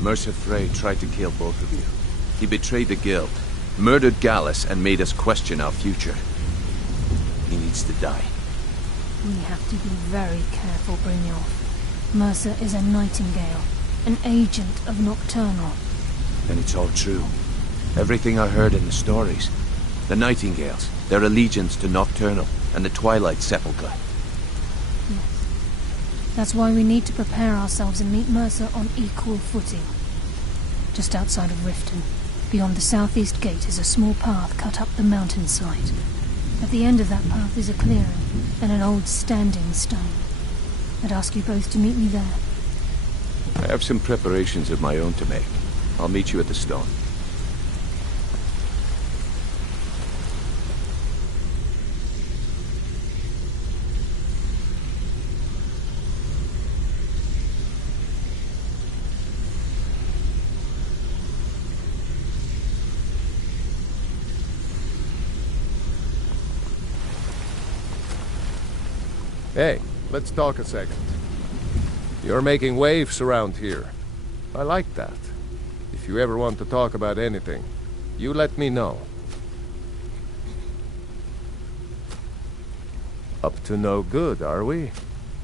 Mercer Frey tried to kill both of you. He betrayed the Guild, murdered Gallus, and made us question our future. He needs to die. We have to be very careful, Brynjolf. Mercer is a Nightingale, an agent of Nocturnal. And it's all true. Everything I heard in the stories. The Nightingales, their allegiance to Nocturnal, and the Twilight Sepulchre. Yes. That's why we need to prepare ourselves and meet Mercer on equal footing. Just outside of Riften, beyond the southeast gate, is a small path cut up the mountainside. At the end of that path is a clearing, and an old standing stone. I'd ask you both to meet me there. I have some preparations of my own to make. I'll meet you at the stone. Hey, let's talk a second. You're making waves around here. I like that. If you ever want to talk about anything, you let me know. Up to no good, are we?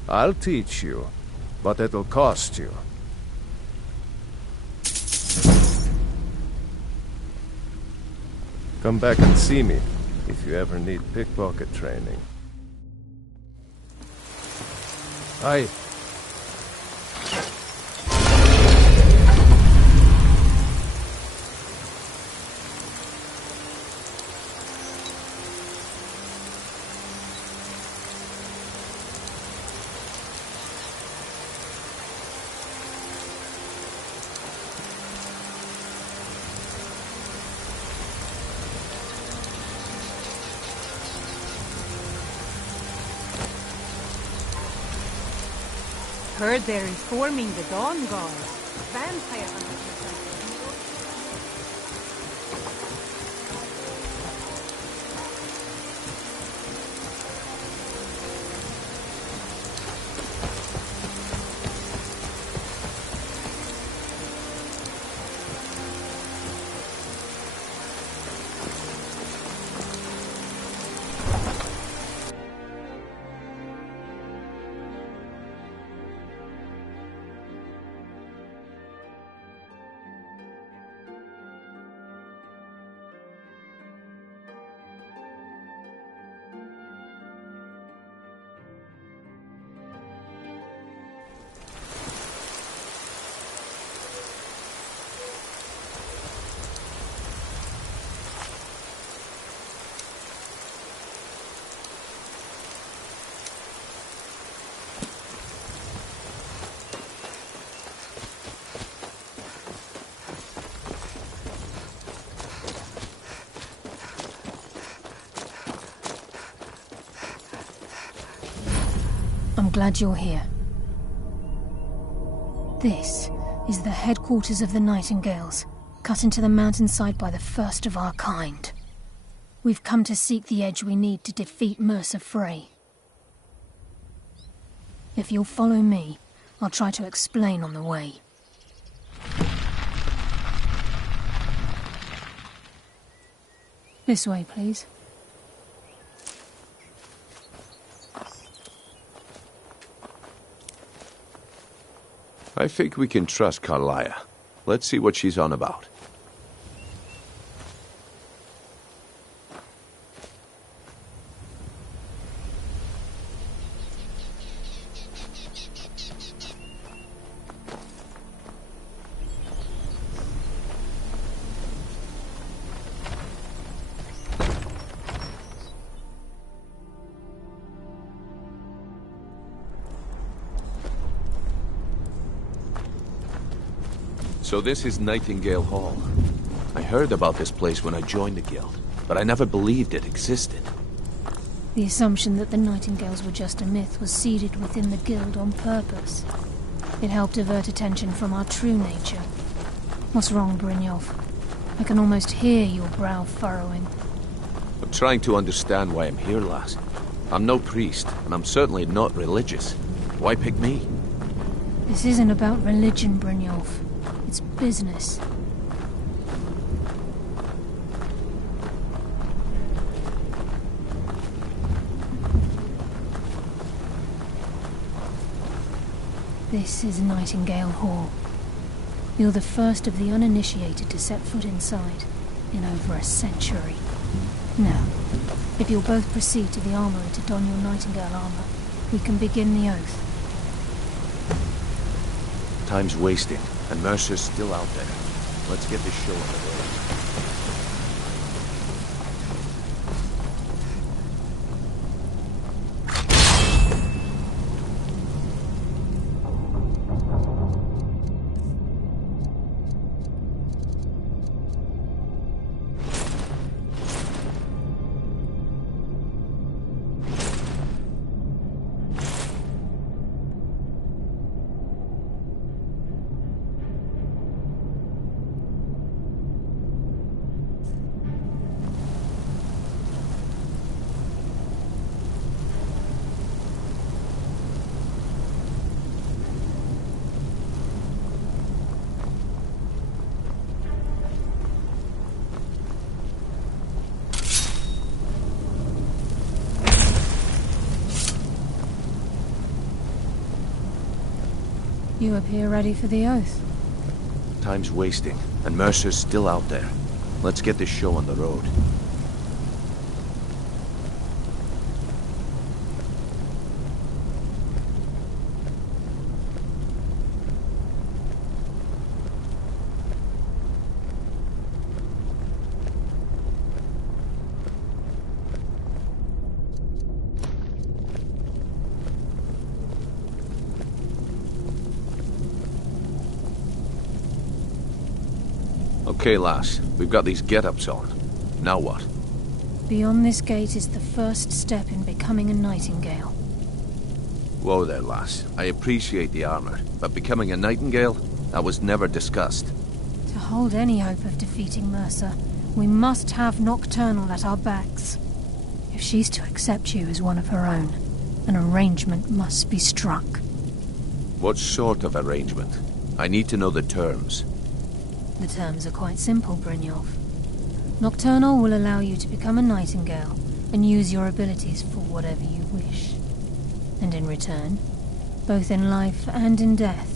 I'll teach you, but it'll cost you. Come back and see me if you ever need pickpocket training. Aye. Heard they're reforming the Dawn Guard. Vampire hunters or something. I'm glad you're here. This is the headquarters of the Nightingales, cut into the mountainside by the first of our kind. We've come to seek the edge we need to defeat Mercer Frey. If you'll follow me, I'll try to explain on the way. This way, please. I think we can trust Carlia. Let's see what she's on about. So this is Nightingale Hall. I heard about this place when I joined the guild, but I never believed it existed. The assumption that the Nightingales were just a myth was seeded within the guild on purpose. It helped divert attention from our true nature. What's wrong, Brynjolf? I can almost hear your brow furrowing. I'm trying to understand why I'm here, lass. I'm no priest, and I'm certainly not religious. Why pick me? This isn't about religion, Brynjolf. It's business. This is Nightingale Hall. You're the first of the uninitiated to set foot inside in over a century. Now, if you'll both proceed to the armory to don your Nightingale armor, we can begin the oath. Time's wasting, and Mercer's still out there. Let's get this show on the road. You appear ready for the oath. Time's wasting, and Mercer's still out there. Let's get this show on the road. Okay, lass. We've got these get-ups on. Now what? Beyond this gate is the first step in becoming a nightingale. Whoa there, lass. I appreciate the armor, but becoming a nightingale? That was never discussed. To hold any hope of defeating Mercer, we must have Nocturnal at our backs. If she's to accept you as one of her own, an arrangement must be struck. What sort of arrangement? I need to know the terms. The terms are quite simple, Brynjolf. Nocturnal will allow you to become a nightingale and use your abilities for whatever you wish. And in return, both in life and in death,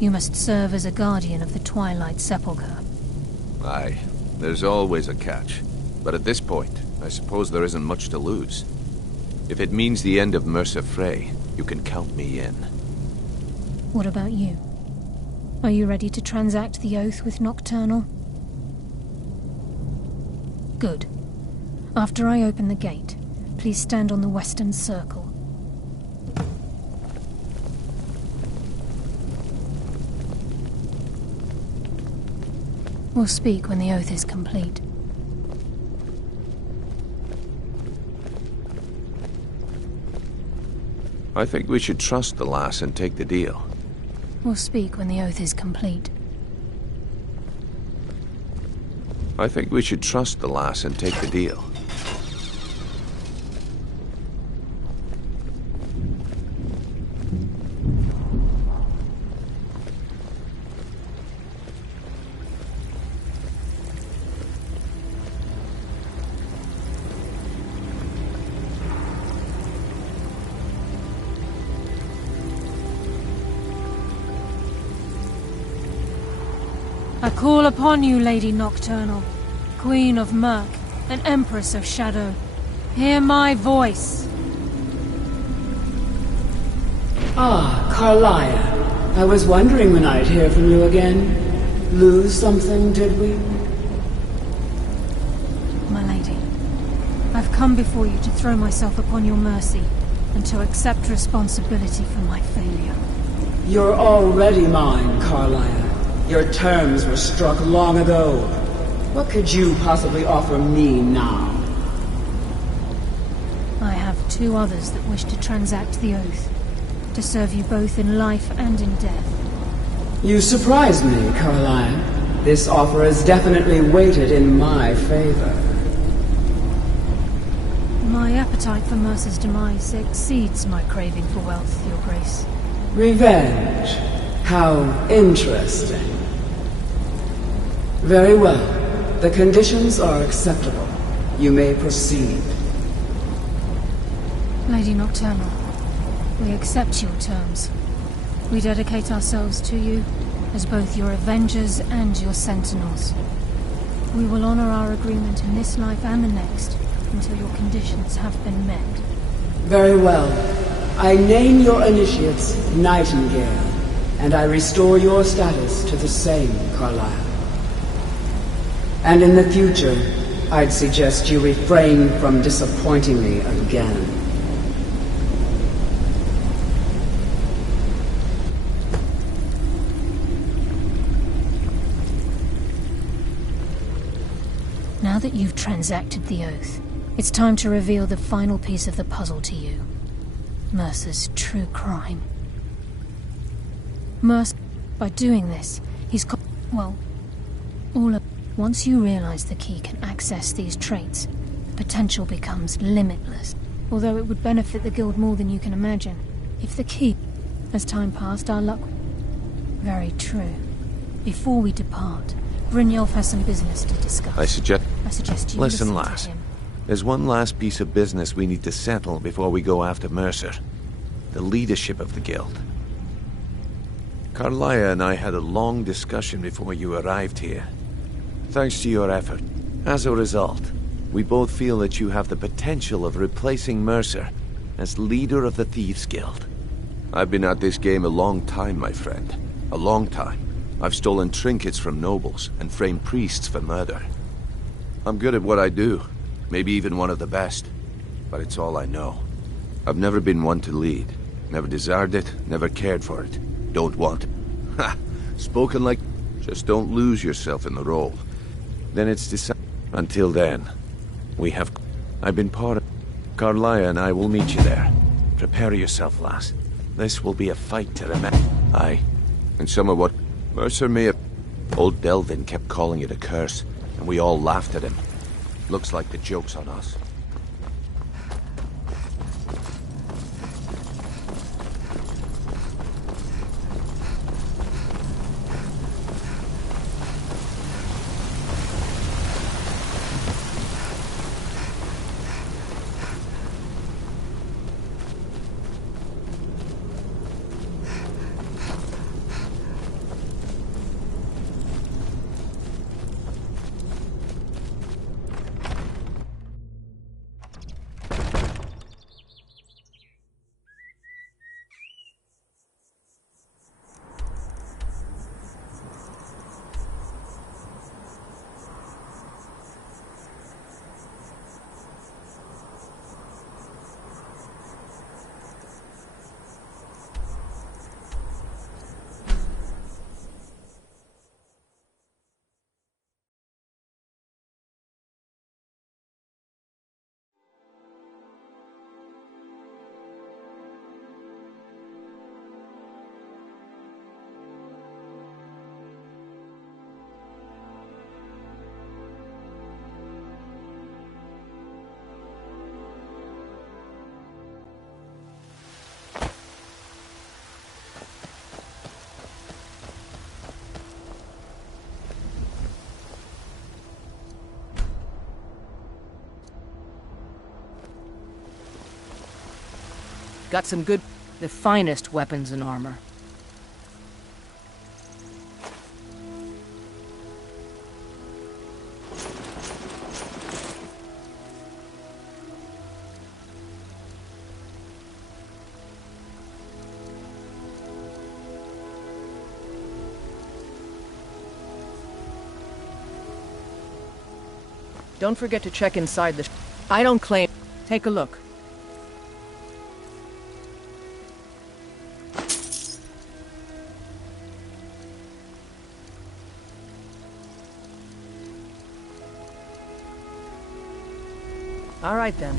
you must serve as a guardian of the Twilight Sepulchre. Aye, there's always a catch. But at this point, I suppose there isn't much to lose. If it means the end of Mercer Frey, you can count me in. What about you? Are you ready to transact the oath with Nocturnal? Good. After I open the gate, please stand on the western circle. We'll speak when the oath is complete. I think we should trust the lass and take the deal. We'll speak when the oath is complete. I think we should trust the lass and take the deal. I call upon you, Lady Nocturnal, Queen of Murk, and Empress of Shadow. Hear my voice. Ah, Carlia. I was wondering when I'd hear from you again. Lose something, did we? My lady, I've come before you to throw myself upon your mercy, and to accept responsibility for my failure. You're already mine, Carlia. Your terms were struck long ago. What could you possibly offer me now? I have two others that wish to transact the oath, to serve you both in life and in death. You surprise me, Caroline. This offer is definitely weighted in my favor. My appetite for Mercer's demise exceeds my craving for wealth, Your Grace. Revenge. How interesting. Very well. The conditions are acceptable. You may proceed. Lady Nocturnal, we accept your terms. We dedicate ourselves to you as both your avengers and your sentinels. We will honor our agreement in this life and the next until your conditions have been met. Very well. I name your initiates Nightingale, and I restore your status to the same, Carlisle. And in the future, I'd suggest you refrain from disappointing me again. Now that you've transacted the oath, it's time to reveal the final piece of the puzzle to you. Mercer's true crime. Mercer, by doing this, he's well, all of... Once you realize the key can access these traits, the potential becomes limitless. Although it would benefit the guild more than you can imagine. If the key... As time passed, our luck... Very true. Before we depart, Brynjolf has some business to discuss. I suggest you listen lass. to him. There's one last piece of business we need to settle before we go after Mercer. The leadership of the guild. Carlia and I had a long discussion before you arrived here. Thanks to your effort. As a result, we both feel that you have the potential of replacing Mercer as leader of the Thieves' Guild. I've been at this game a long time, my friend. A long time. I've stolen trinkets from nobles and framed priests for murder. I'm good at what I do. Maybe even one of the best. But it's all I know. I've never been one to lead. Never desired it, never cared for it. Don't want it. Ha! Spoken like... Just don't lose yourself in the role. then it's decided. Until then, I've been part of... Carlia and I will meet you there. Prepare yourself, lass. This will be a fight to remember. Aye. And some of what Mercer may have... Old Delvin kept calling it a curse, and we all laughed at him. Looks like the joke's on us. Got some good... the finest weapons and armor. Don't forget to check inside the... I don't claim... Take a look. All right, then.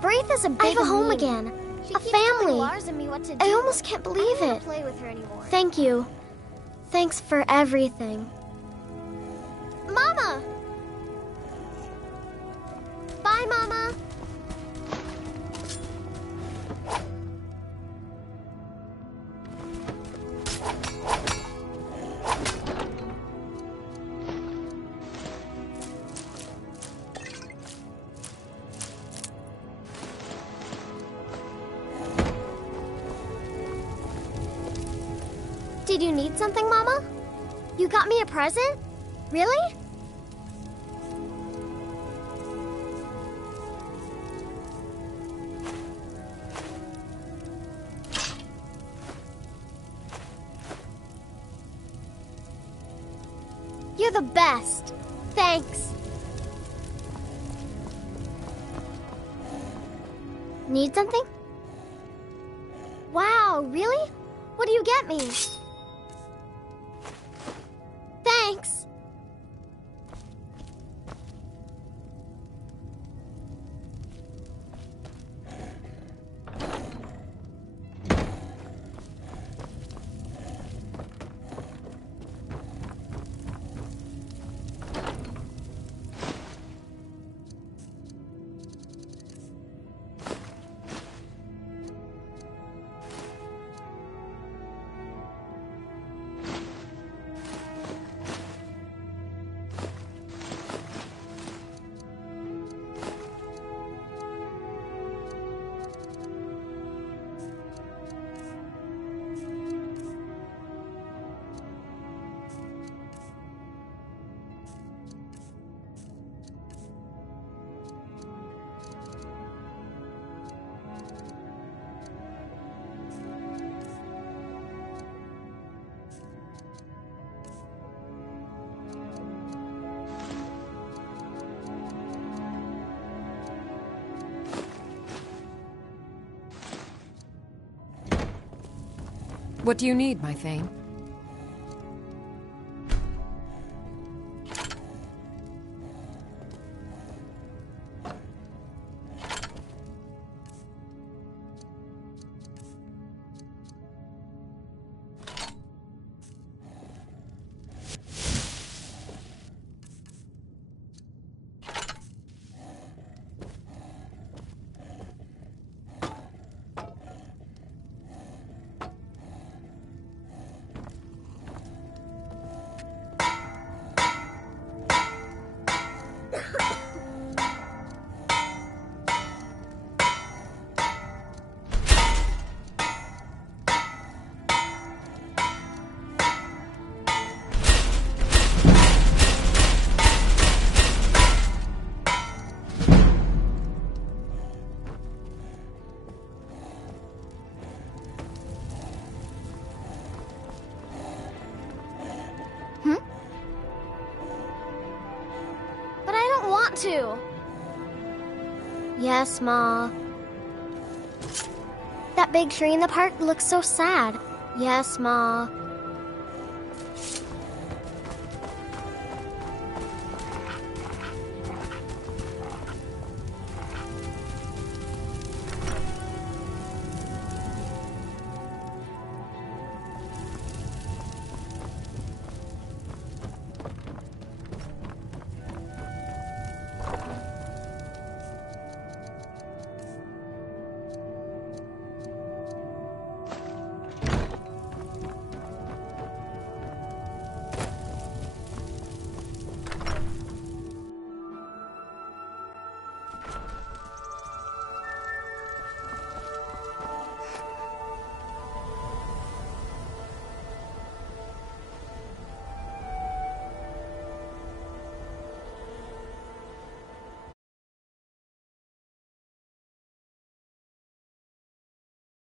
Braith is a big I have a home again. A family. I almost can't believe it. Play with her anymore. Thank you. Thanks for everything. Mama! Bye, Mama! Did you need something, Mama? You got me a present? Really? You're the best. Thanks. Need something? Wow, really? What do you get me? Thanks. What do you need, my Thane? To. Yes, Ma. That big tree in the park looks so sad. Yes, Ma.